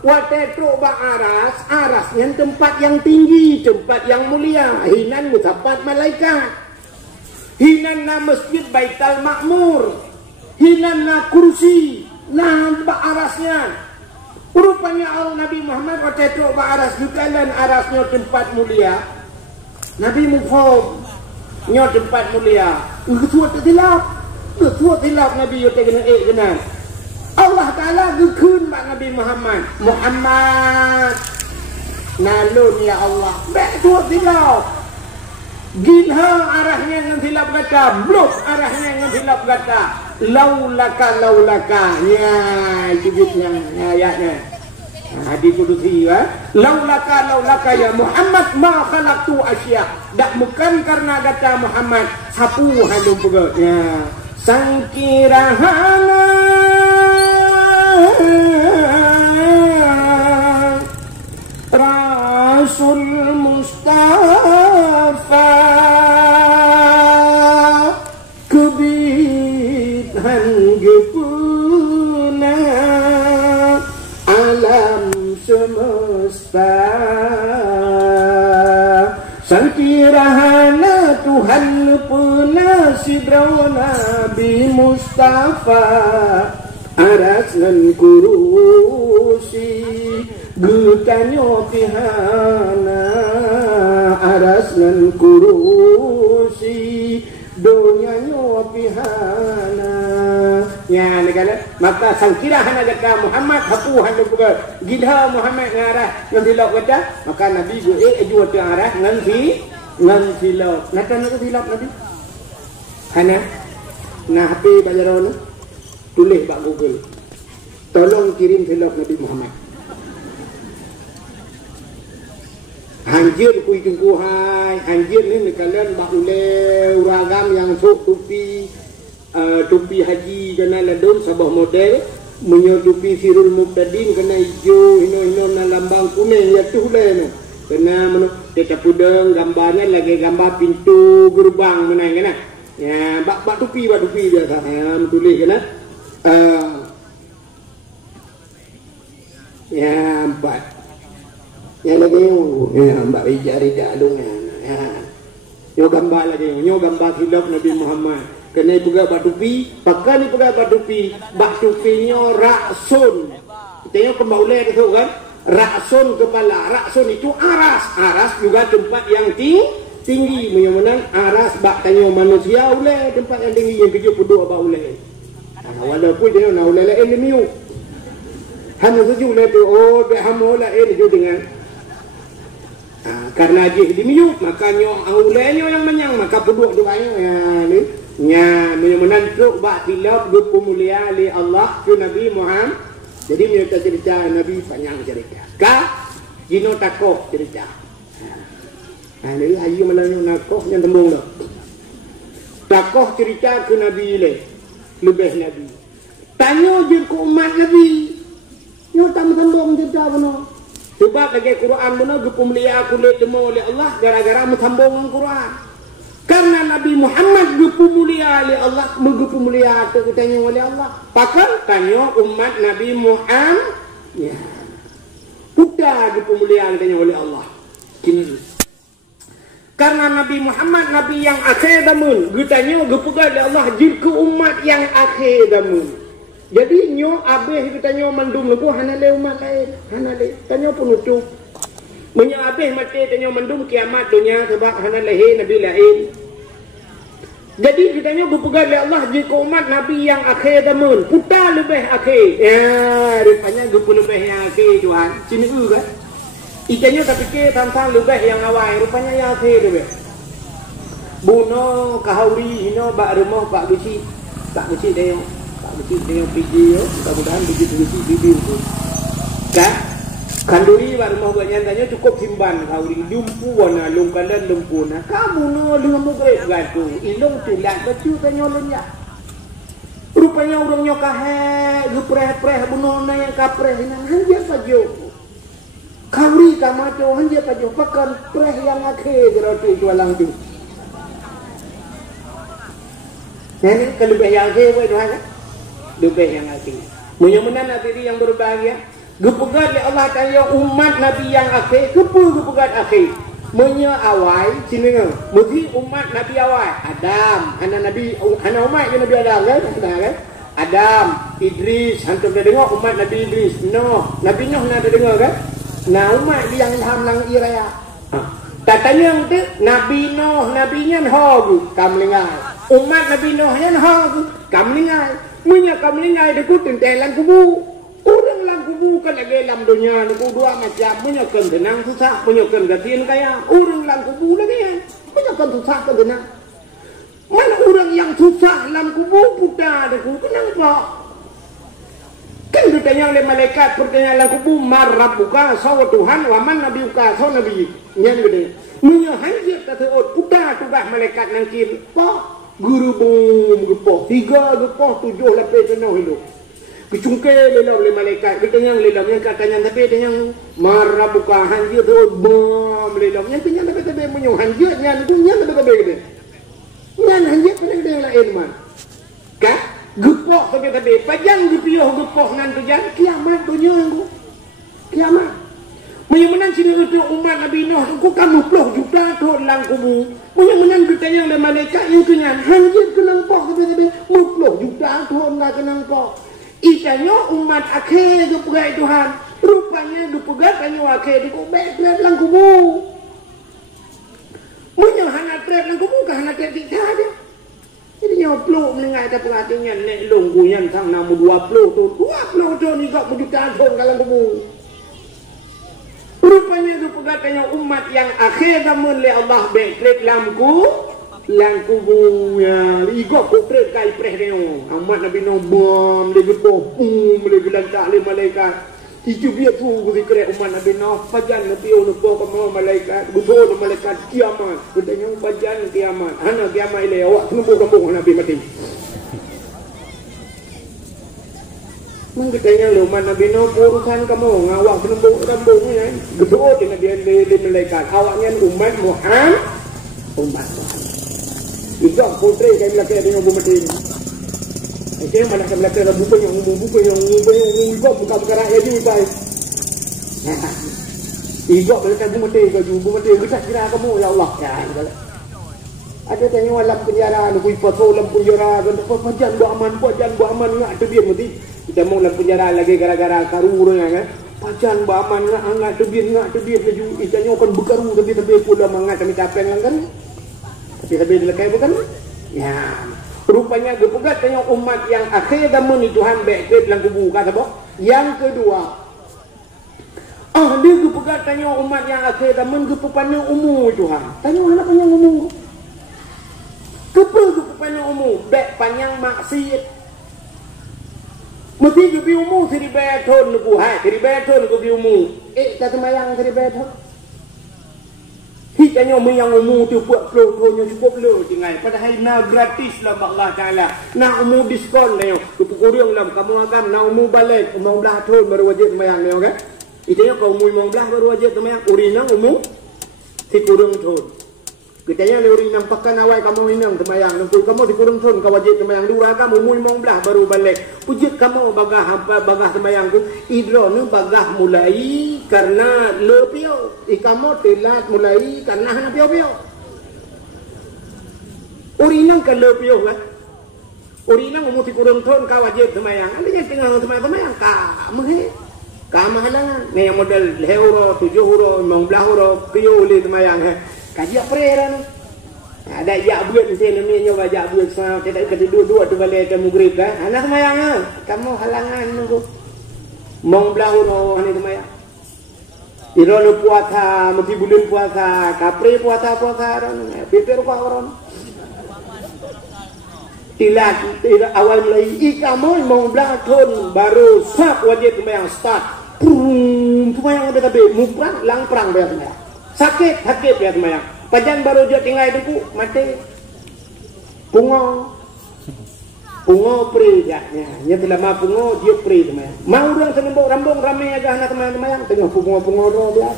Waktu itu bak aras yang tempat yang tinggi, tempat yang mulia. Hinan mutapat malaikat. Hinan na masjid Baitul Ma'mur. Hinan na kursi. Nampak arasnya. Rupanya Allah Nabi Muhammad waktu itu aras juga dan arasnya tempat mulia. Nabi Muhammad nya tempat mulia. Ketua tilap Nabi yote kena. Allah Ta'ala gekun mak Nabi Muhammad. Nalun ya Allah. Ketua tilap. Gilha arahnya dengan tilap kata. Blok arahnya dengan tilap kata. Laulaka ya judulnya ayatnya hadis qudsi ya laulaka ya Muhammad ma khalaqtu asya dak bukan karena kata Muhammad sapu halung pegatnya sangkirahana Rasul Mustafa Gepuna alam semesta Sangkirahana Tuhan puna sidra Nabi Mustafa aras dan kurusi Gutanyo pihana aras dan kurusi Donyanyo pihana ya negara maka sangkirahana kata Muhammad hapuhan juga gidha Muhammad ngarah ngan dilok kata maka Nabi go aju ke arah ngan silok natan nak silok Nabi hana nah HP bajaron tulis bak Google tolong kirim silok Nabi Muhammad Anjir kui tengkuhai anjir ni kalian bak ule uragam yang sok tupi tupi haji kena ladon sabah model menyo tupi sirul muqtadin kena hijau hino na lambang kuning ya tu le kena meno kita pudeng gambarnya lagi gambar pintu gerbang menang kena ya bak tupi dia kan tulis kena ya empat ya lagi ya mbak ijari dalungnya ya yo gambar lagi yo gambar hilaf Nabi Muhammad kena juga batupi pakai ni pakai batupinya raksun kita kembali lagi tu kan raksun kepala raksun itu aras juga tempat yang tinggi menang aras bak tanya manusia ulai tempat yang tinggi yang kerja peduk apa ulai walaupun dia nak ulai lain lemiu hanya saja ulai tu be hamola dia dengan karena dia lemiu makanya ulainya yang menyang maka peduk doanya ya ni nya menantuk bak tilap gupu mulia li Allah tu Nabi Muhammad jadi minta cerita Nabi panjang cerita ka jino takok cerita ini ayu melalui nakok yang tembung dah Takoh cerita ke Nabi lebih Nabi. Tanya je ke umat Nabi. Nyo tambah-tambah cerita benar. Sebab lagi Quran benar gepemulia kulit demo oleh Allah gara-gara mentambung Quran. Karena Nabi Muhammad gepemulia oleh Allah, gepemulia tanya oleh Allah. Pakal tanya umat Nabi Muhammad. Ya. Sudah gepemulia tanya oleh Allah. Kini. Karena Nabi Muhammad Nabi yang akhir zaman, getanya gepegal oleh Allah jil ke umat yang akhir zaman. Jadi nyo abih getanya mandum lagu hanale umat lain, hanale tanya penutup. Menyo abih mati tanya mandum kiamat dunia sebab hanale nabi lain. Jadi getanya gepegal oleh Allah jil ke umat Nabi yang akhir zaman, putar lebih akhir. Ya, rupanya gepe lebih yang akhir Tuhan. Sini kan? Itanya tak fikir tentang lebih yang awal, rupanya yang akhir lebih. Buno kahauri hino bak rumah pak besi dia. Betul dengan video, mudah-mudahan begitu video tu. Kanduri baru mau buat nyantanya cukup simpan kauri lumpu warna lungkalan lumpu na. Kamu no dengan mugrek gatu, ilung tulang kecil tanya lenya. Rupanya orangnya kahe, gepreh-preh bunona yang kapreh ini hanya saja. Kauri kamato hanya saja pakan preh yang akhir geroti jualang tu. Ini kalau bayar ke buat doa kan? Lebih yang akhir. Mudah-mudahan Nabi yang berbahagia. Gepegat oleh Allah Ta'ala umat Nabi yang akhir. Gepegat akhir. Munya awal. Sini kan. Mesti umat Nabi awal. Adam. Anak Nabi. Anak umat yang Nabi Adam kan? Adam. Idris. Hantar dah dengar umat Nabi Idris. Noh. Nabi Noh nak dengar kan? Nah umat dia yang ilham lang iraya. Katanya tu Nabi Noh. Nabi nya hogu. Kamlingai. Umat Nabi Noh nya hogu. Kamlingai. Munya kami ngai dekut tentelan kubu. Orang lang kubu kan lagi dalam dunia ni dua macam munya kan tenang susah, munya kan gatiin kaya. Orang lang kubu lagi ya. Munya kan susah kan tenang. Mana orang yang susah dalam kubu putar deku kenapa? Kan ditanya oleh malaikat pertanyaan dalam kubu marabbuka sawa Tuhan wa man nabiyuka sawa nabi. Nyan gede. Munya hanjir kata putar tugah malaikat nang kiri. Guru bom gepoh 3 gepoh 7 lapis tenau hidup kecungke lelau oleh malaikat ketanyang lelau yang katanya tapi tanyang marabuka hanjir tu bom lelau yang tanyang tapi menyong hanjir nyan tu nyan tapi gede nyan hanjir pada yang lain man kah gepoh tapi pajang gepiuh gepoh ngan tu jan kiamat dunia aku kiamat menyamanan sini itu umat Nabi Nuh aku kamu 10 juta tu lang kubu menyamanan bertanya oleh malaikat yang kenyan hanjir kenang poh tapi 10 juta tu nak kenang poh itanya umat akhir kepegai Tuhan rupanya kepegai tanya akhir di kubek lang kubu menyang hana trep lang kubu kah hana trep tidak ada jadi nyoplo menengai ada pengertiannya nek longguyan sang namu 20 tu ni kok juta tu kalang kubu. Rupanya itu pegatanya umat yang akhir zaman oleh Allah bekrep lamku bunya igok bekrep kai preh dia umat Nabi Nuh bom lagi pum lagi lantak le malaikat itu dia tu bekrep umat Nabi Nuh pajan Nabi Nuh ke malaikat gubur malaikat kiamat katanya pajan kiamat ana kiamat ile awak kembung Nabi mati. Mengkatanya lu mana bino urusan kamu ngawak rembung ya gedor dengan dia di malaikat awaknya umat Muhammad juga putri kayak laki dengan bumatin itu mana kayak laki ada buku yang buka perkara ya juga baik igok mereka bumatin kita kira kamu ya Allah ya ada tanya dalam penjara lu foto dalam penjara dan pajan bu aman ngak tu dia mesti kita mau dalam penjara lagi gara-gara karu orang kan pajan bu aman ngak tu dia laju itanya akan berkaru tapi pula mangat kami capek kan tapi lekai bukan ya rupanya gepegat tanya umat yang akhir zaman ni Tuhan baik dalam kubu kata boh yang kedua dia gepegat tanya umat yang akhir zaman gepepana umur Tuhan tanya anak panjang umur kepala umum bek panjang maksiat mesti gebi umum siri beton nuku hai siri beton gebi umum kata mayang siri beton tanya yang umum tu buat flow tu cukup le tinggal padahal na gratis lah Allah Taala na umum diskon leo tu kurang lah kamu akan na umum balik umum belah tu baru wajib sembahyang leo kan itanya kau umum belah baru wajib sembahyang urina umum si kurang tu kitanya le urina pakan awal kamu inang sembahyang tu kamu di kurang tu kau wajib sembahyang dua kamu umum belah baru balik pujit kamu bagah apa bagah sembahyang tu idrone bagah mulai karena lepio ikamu telat mulai karena hana pio-pio urinang kan lepio kan urinang umum kurang ton ka wajib sembahyang andanya tengah sembahyang ka mehe ka mahalangan ni model leuro 7 euro 15 euro pio le sembahyang kaji preran ada ya buat di sini namanya wajah buat sama tidak kedua-dua tu balik ke maghrib kan anak sembahyang kamu halangan nunggu mong belau ni sembahyang Iron puasa, mesti bulan puasa, kapre puasa orang, beber orang. Tilat awal mulai ikamu mau belakon baru sak wajib sembahyang start. Sembahyang ada tapi muprang lang perang dia sembahyang. Sakit dia sembahyang. Pajan baru dia tinggal itu mati. Pungo pre jaknya, nya telah ma pungo dia pre sembahyang. Mau orang senembok rambung ramai aja anak teman sembahyang tengah pungo do dia.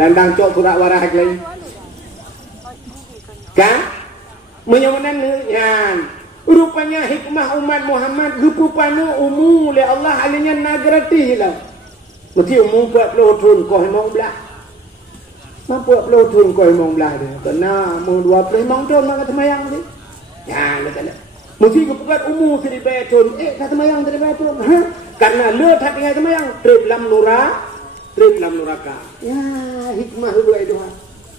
Landang cok surat warah lagi. Kan? Menyawanan yan. Rupanya hikmah umat Muhammad rupanya umum oleh Allah alanya na gratis lah. Mesti umum buat lotun kau mau belah. Mampu upload turun kau mong belah dia. Kena mau 20 mong turun nak semayang ni. Ya, nak. Mesti kepukat umum seri betul. Kata semayang seri betul. Karena le tak tinggal semayang. Trip lam nuraka. Ya, hikmah dua itu.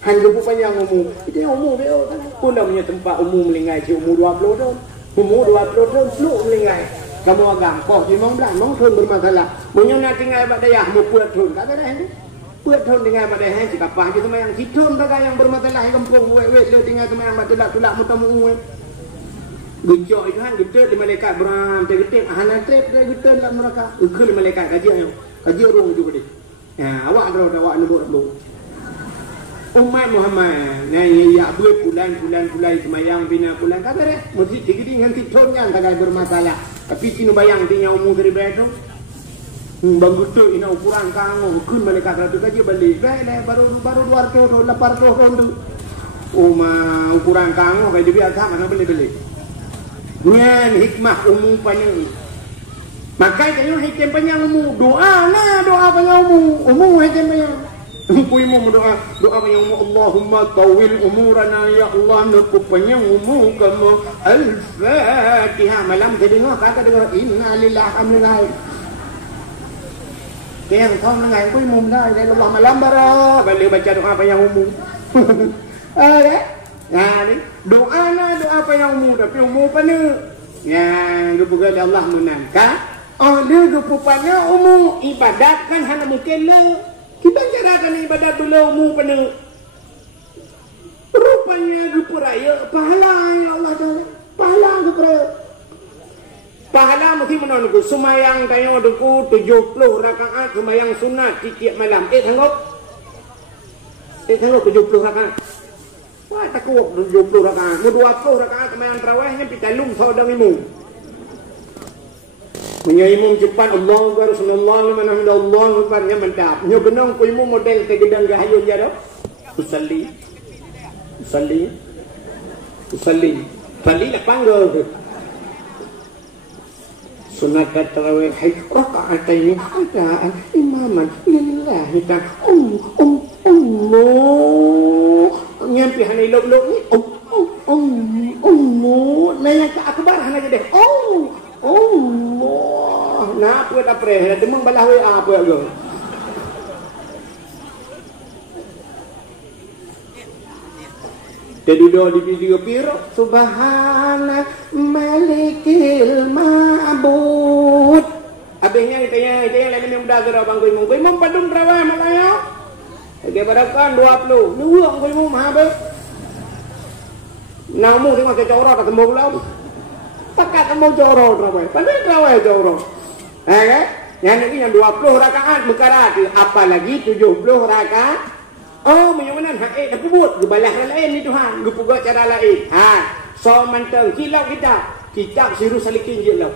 Han kepupannya umum. Itu yang umum dia. Pun dah punya tempat umum melingai. Si umum 20 turun. Umum 20 turun seluk melingai. Kamu agam kau si mong belah. Mong turun bermasalah. Punya nak tinggal pada daya. Mau buat turun. Kata dah ini. Buat tahun dengan pada hari jika pagi sama yang hitam bagai yang bermasalah kampung wet le tinggal sama yang pada tulak mutamu gejok itu kan gejok di malaikat beram tergetik hana trip dari gejok dalam mereka ukul malaikat kaji orang juga deh ya awak nubuk umat Muhammad ya buat bulan semayang bina bulan kata deh mesti tinggi dengan hitam yang bagai bermasalah tapi sini bayang tinggal umur dari betul bang gutuk ina ukuran kango kun malaikat ratu kaji balik baru 200 800 tu ukuran kango kaji biasa mana beli ngan hikmah umum panjang maka kayu hikmah panjang umum doa panjang umum hikmah panjang umum doa panjang umum Allahumma tawil umurana ya Allah nak panjang umum kamu al-fatihah malam saya dengar kata dengar inna lillahi wa inna Kaya kau nangai ko umum dah dari Allah malam bara balik baca doa apa yang umum. Ni doa apa yang umum tapi umum apa ni? Yang kebuka Allah menangka. Dia kepupanya umum ibadat kan hanya mungkin lah. Kita carakan ibadat dulu umum pada. Rupanya keperaya pahala ya Allah Taala. Pahala keperaya. Pahala mesti menonku semayang kayo deku 70 rakaat semayang sunat tiap malam. Sanggup 70 rakaat. Wah takut 70 rakaat. 20 rakaat semayang tarawihnya pitalung saudang imum. Punya imum cepat Allah Akbar Rasulullah mana Allah Akbarnya mantap. Nyo benong ku imum model tegedang gahayun ja dah. Usalli lah panggil. Sunat tarawih raka'ataini adaan imaman lillahi ta'ala Allah nyampi hana lok ni Allah naya ka akbar hana jadi Allah na apa dah pre demang balah we apa yo Jadi doa di video piro subhana malikil ma'bud. Habisnya kita lagi ni mudah gerak bang kuimu padung terawih makanya. Lagi barakan 20. Nuang kuimu habis. Namu tengok ke corot tak tembok lau. Pakat tembok corot terawih. Pandai terawih corot. Kan? Yang ini yang 20 rakaat berkara tu, apalagi 70 rakaat. Oh, macam mana hak dah kubut, gebalah lain ni Tuhan, gepugak cara lain. So manteng kilau kita. Kitab Sirus Salikin je lah.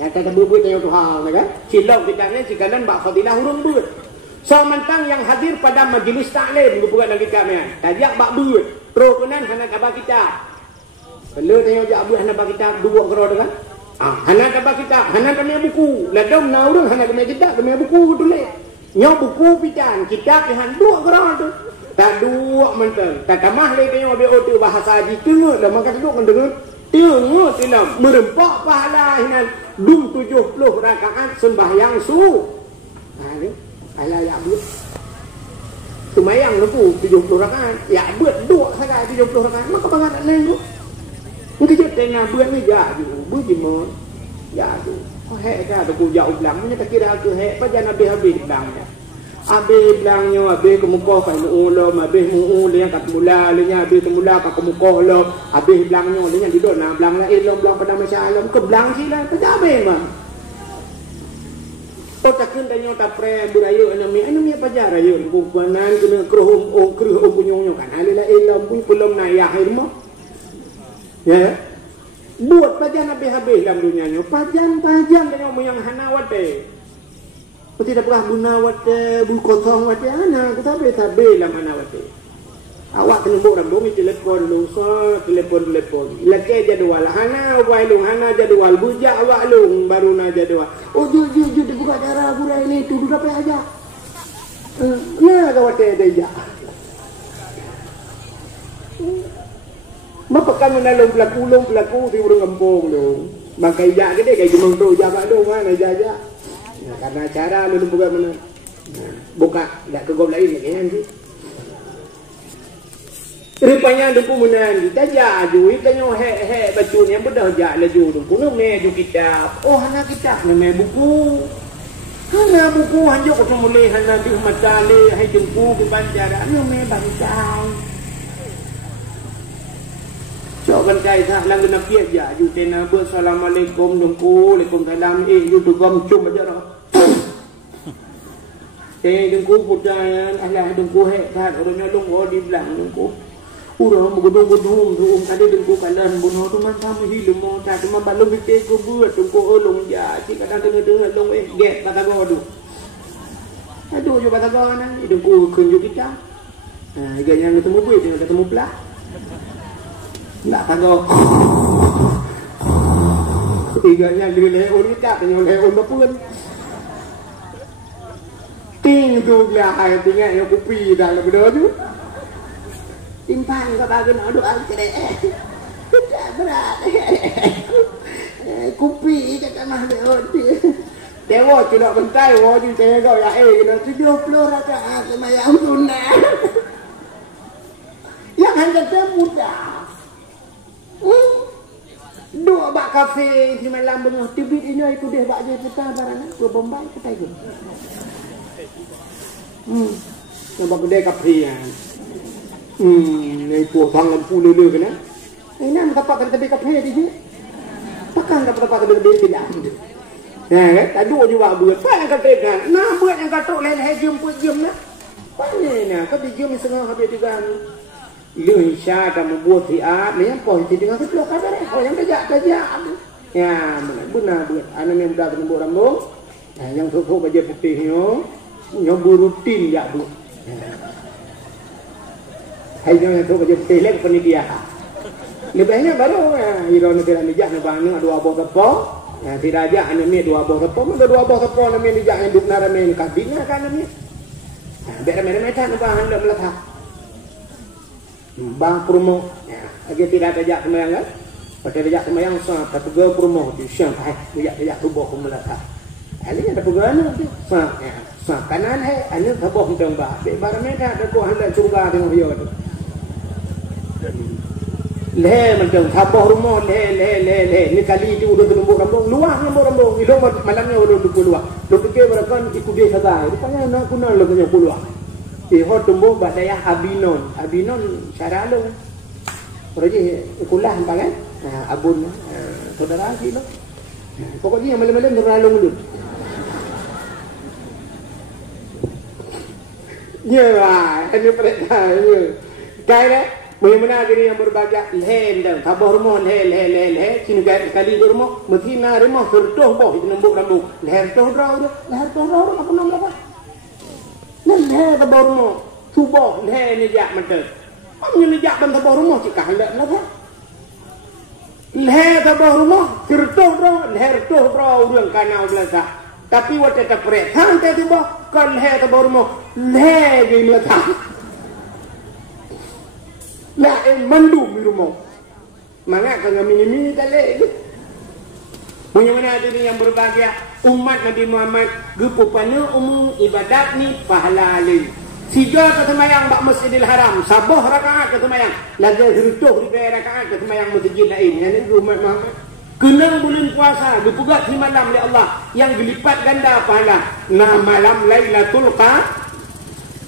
Yang kata berbuat tengok Tuhan kan. Kilau kita ni cikanan bak fadilah hurung buat. So manteng yang hadir pada majlis taklim gepugak dalam kitab ni. Tajak bak buat. Pro kunan hana kabar kita. Kalau tengok jak buat hana bak kita dua kero kan. Hana kabar kita, hana kami buku. Ladom na urang hana kami kita, kami buku tulis. Nyo buku pican, kita han dua gerak tu. Tak dua mentang. Tak tamah lagi tengok BO tu bahasa haji tengok dah makan duduk kan dengar. Tengok tilam merempak pahala hinan dum 70 rakaat sembahyang su. Ni ala ya buat. Sembahyang tu 70 rakaat. Ya buat dua sangat 70 rakaat. Maka bangat lain tu. Mungkin je tengah buat ni ja tu. Bagaimana? Ya tu. Kau hek kan aku jauh belang. Mana tak kira aku hek. Pajan habis-habis belangnya. Habis belangnya. Habis kemuka kai mu'ulam. Habis mu'ulam kat mula. Linya habis temula kat kemuka ulam. Habis belangnya. Linya duduk nak belang lain. Belang pada masyarakat. Ke belang sila. Pajan habis mah. Oh takkan tanya tak pre beraya anami pajar raya. Kumpulan kena keruh punyonyo kan. Alila ilam pun belum naik akhir mah. Ya, buat pajan habis-habis dalam dunianya. Pajan dengan yang hanawat deh. Aku tidak pernah bunawat deh, kosong wat deh. Anak aku tak habis dalam hanawat deh. Awak kena buat dalam bumi telefon lu, telepon. Laki jadual, hana awak lu, hana jadual, bujak awak lu, baru na jadual. Oh jujur dibuka cara gula ini tu dapat aja. Nah kawat deh dia. Mapakan menalung pelaku di urang kampung dong. Bangkai jak gede kayak jemeng tu jaga dong mana jaja. Nah, karena cara lu buka mana. Buka enggak ke gob lain lagi nanti. Rupanya dong menan kita jaju ikannya he bacunya bedah jak laju dong. Kuno meju kitab. Oh hana kitab me buku. Hana buku hanjo ko mulai hana di matale hai jengku ke banjara. Anu me bancai. Coba cai sah lang kena piat ja ju tena assalamualaikum dengku waalaikumsalam ju tu gom cum aja dah. Dengku pudayan alah dengku he kat orangnya long di belang dengku. Urang begudung tu ada dengku kalan bunuh tu man sama hilum mo ta tu man balong bite ko buat dengku olong ja ci kadang dengar long get kata godu. Aduh jo kata gana dengku kunjuk kita. Iganya ketemu buat ketemu belah. Nak tanggo. Iganya di leon ni tak tengok leon berpun. Ting tu lah hai tinggal yang kopi dah le bedo tu. Timpan kau bagi nak doa kere. Tak berat. Kopi kat mah leon tu. Tengok tidak bentai wo ju tengok ya kena 70 rakaat sembahyang sunat. Yang hanya mudah. Dua bak kafe di malam bengah tibit ini aku deh bak je peta barang ke Bombay ke Taiwan. Coba kedai kafe ya. Ni puak lampu lele kena. Ini am tempat kedai kafe di sini. Pakan tempat kedai tidak. Nah, tak dua juga buat. Apa yang katakan? Nah, buat yang kata lain hai jemput jem nah. Panenya, kau di jem setengah habis juga. Lu insya kamu buat siap, ni yang posisi dengan ketua kabar. Oh yang kerja. Ya, benar buat. Anak yang dah kena buat rambut. Yang sok baju putihnya, yang rutin ya bu. Hai yang sok baju putih lagi penitia. Lebihnya baru hero negara ni jak nebang dua abah tepo. Tidak aja anak ni dua abah tepo, ada dua abah tepo anak ni jak yang duk naramen kabinnya kan anak ni. Biar ramai-ramai tak nebang hendak meletak. Bang promo, lagi tidak ada jak semayang kan? Pada jak semayang sah, kata gua promo tu siang hai, jak tubuh pemelata. Ini ada pegangan nanti, sah kanan hai, ini tubuh tentang bah. Barang mereka ada kau hendak curga dengan dia tu. Leh macam tubuh rumah, leh. Ni kali itu udah terumbu rambung, luah rambung. Itu malamnya udah luah. Lu fikir mereka ikut dia saja. Rupanya nak guna lu punya luah. Hot tumbuh bahasa Abinon cara lu. Proje kulah hang kan? Abun saudara sih lo. Pokoknya malam-malam terlalu dulu. lah, ini mereka ya. Kaya bagaimana diri yang berbahagia lehen dah, tabah rumah lehen. Sini kali rumah, mesti na rumah sertoh boh itu nembuk. Leher toh rau, apa nama apa? Leher tabah rumah, subuh leher ni jak macam. Am ni jak ban tabah rumah cik kahlak lah apa? Leher tabah rumah sertoh rau, leher toh rau orang kanau belaka. Tapi waktu tak peret, hantar tiba kan leher tabah rumah, leher gini tak. Lah mandu di rumah. Mangga kagak mini tale. Punya mana ada yang berbahagia umat Nabi Muhammad gepupana umum ibadat ni pahala ali. Tiga ketemayang bak Masjidil Haram, sabah rakaat ketemayang. Lagi hirutuh di rakaat ketemayang masjid lain. Yang ni umat Muhammad. Kenang bulan puasa dipugat di malam oleh Allah yang gelipat ganda pahala. Nah malam Lailatul Qadar.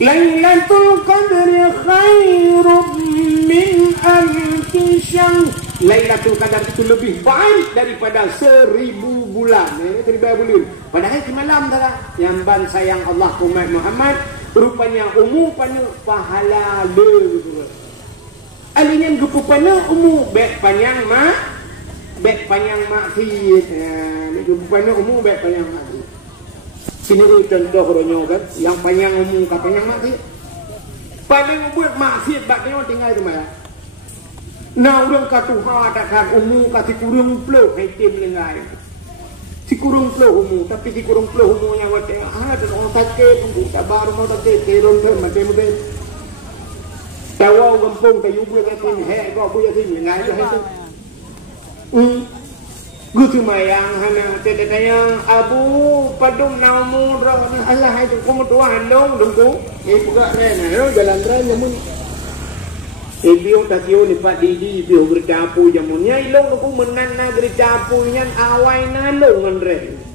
Lailatul Qadri khairum min alfi syahr. Lailatul Qadar itu lebih baik daripada 1000 bulan. 1000 bulan. Padahal di malam dah yang ban sayang Allah umat Muhammad rupanya pada pahala le. Alinin gepupana bek panjang maksud. Gepupana bek panjang maksud. Sini contoh ronyo kan, yang panjang umum ke panjang maksud. Paling buat maksud baknya tinggal di mana? Nah orang kata takkan umum kasi kurung puluh item lengai. Si kurung puluh umum, tapi si kurung puluh umumnya wate ada orang sakit, pun sabar mau sakit, terong macam-macam. Tahu kampung kayu buat kan hek kau buat sini lengai tu itu. Gusti mayang hana tedayang abu padum naumu ro Allah itu kumu tuan dong dongku ni buka rena jalan raya nyamun biung takio ni pak didi biung gercapu jamunnya ilong aku menana gercapu nyan awai nalong andre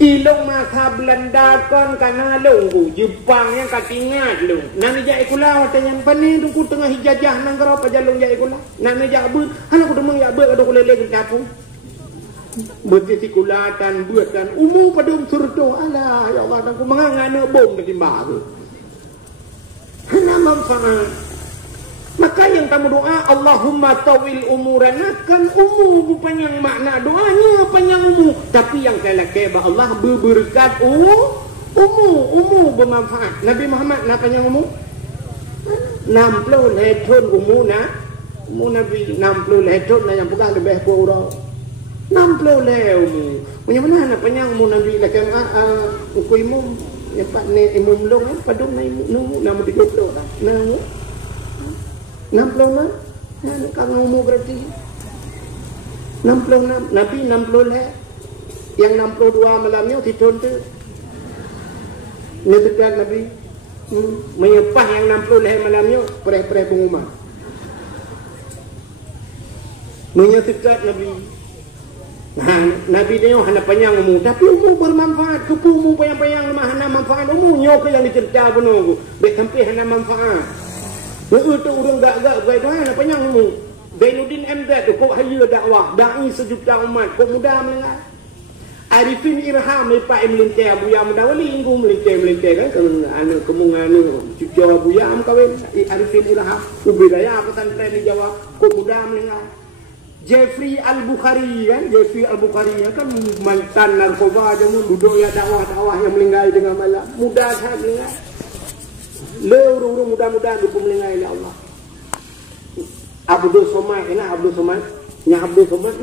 ilong maka Belanda kon kana longku Jepang yang katingat lu nang ja ikula watan pani tungku tengah hijajah nang karo pajalong ja ikula nang ja beut hana ku demang ya beut ado kulele gercapu beut sikulatan beut kan umu padum surto ala ya Allah tangku mangangana bom ketimbang tu hana manfaat. Maka yang kamu doa Allahumma tawil umurana kan umum panjang makna doanya panjang umum. Tapi yang kelakeba Allah berberkat umum bermanfaat. Nabi Muhammad nak panjang umum 60 tahun umur Nabi 60 tahun yang pegang lebih kurang 60 umur. Punya mana nak panjang umur Nabi lakan uku imum ya pak ne imum long padung na imum nama 30 dah. 66 kan umur berarti 66 Nabi 60 lah yang 62 malamnya tidur tu nyetekan Nabi menyepah yang 60 lah malamnya pereh-pereh pengumuman menyetekan Nabi. Nah, Nabi dia hanya panjang umur tapi umur bermanfaat kepu umur panjang-panjang lemah hanya manfaat umurnya ke yang dicerita benar baik sampai hanya manfaat. Itu orang gak baik mana panjang umur. Zainuddin MZ tu kok haya dakwah, dai sejuta umat, kok mudah mendengar. Arifin Irham lepas melintai Buya Mudawali inggu melintai kan anu kemungan cucu Buya am kawin Arifin Irham ubidaya pesantren di Jawa kok mudah mendengar. Jeffrey Al-Bukhari kan mantan narkoba aja duduk ya dakwah yang melinggai dengan malam mudah sangat mendengar. Lurung mudah-mudahan hukum lengai oleh Allah. Abdul Somad nya Abdul Somad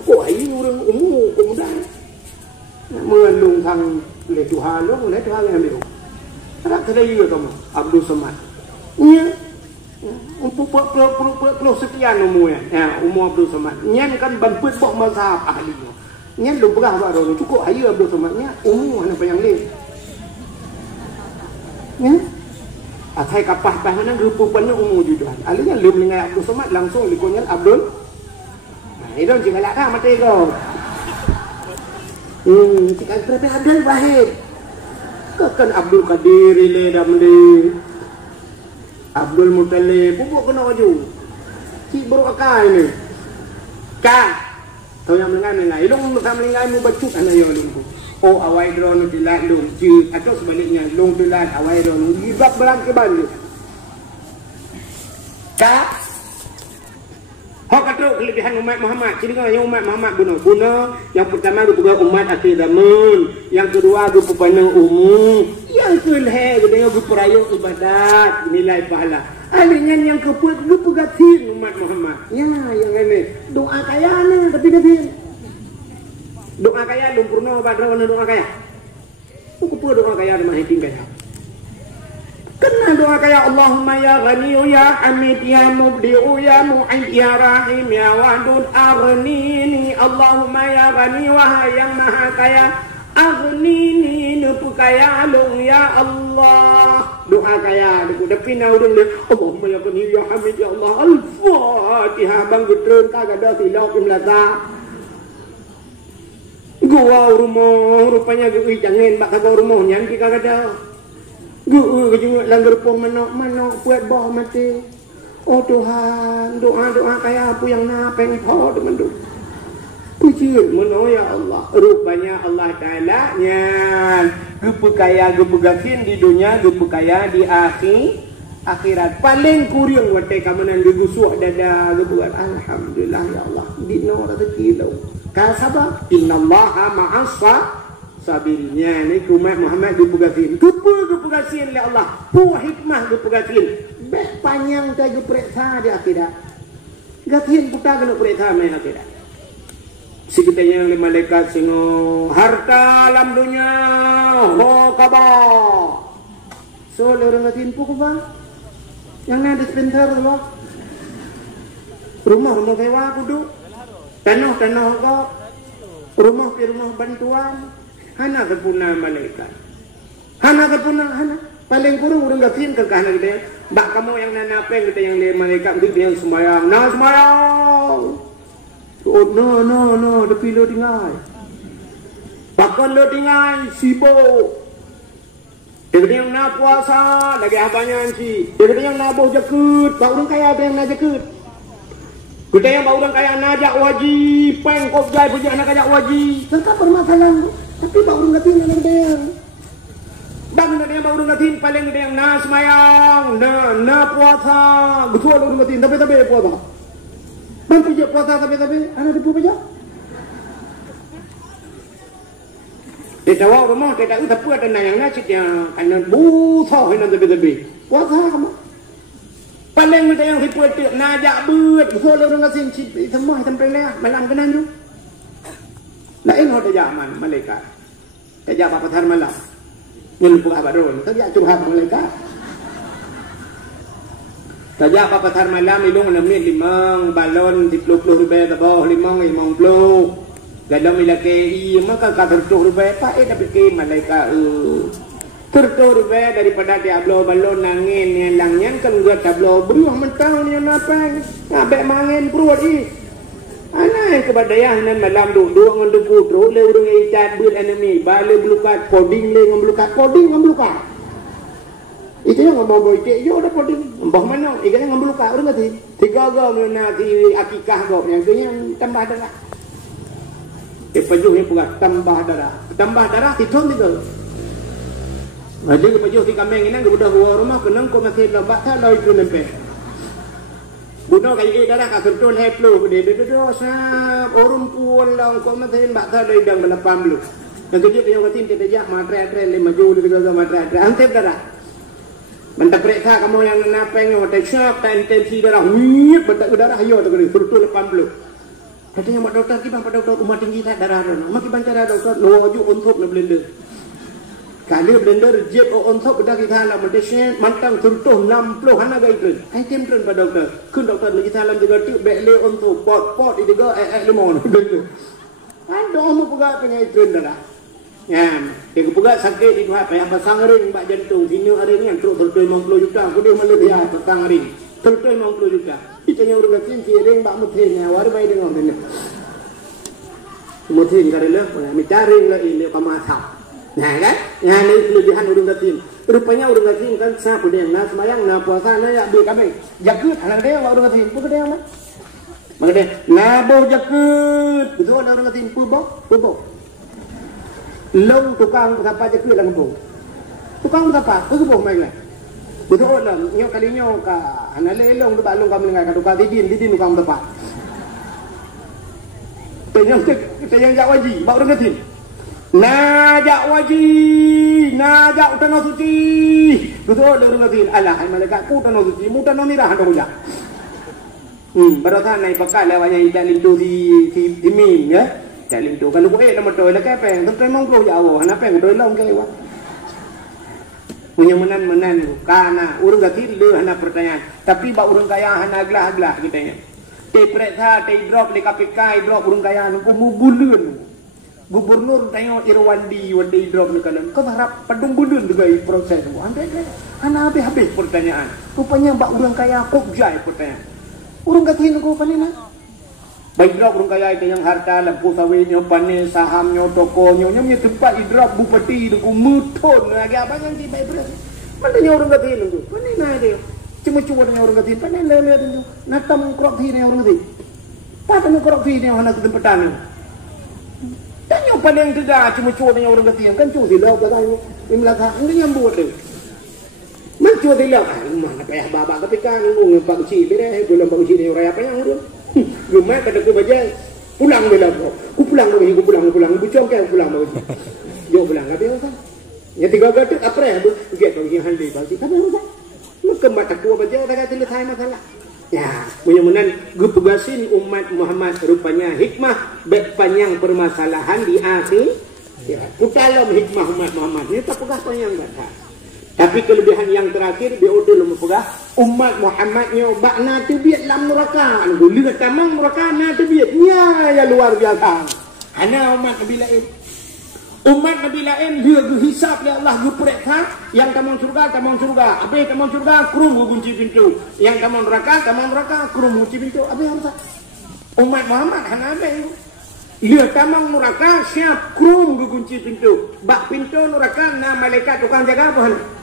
kok ai orang umum kemudahan. Mengandung sang le Tuhan lo, le Tuhan yang ambil. Ada kedai kamu Abdul Somad. Nya untuk perlu sekian umurnya. Ya, umur Abdul Somad. Nya kan banput bok mazhab ahli. Nya lu berapa orang cukup ayu Abdul Somadnya umur apa yang lain. Ya. Atai kapah mana rupa-rupanya umur juduhan. Alihnya lum dengan Abdul Somad langsung likunya Abdul. Nah, itu jika lak dah mati kau. Jika berapa Abdul Wahid. Kan Abdul Qadir ile damli. Abdul Muttalib bubuk kena baju. Cik baru akai ni. Kan. Tahu yang melengah. Ilung tak melengah mu bacuk anak yo lungku. oh awai drone telat long je atau sebaliknya long telat awai drone gibak belang ke balik tak hak kata kelebihan umat Muhammad ciri yang umat Muhammad guna yang pertama dia umat akhir zaman yang kedua dia pepana umum yang kelih dia berperayaan ibadat nilai pahala alingan yang keput dia pegatin umat Muhammad ya yang ini doa kaya ni tapi gatin doa kaya belum purna badra doa kaya keput doa kaya mah hiting kaya kena doa kaya Allahumma ya ghani ya hamid ya mubdi'u ya mu'id ya rahim ya wadud aghnini Allahumma ya ghani wahai yang maha kaya aghnini nupu kaya long ya Allah doa kaya deku depina udung dia Allahumma ya ghani ya hamid ya Allah al-fatihah bang getreun kagada silap imlata gua rumah rupanya gui jangan bak kagak rumah nyan ki kagada gua juga langgar pom manok buat bah mati. Oh Tuhan, doa kayak apa yang napeng tho teman tu. Puji meno ya Allah. Rupanya Allah Taala nyan gepu kaya gepu gasin di dunia, gepu kaya di akhirat. Paling kurang wate kamanan digusuh dada gebuat alhamdulillah ya Allah. Dino rezeki lo. Ka sabar. Innallaha ma'as sabirnya ni umat Muhammad dipegasin kepegasin oleh Allah pu hikmah dipegasin bek panjang tak geperiksa di akhirat gatin putar kena periksa main akhirat si kita yang lima malaikat singo harta alam dunia ho kabar so orang gatin pu ba yang ada sebentar tu rumah sewa kudu tanah kau rumah bantuan hana kepuna malaikat hana paling kurang orang gatin ke kahana kita bak kamu yang nanapeng kita yang le malaikat kita yang sembahyang oh no depi lo tinggal bakon lo tinggal sibuk dia yang nak puasa lagi abangnya si dia yang nak bau jakut bak orang kaya ada yang nak jakut kita yang bak orang kaya najak wajib pengkop jai punya anak ajak wajib tentang permasalahan tapi baru ngatin yang dia bang dia baru ngatin paling dia yang na semayang na puasa betul baru ngatin tapi puasa bang puja puasa tapi anak dia puja dia jawab rumah dia tak tahu apa ada yang nacit yang anak buta hendak tapi puasa kamu paling dia yang dipuat najak beut betul baru ngatin semua sampai leh malam kenan tu lain hoda zaman malaikat kerja apa pasar malam nyelupuk apa dulu kerja curhat malaikat kerja apa pasar malam ilung lemit limang balon di 10 ribu tabah limang 50 gadam ilake iya maka ka 30 ribu pak tapi ke malaikat 30 ribu daripada diablo balon nangin yang langnya kan gua tablo beruah mentang ni apa ngabek mangin pruat anak kebadayah nan malam duduk ngan putro le urang icat beut enemy bale belukat coding le ngam belukat itu yang ngomong boy yo ada coding mbah mana ikan ngam belukat urang ti tiga go mena di akikah go yang tu yang tambah darah pejuh ni pula tambah darah tithon tiga jadi pejuh ti kambing ini budak rumah kenang ko masih lembak tak lalu itu nempe bunuh kayak darah kasut tu heplo dia sah orang pun lang kau macam baca dari dang berlepas belum yang kejut dia katin dia jak matre le maju dia juga matre antep darah mentah periksa kamu yang napeng yang shock tak intensi darah nyit bentak darah ayo tu kena suruh lepas belum katanya mak doktor kita pada doktor umat tinggi tak darah dah mak kita cara doktor loju untuk nak blender kali blender jet untuk dah kita nak mendesain mantang contoh 60 hana gay tu item trend pada doktor kun doktor lagi salam juga tu bele untuk pot itu juga lemon blender ada orang pegang pengai trend dah ya dia pegang sakit di tuat payah pasang ring bak jantung sini hari ni terus 50 juta kudu melebih pasang ring 50 juta itu yang orang kecil ring bak muthin war bai dengan ni muthin karela mencari lagi pemasak. Nah kan, yang ini kelebihan urang gatin. Rupanya urang gatin kan sah pada yang nas semayang, na puasa, na ya bil kami. Jakut, anak dia yang urang gatin, pun dia mana? Maka dia, naboh jakut, betul orang gatin, pubok. Long tukang siapa je ke dalam kebun. Tukang siapa? Ke kebun mai lah. Betul lah, nyok kalinya ka hanale long tu balong kami dengar tukang tidin tukang siapa. Tayang jak waji, bau rengetin. Najak waji, najak tanah suci. Betul dah rengetin. Alah, malaikat ku tanah suci, mu tanah merah dah ujak. Berasa naik pakal lewatnya ikan lintu si mim ya. Ikan lintu kalau ku nama toy lah kepeng, tapi memang perlu jauh. Anak peng toy long ke lewat. Punya menan karena urang gatin le anak pertanyaan. Tapi bak urang kaya anak aglah kita nya. Te periksa, te drop di KPK, drop urang kaya nu mu buleun. Gubernur tanya Irwandi wandi drop ni kalam. Kau harap padung buleun juga proses tu. Anak habis pertanyaan. Rupanya bak urang kaya kok jai pertanyaan. Urang gatin ko panina. Baik drop urang kaya itu yang harta lampu sawitnya, panen sahamnya, tokonya, nya tempat drop bupati tu muton lagi apa yang di baik beras. Mana orang gatin tu? Panina dia. Cuma dengan orang gatin. Panen lele tu. Natam krok thi dengan orang gatin. Paten krok thi dengan anak tempatan ni. Tanya paling tidak cuma dengan orang gatin kan cu silap katanya. Imlaka ini yang buat dia. Macam silap. Mana payah babak ketika ngomong pak uci bere belum pak uci ni orang apa yang urut. Rumah kata ku baca pulang bila ku pulang bucong ke pulang mau. Jo pulang habis kan. Ya 3 gatuk apa ya bu? Get pergi handi bagi. Tapi urut. Maka mata ku baca tak ada selesai masalah. Ya, mudah-mudahan gutugasin umat Muhammad rupanya hikmah panjang permasalahan di akhir. Ya, kutalam hikmah umat Muhammad ni tak pegah panjang kata. Tapi kelebihan yang terakhir dia udah mempegah umat Muhammadnya bakna tu biat lam neraka. Dulu tamang neraka na tu biatnya ya luar biasa. Ana umat Nabi lain. Umat Nabi lain dia dihisap oleh Allah periksa yang kamu surga. Apa yang kamu surga kurum kunci pintu. Yang kamu neraka kurum kunci pintu. Apa yang harus? Umat Muhammad hana ada itu. Dia tamang neraka siap kurum kunci pintu. Bak pintu neraka na malaikat tukang jaga apa?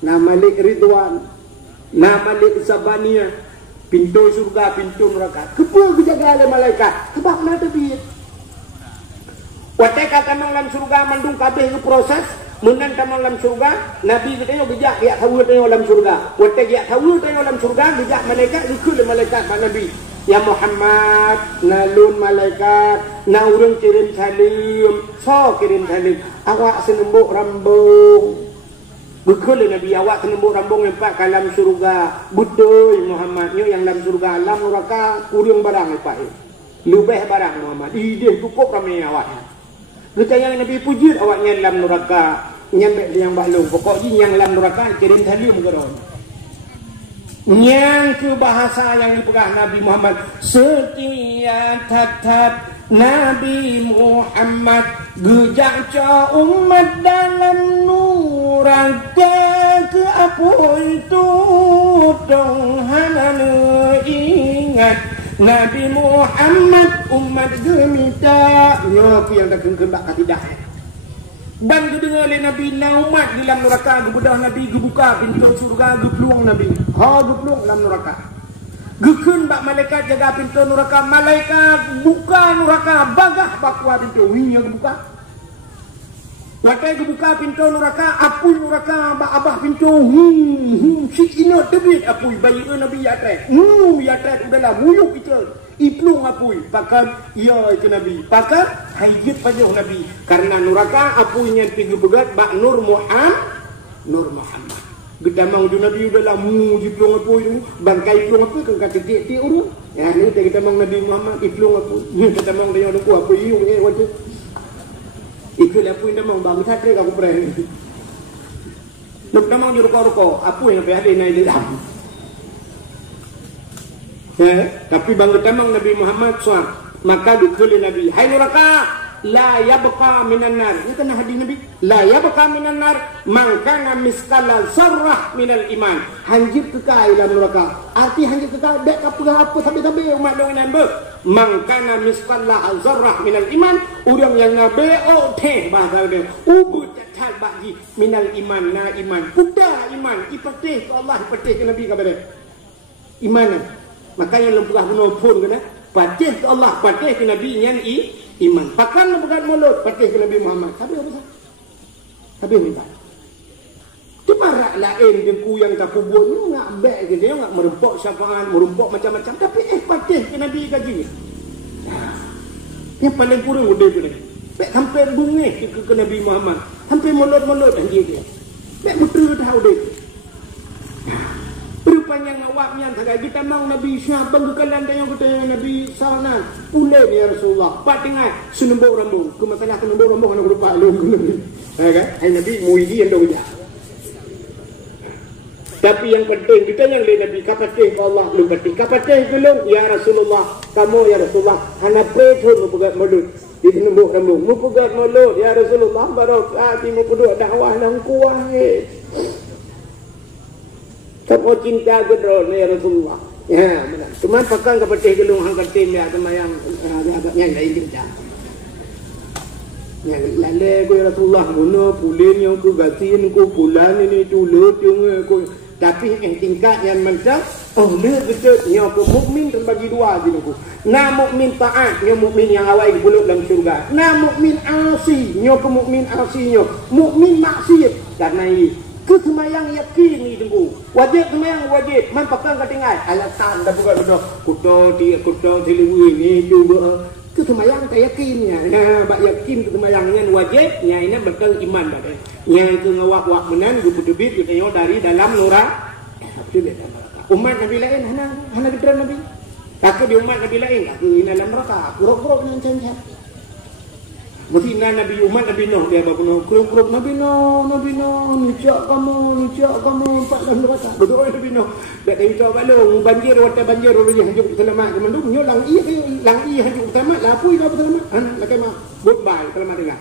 Na Malik Ridwan, na Malik Sabania, pintu surga, pintu neraka. Kepa kejaga oleh malaikat. Sebab nak terbit. Watai kata dalam surga mandung kabeh ke proses, menan dalam surga, Nabi kita yang bijak dia tahu dalam surga. Watai dia tahu dalam surga, bijak malaikat ikut malaikat Pak Nabi. Ya Muhammad, nalun malaikat, na urang kirim salim, so kirim salim. Awak senembuk rambung. Betul Nabi awak senembuk rambung empat kalam surga. Betul Muhammad yang dalam surga alam neraka kurang barang empat. Lebih barang Muhammad. Ide cukup ramai awak. Kita yang Nabi puji awaknya dalam neraka. Nyampe yang balung. Pokoknya yang dalam neraka kirim salim ke orang. Yang ke bahasa yang dipegang Nabi Muhammad, setia tatap Nabi Muhammad gejak ca umat dalam nuraka ke apa itu dong hanane ingat Nabi Muhammad umat gemita nyopi yang tak kengkeng bak tidak. Dan kedengar oleh Nabi umat di dalam neraka kebedah Nabi gebuka pintu surga gepeluang Nabi. Gepeluang dalam neraka. Gekun bak malaikat jaga pintu neraka. Malaikat buka neraka bagah bakwa pintu. Winya gebuka. Watai gebuka pintu neraka apui neraka bak abah pintu. Si ina tebit apui bayi Nabi yatrek. Yatrek udahlah muyuk kita. Iplung apui pakar ia itu Nabi pakar hayyit pajuh Nabi karena neraka apuinya tiga begat bak Nur Muhammad gedamang du Nabi udah lamu iplung apui itu bangkai iplung apui kan kata titik urut ya ni kita gedamang Nabi Muhammad iplung apui gedamang dia ada ku apui yung wajib ikut apui demang bang satre aku pernah nuk demang di ruko apui yang ada naik dalam. Tapi bangga tamang Nabi Muhammad SAW maka dukuli Nabi hai neraka la yabqa minan nar ini kan hadis Nabi la yabqa minan nar man kana miskala zarrah minal iman hanjir kekal dalam neraka arti hanjir kekal dek apa sampai umat dengan be man kana miskala zarrah minal iman urang yang nabe teh bahasa dia ubut cacat bagi minal iman na iman kuda iman ipatih ke Allah ipatih ke Nabi kepada iman. Makanya lempah guna pun kena patih ke Allah, patih ke Nabi yang iman. Pakan bukan mulut patih ke Nabi Muhammad. Tapi apa sah? Tapi apa? Tu marak lain dengku yang tak kubur ni ngak baik ke dia ngak merempok syafaat, merempok macam-macam. Tapi patih ke Nabi kaki ni. Yang paling kurang udah tu ni. Baik sampai bunyi ke Nabi Muhammad. Sampai mulut-mulut anjing dia. Baik betul dah udah. Rupanya ngawaknya antara kita mau Nabi Syah banggakan yang kata Nabi Salna pulai ya Rasulullah patingai senembok rambung ke masalah senembok rambung kan lupa lu Nabi kan hai Nabi muidi yang dong ya tapi yang penting kita yang le Nabi kapatih Allah belum pati kapatih belum ya Rasulullah kamu ya Rasulullah anak petun pegat mulut di senembok rambung mu pegat mulut ya Rasulullah barokat mu peduk dakwah nang kuah kamu cinta gedro ni Rasulullah. Ya, benar. Cuma pakai kepetih gelung hang ketim ya sama yang agaknya lain cinta. Yang lalu Rasulullah muno pulin yang ku gatin ku pulan ini tulut yang ku tapi yang tingkat yang mantap oh dia betul yang ku mukmin terbagi dua di ku. Na mukmin taat yang mukmin yang awal dipuluk dalam syurga. Na mukmin asi yang ku mukmin asi yang mukmin maksiat karena ini kesemayang yakin ni tunggu wajib semayang wajib man pakai ketinggal alasan dah bukan benar kuto tiluwi ni cuba kesemayang tak yakinnya nah bak yakin kesemayang dengan wajibnya ini betul iman dah yang ke ngawak-wak menan gu putubit kita dari dalam nura umat Nabi lain hana kita Nabi tak di umat Nabi lain aku di dalam neraka kurang-kurang dengan cancap mesti Nabi umat Nabi Nuh dia berbunuh kurung-kurung Nabi Nuh nicak kamu empat dalam neraka betul Nabi Nuh tak tahu balung banjir orang hancur selamat kemandung nyo lang i hancur selamat lapui dah selamat lakai mah goodbye selamat dengar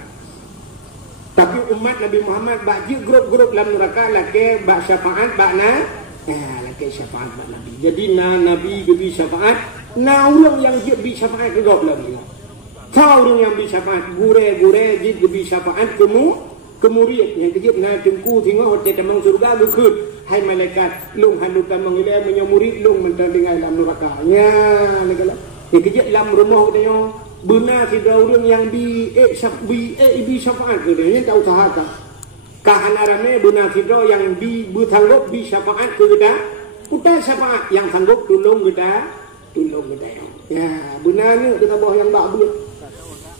tapi umat Nabi Muhammad bak grup-grup dalam neraka lakai bak syafaat bak lakai syafaat bak Nabi jadi Nabi bagi syafaat orang yang bagi syafaat ke gop lagi kau yang bisa syafaat gure jid bisa syafaat kemurid yang kejip na tengku tengok hotel tamang surga lukut hai malaikat lung halu tamang ile menyamuri lung mentandengai dalam neraka nya negala yang kejip dalam rumah dia benar si orang yang bi syafaat ke dia tak usahakan kahan arame benar si yang bersanggup bi syafaat ke kita utai syafaat yang sanggup tolong kita ya benarnya kita bawa yang bak buat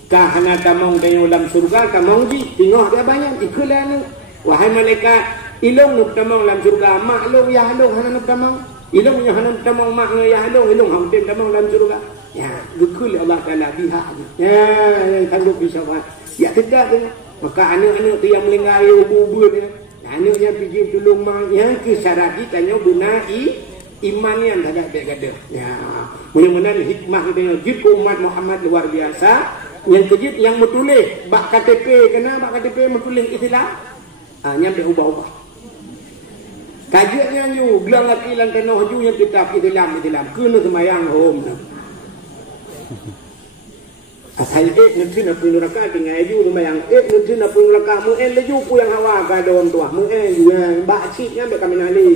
kahana kamong dayo dalam surga kamong ji tengok dia banyak ikulan wahai malaikat ilung nuk tamong dalam surga maklum ya halung hana nuk tamong ilung ya hana tamong mak ya halung ilung hang tem tamong dalam surga ya gukul Allah Taala bihaknya ya yang sanggup bisa buat ya tidak tengok maka anak-anak tu yang melingari ubu-ubu dia anak yang pergi tolong mak yang kesyarat ditanya bunai iman yang tak ada ya mudah-mudahan hikmah kita jid umat Muhammad luar biasa yang kejut yang metulis bak KTP kena bak KTP metulis Islam nyampe ubah-ubah kajiannya you gelang laki lan tanah ju yang kitab Islam kena semayang home asal nanti nak pun neraka tinggal you semayang nanti nak pun neraka mu leju pu yang hawa ka daun tua mu yang bak cik nyampe kami nali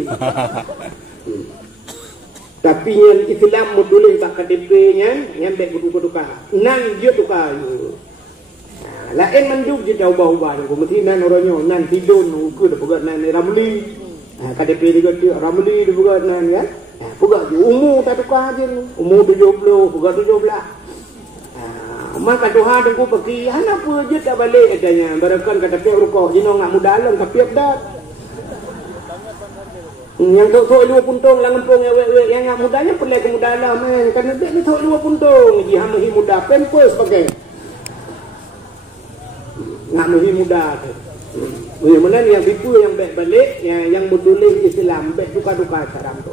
tapi yang Islam menulis bak KTP nyampe kudu-kuduka nan dia tukar lain manjuk je ubah-ubah tu mesti nan orangnya nan tidun ke dah pegat nan Ramli KTP dia kata Ramli dia pegat nan kan pegat je umur tak tukar je umur 70 pegat 17 maka Tuhan tengku pergi hana apa je tak balik katanya barakan KTP rukuk jino ngak muda lang tapi dah yang tok dua puntung langempung yang ngak mudanya perlu ke muda lah men kerana dia ni tok dua puntung dia hamahi muda pempos pakai ngak mahi muda tu mana yang tipu yang baik balik yang bertulis Islam baik duka-duka sekarang tu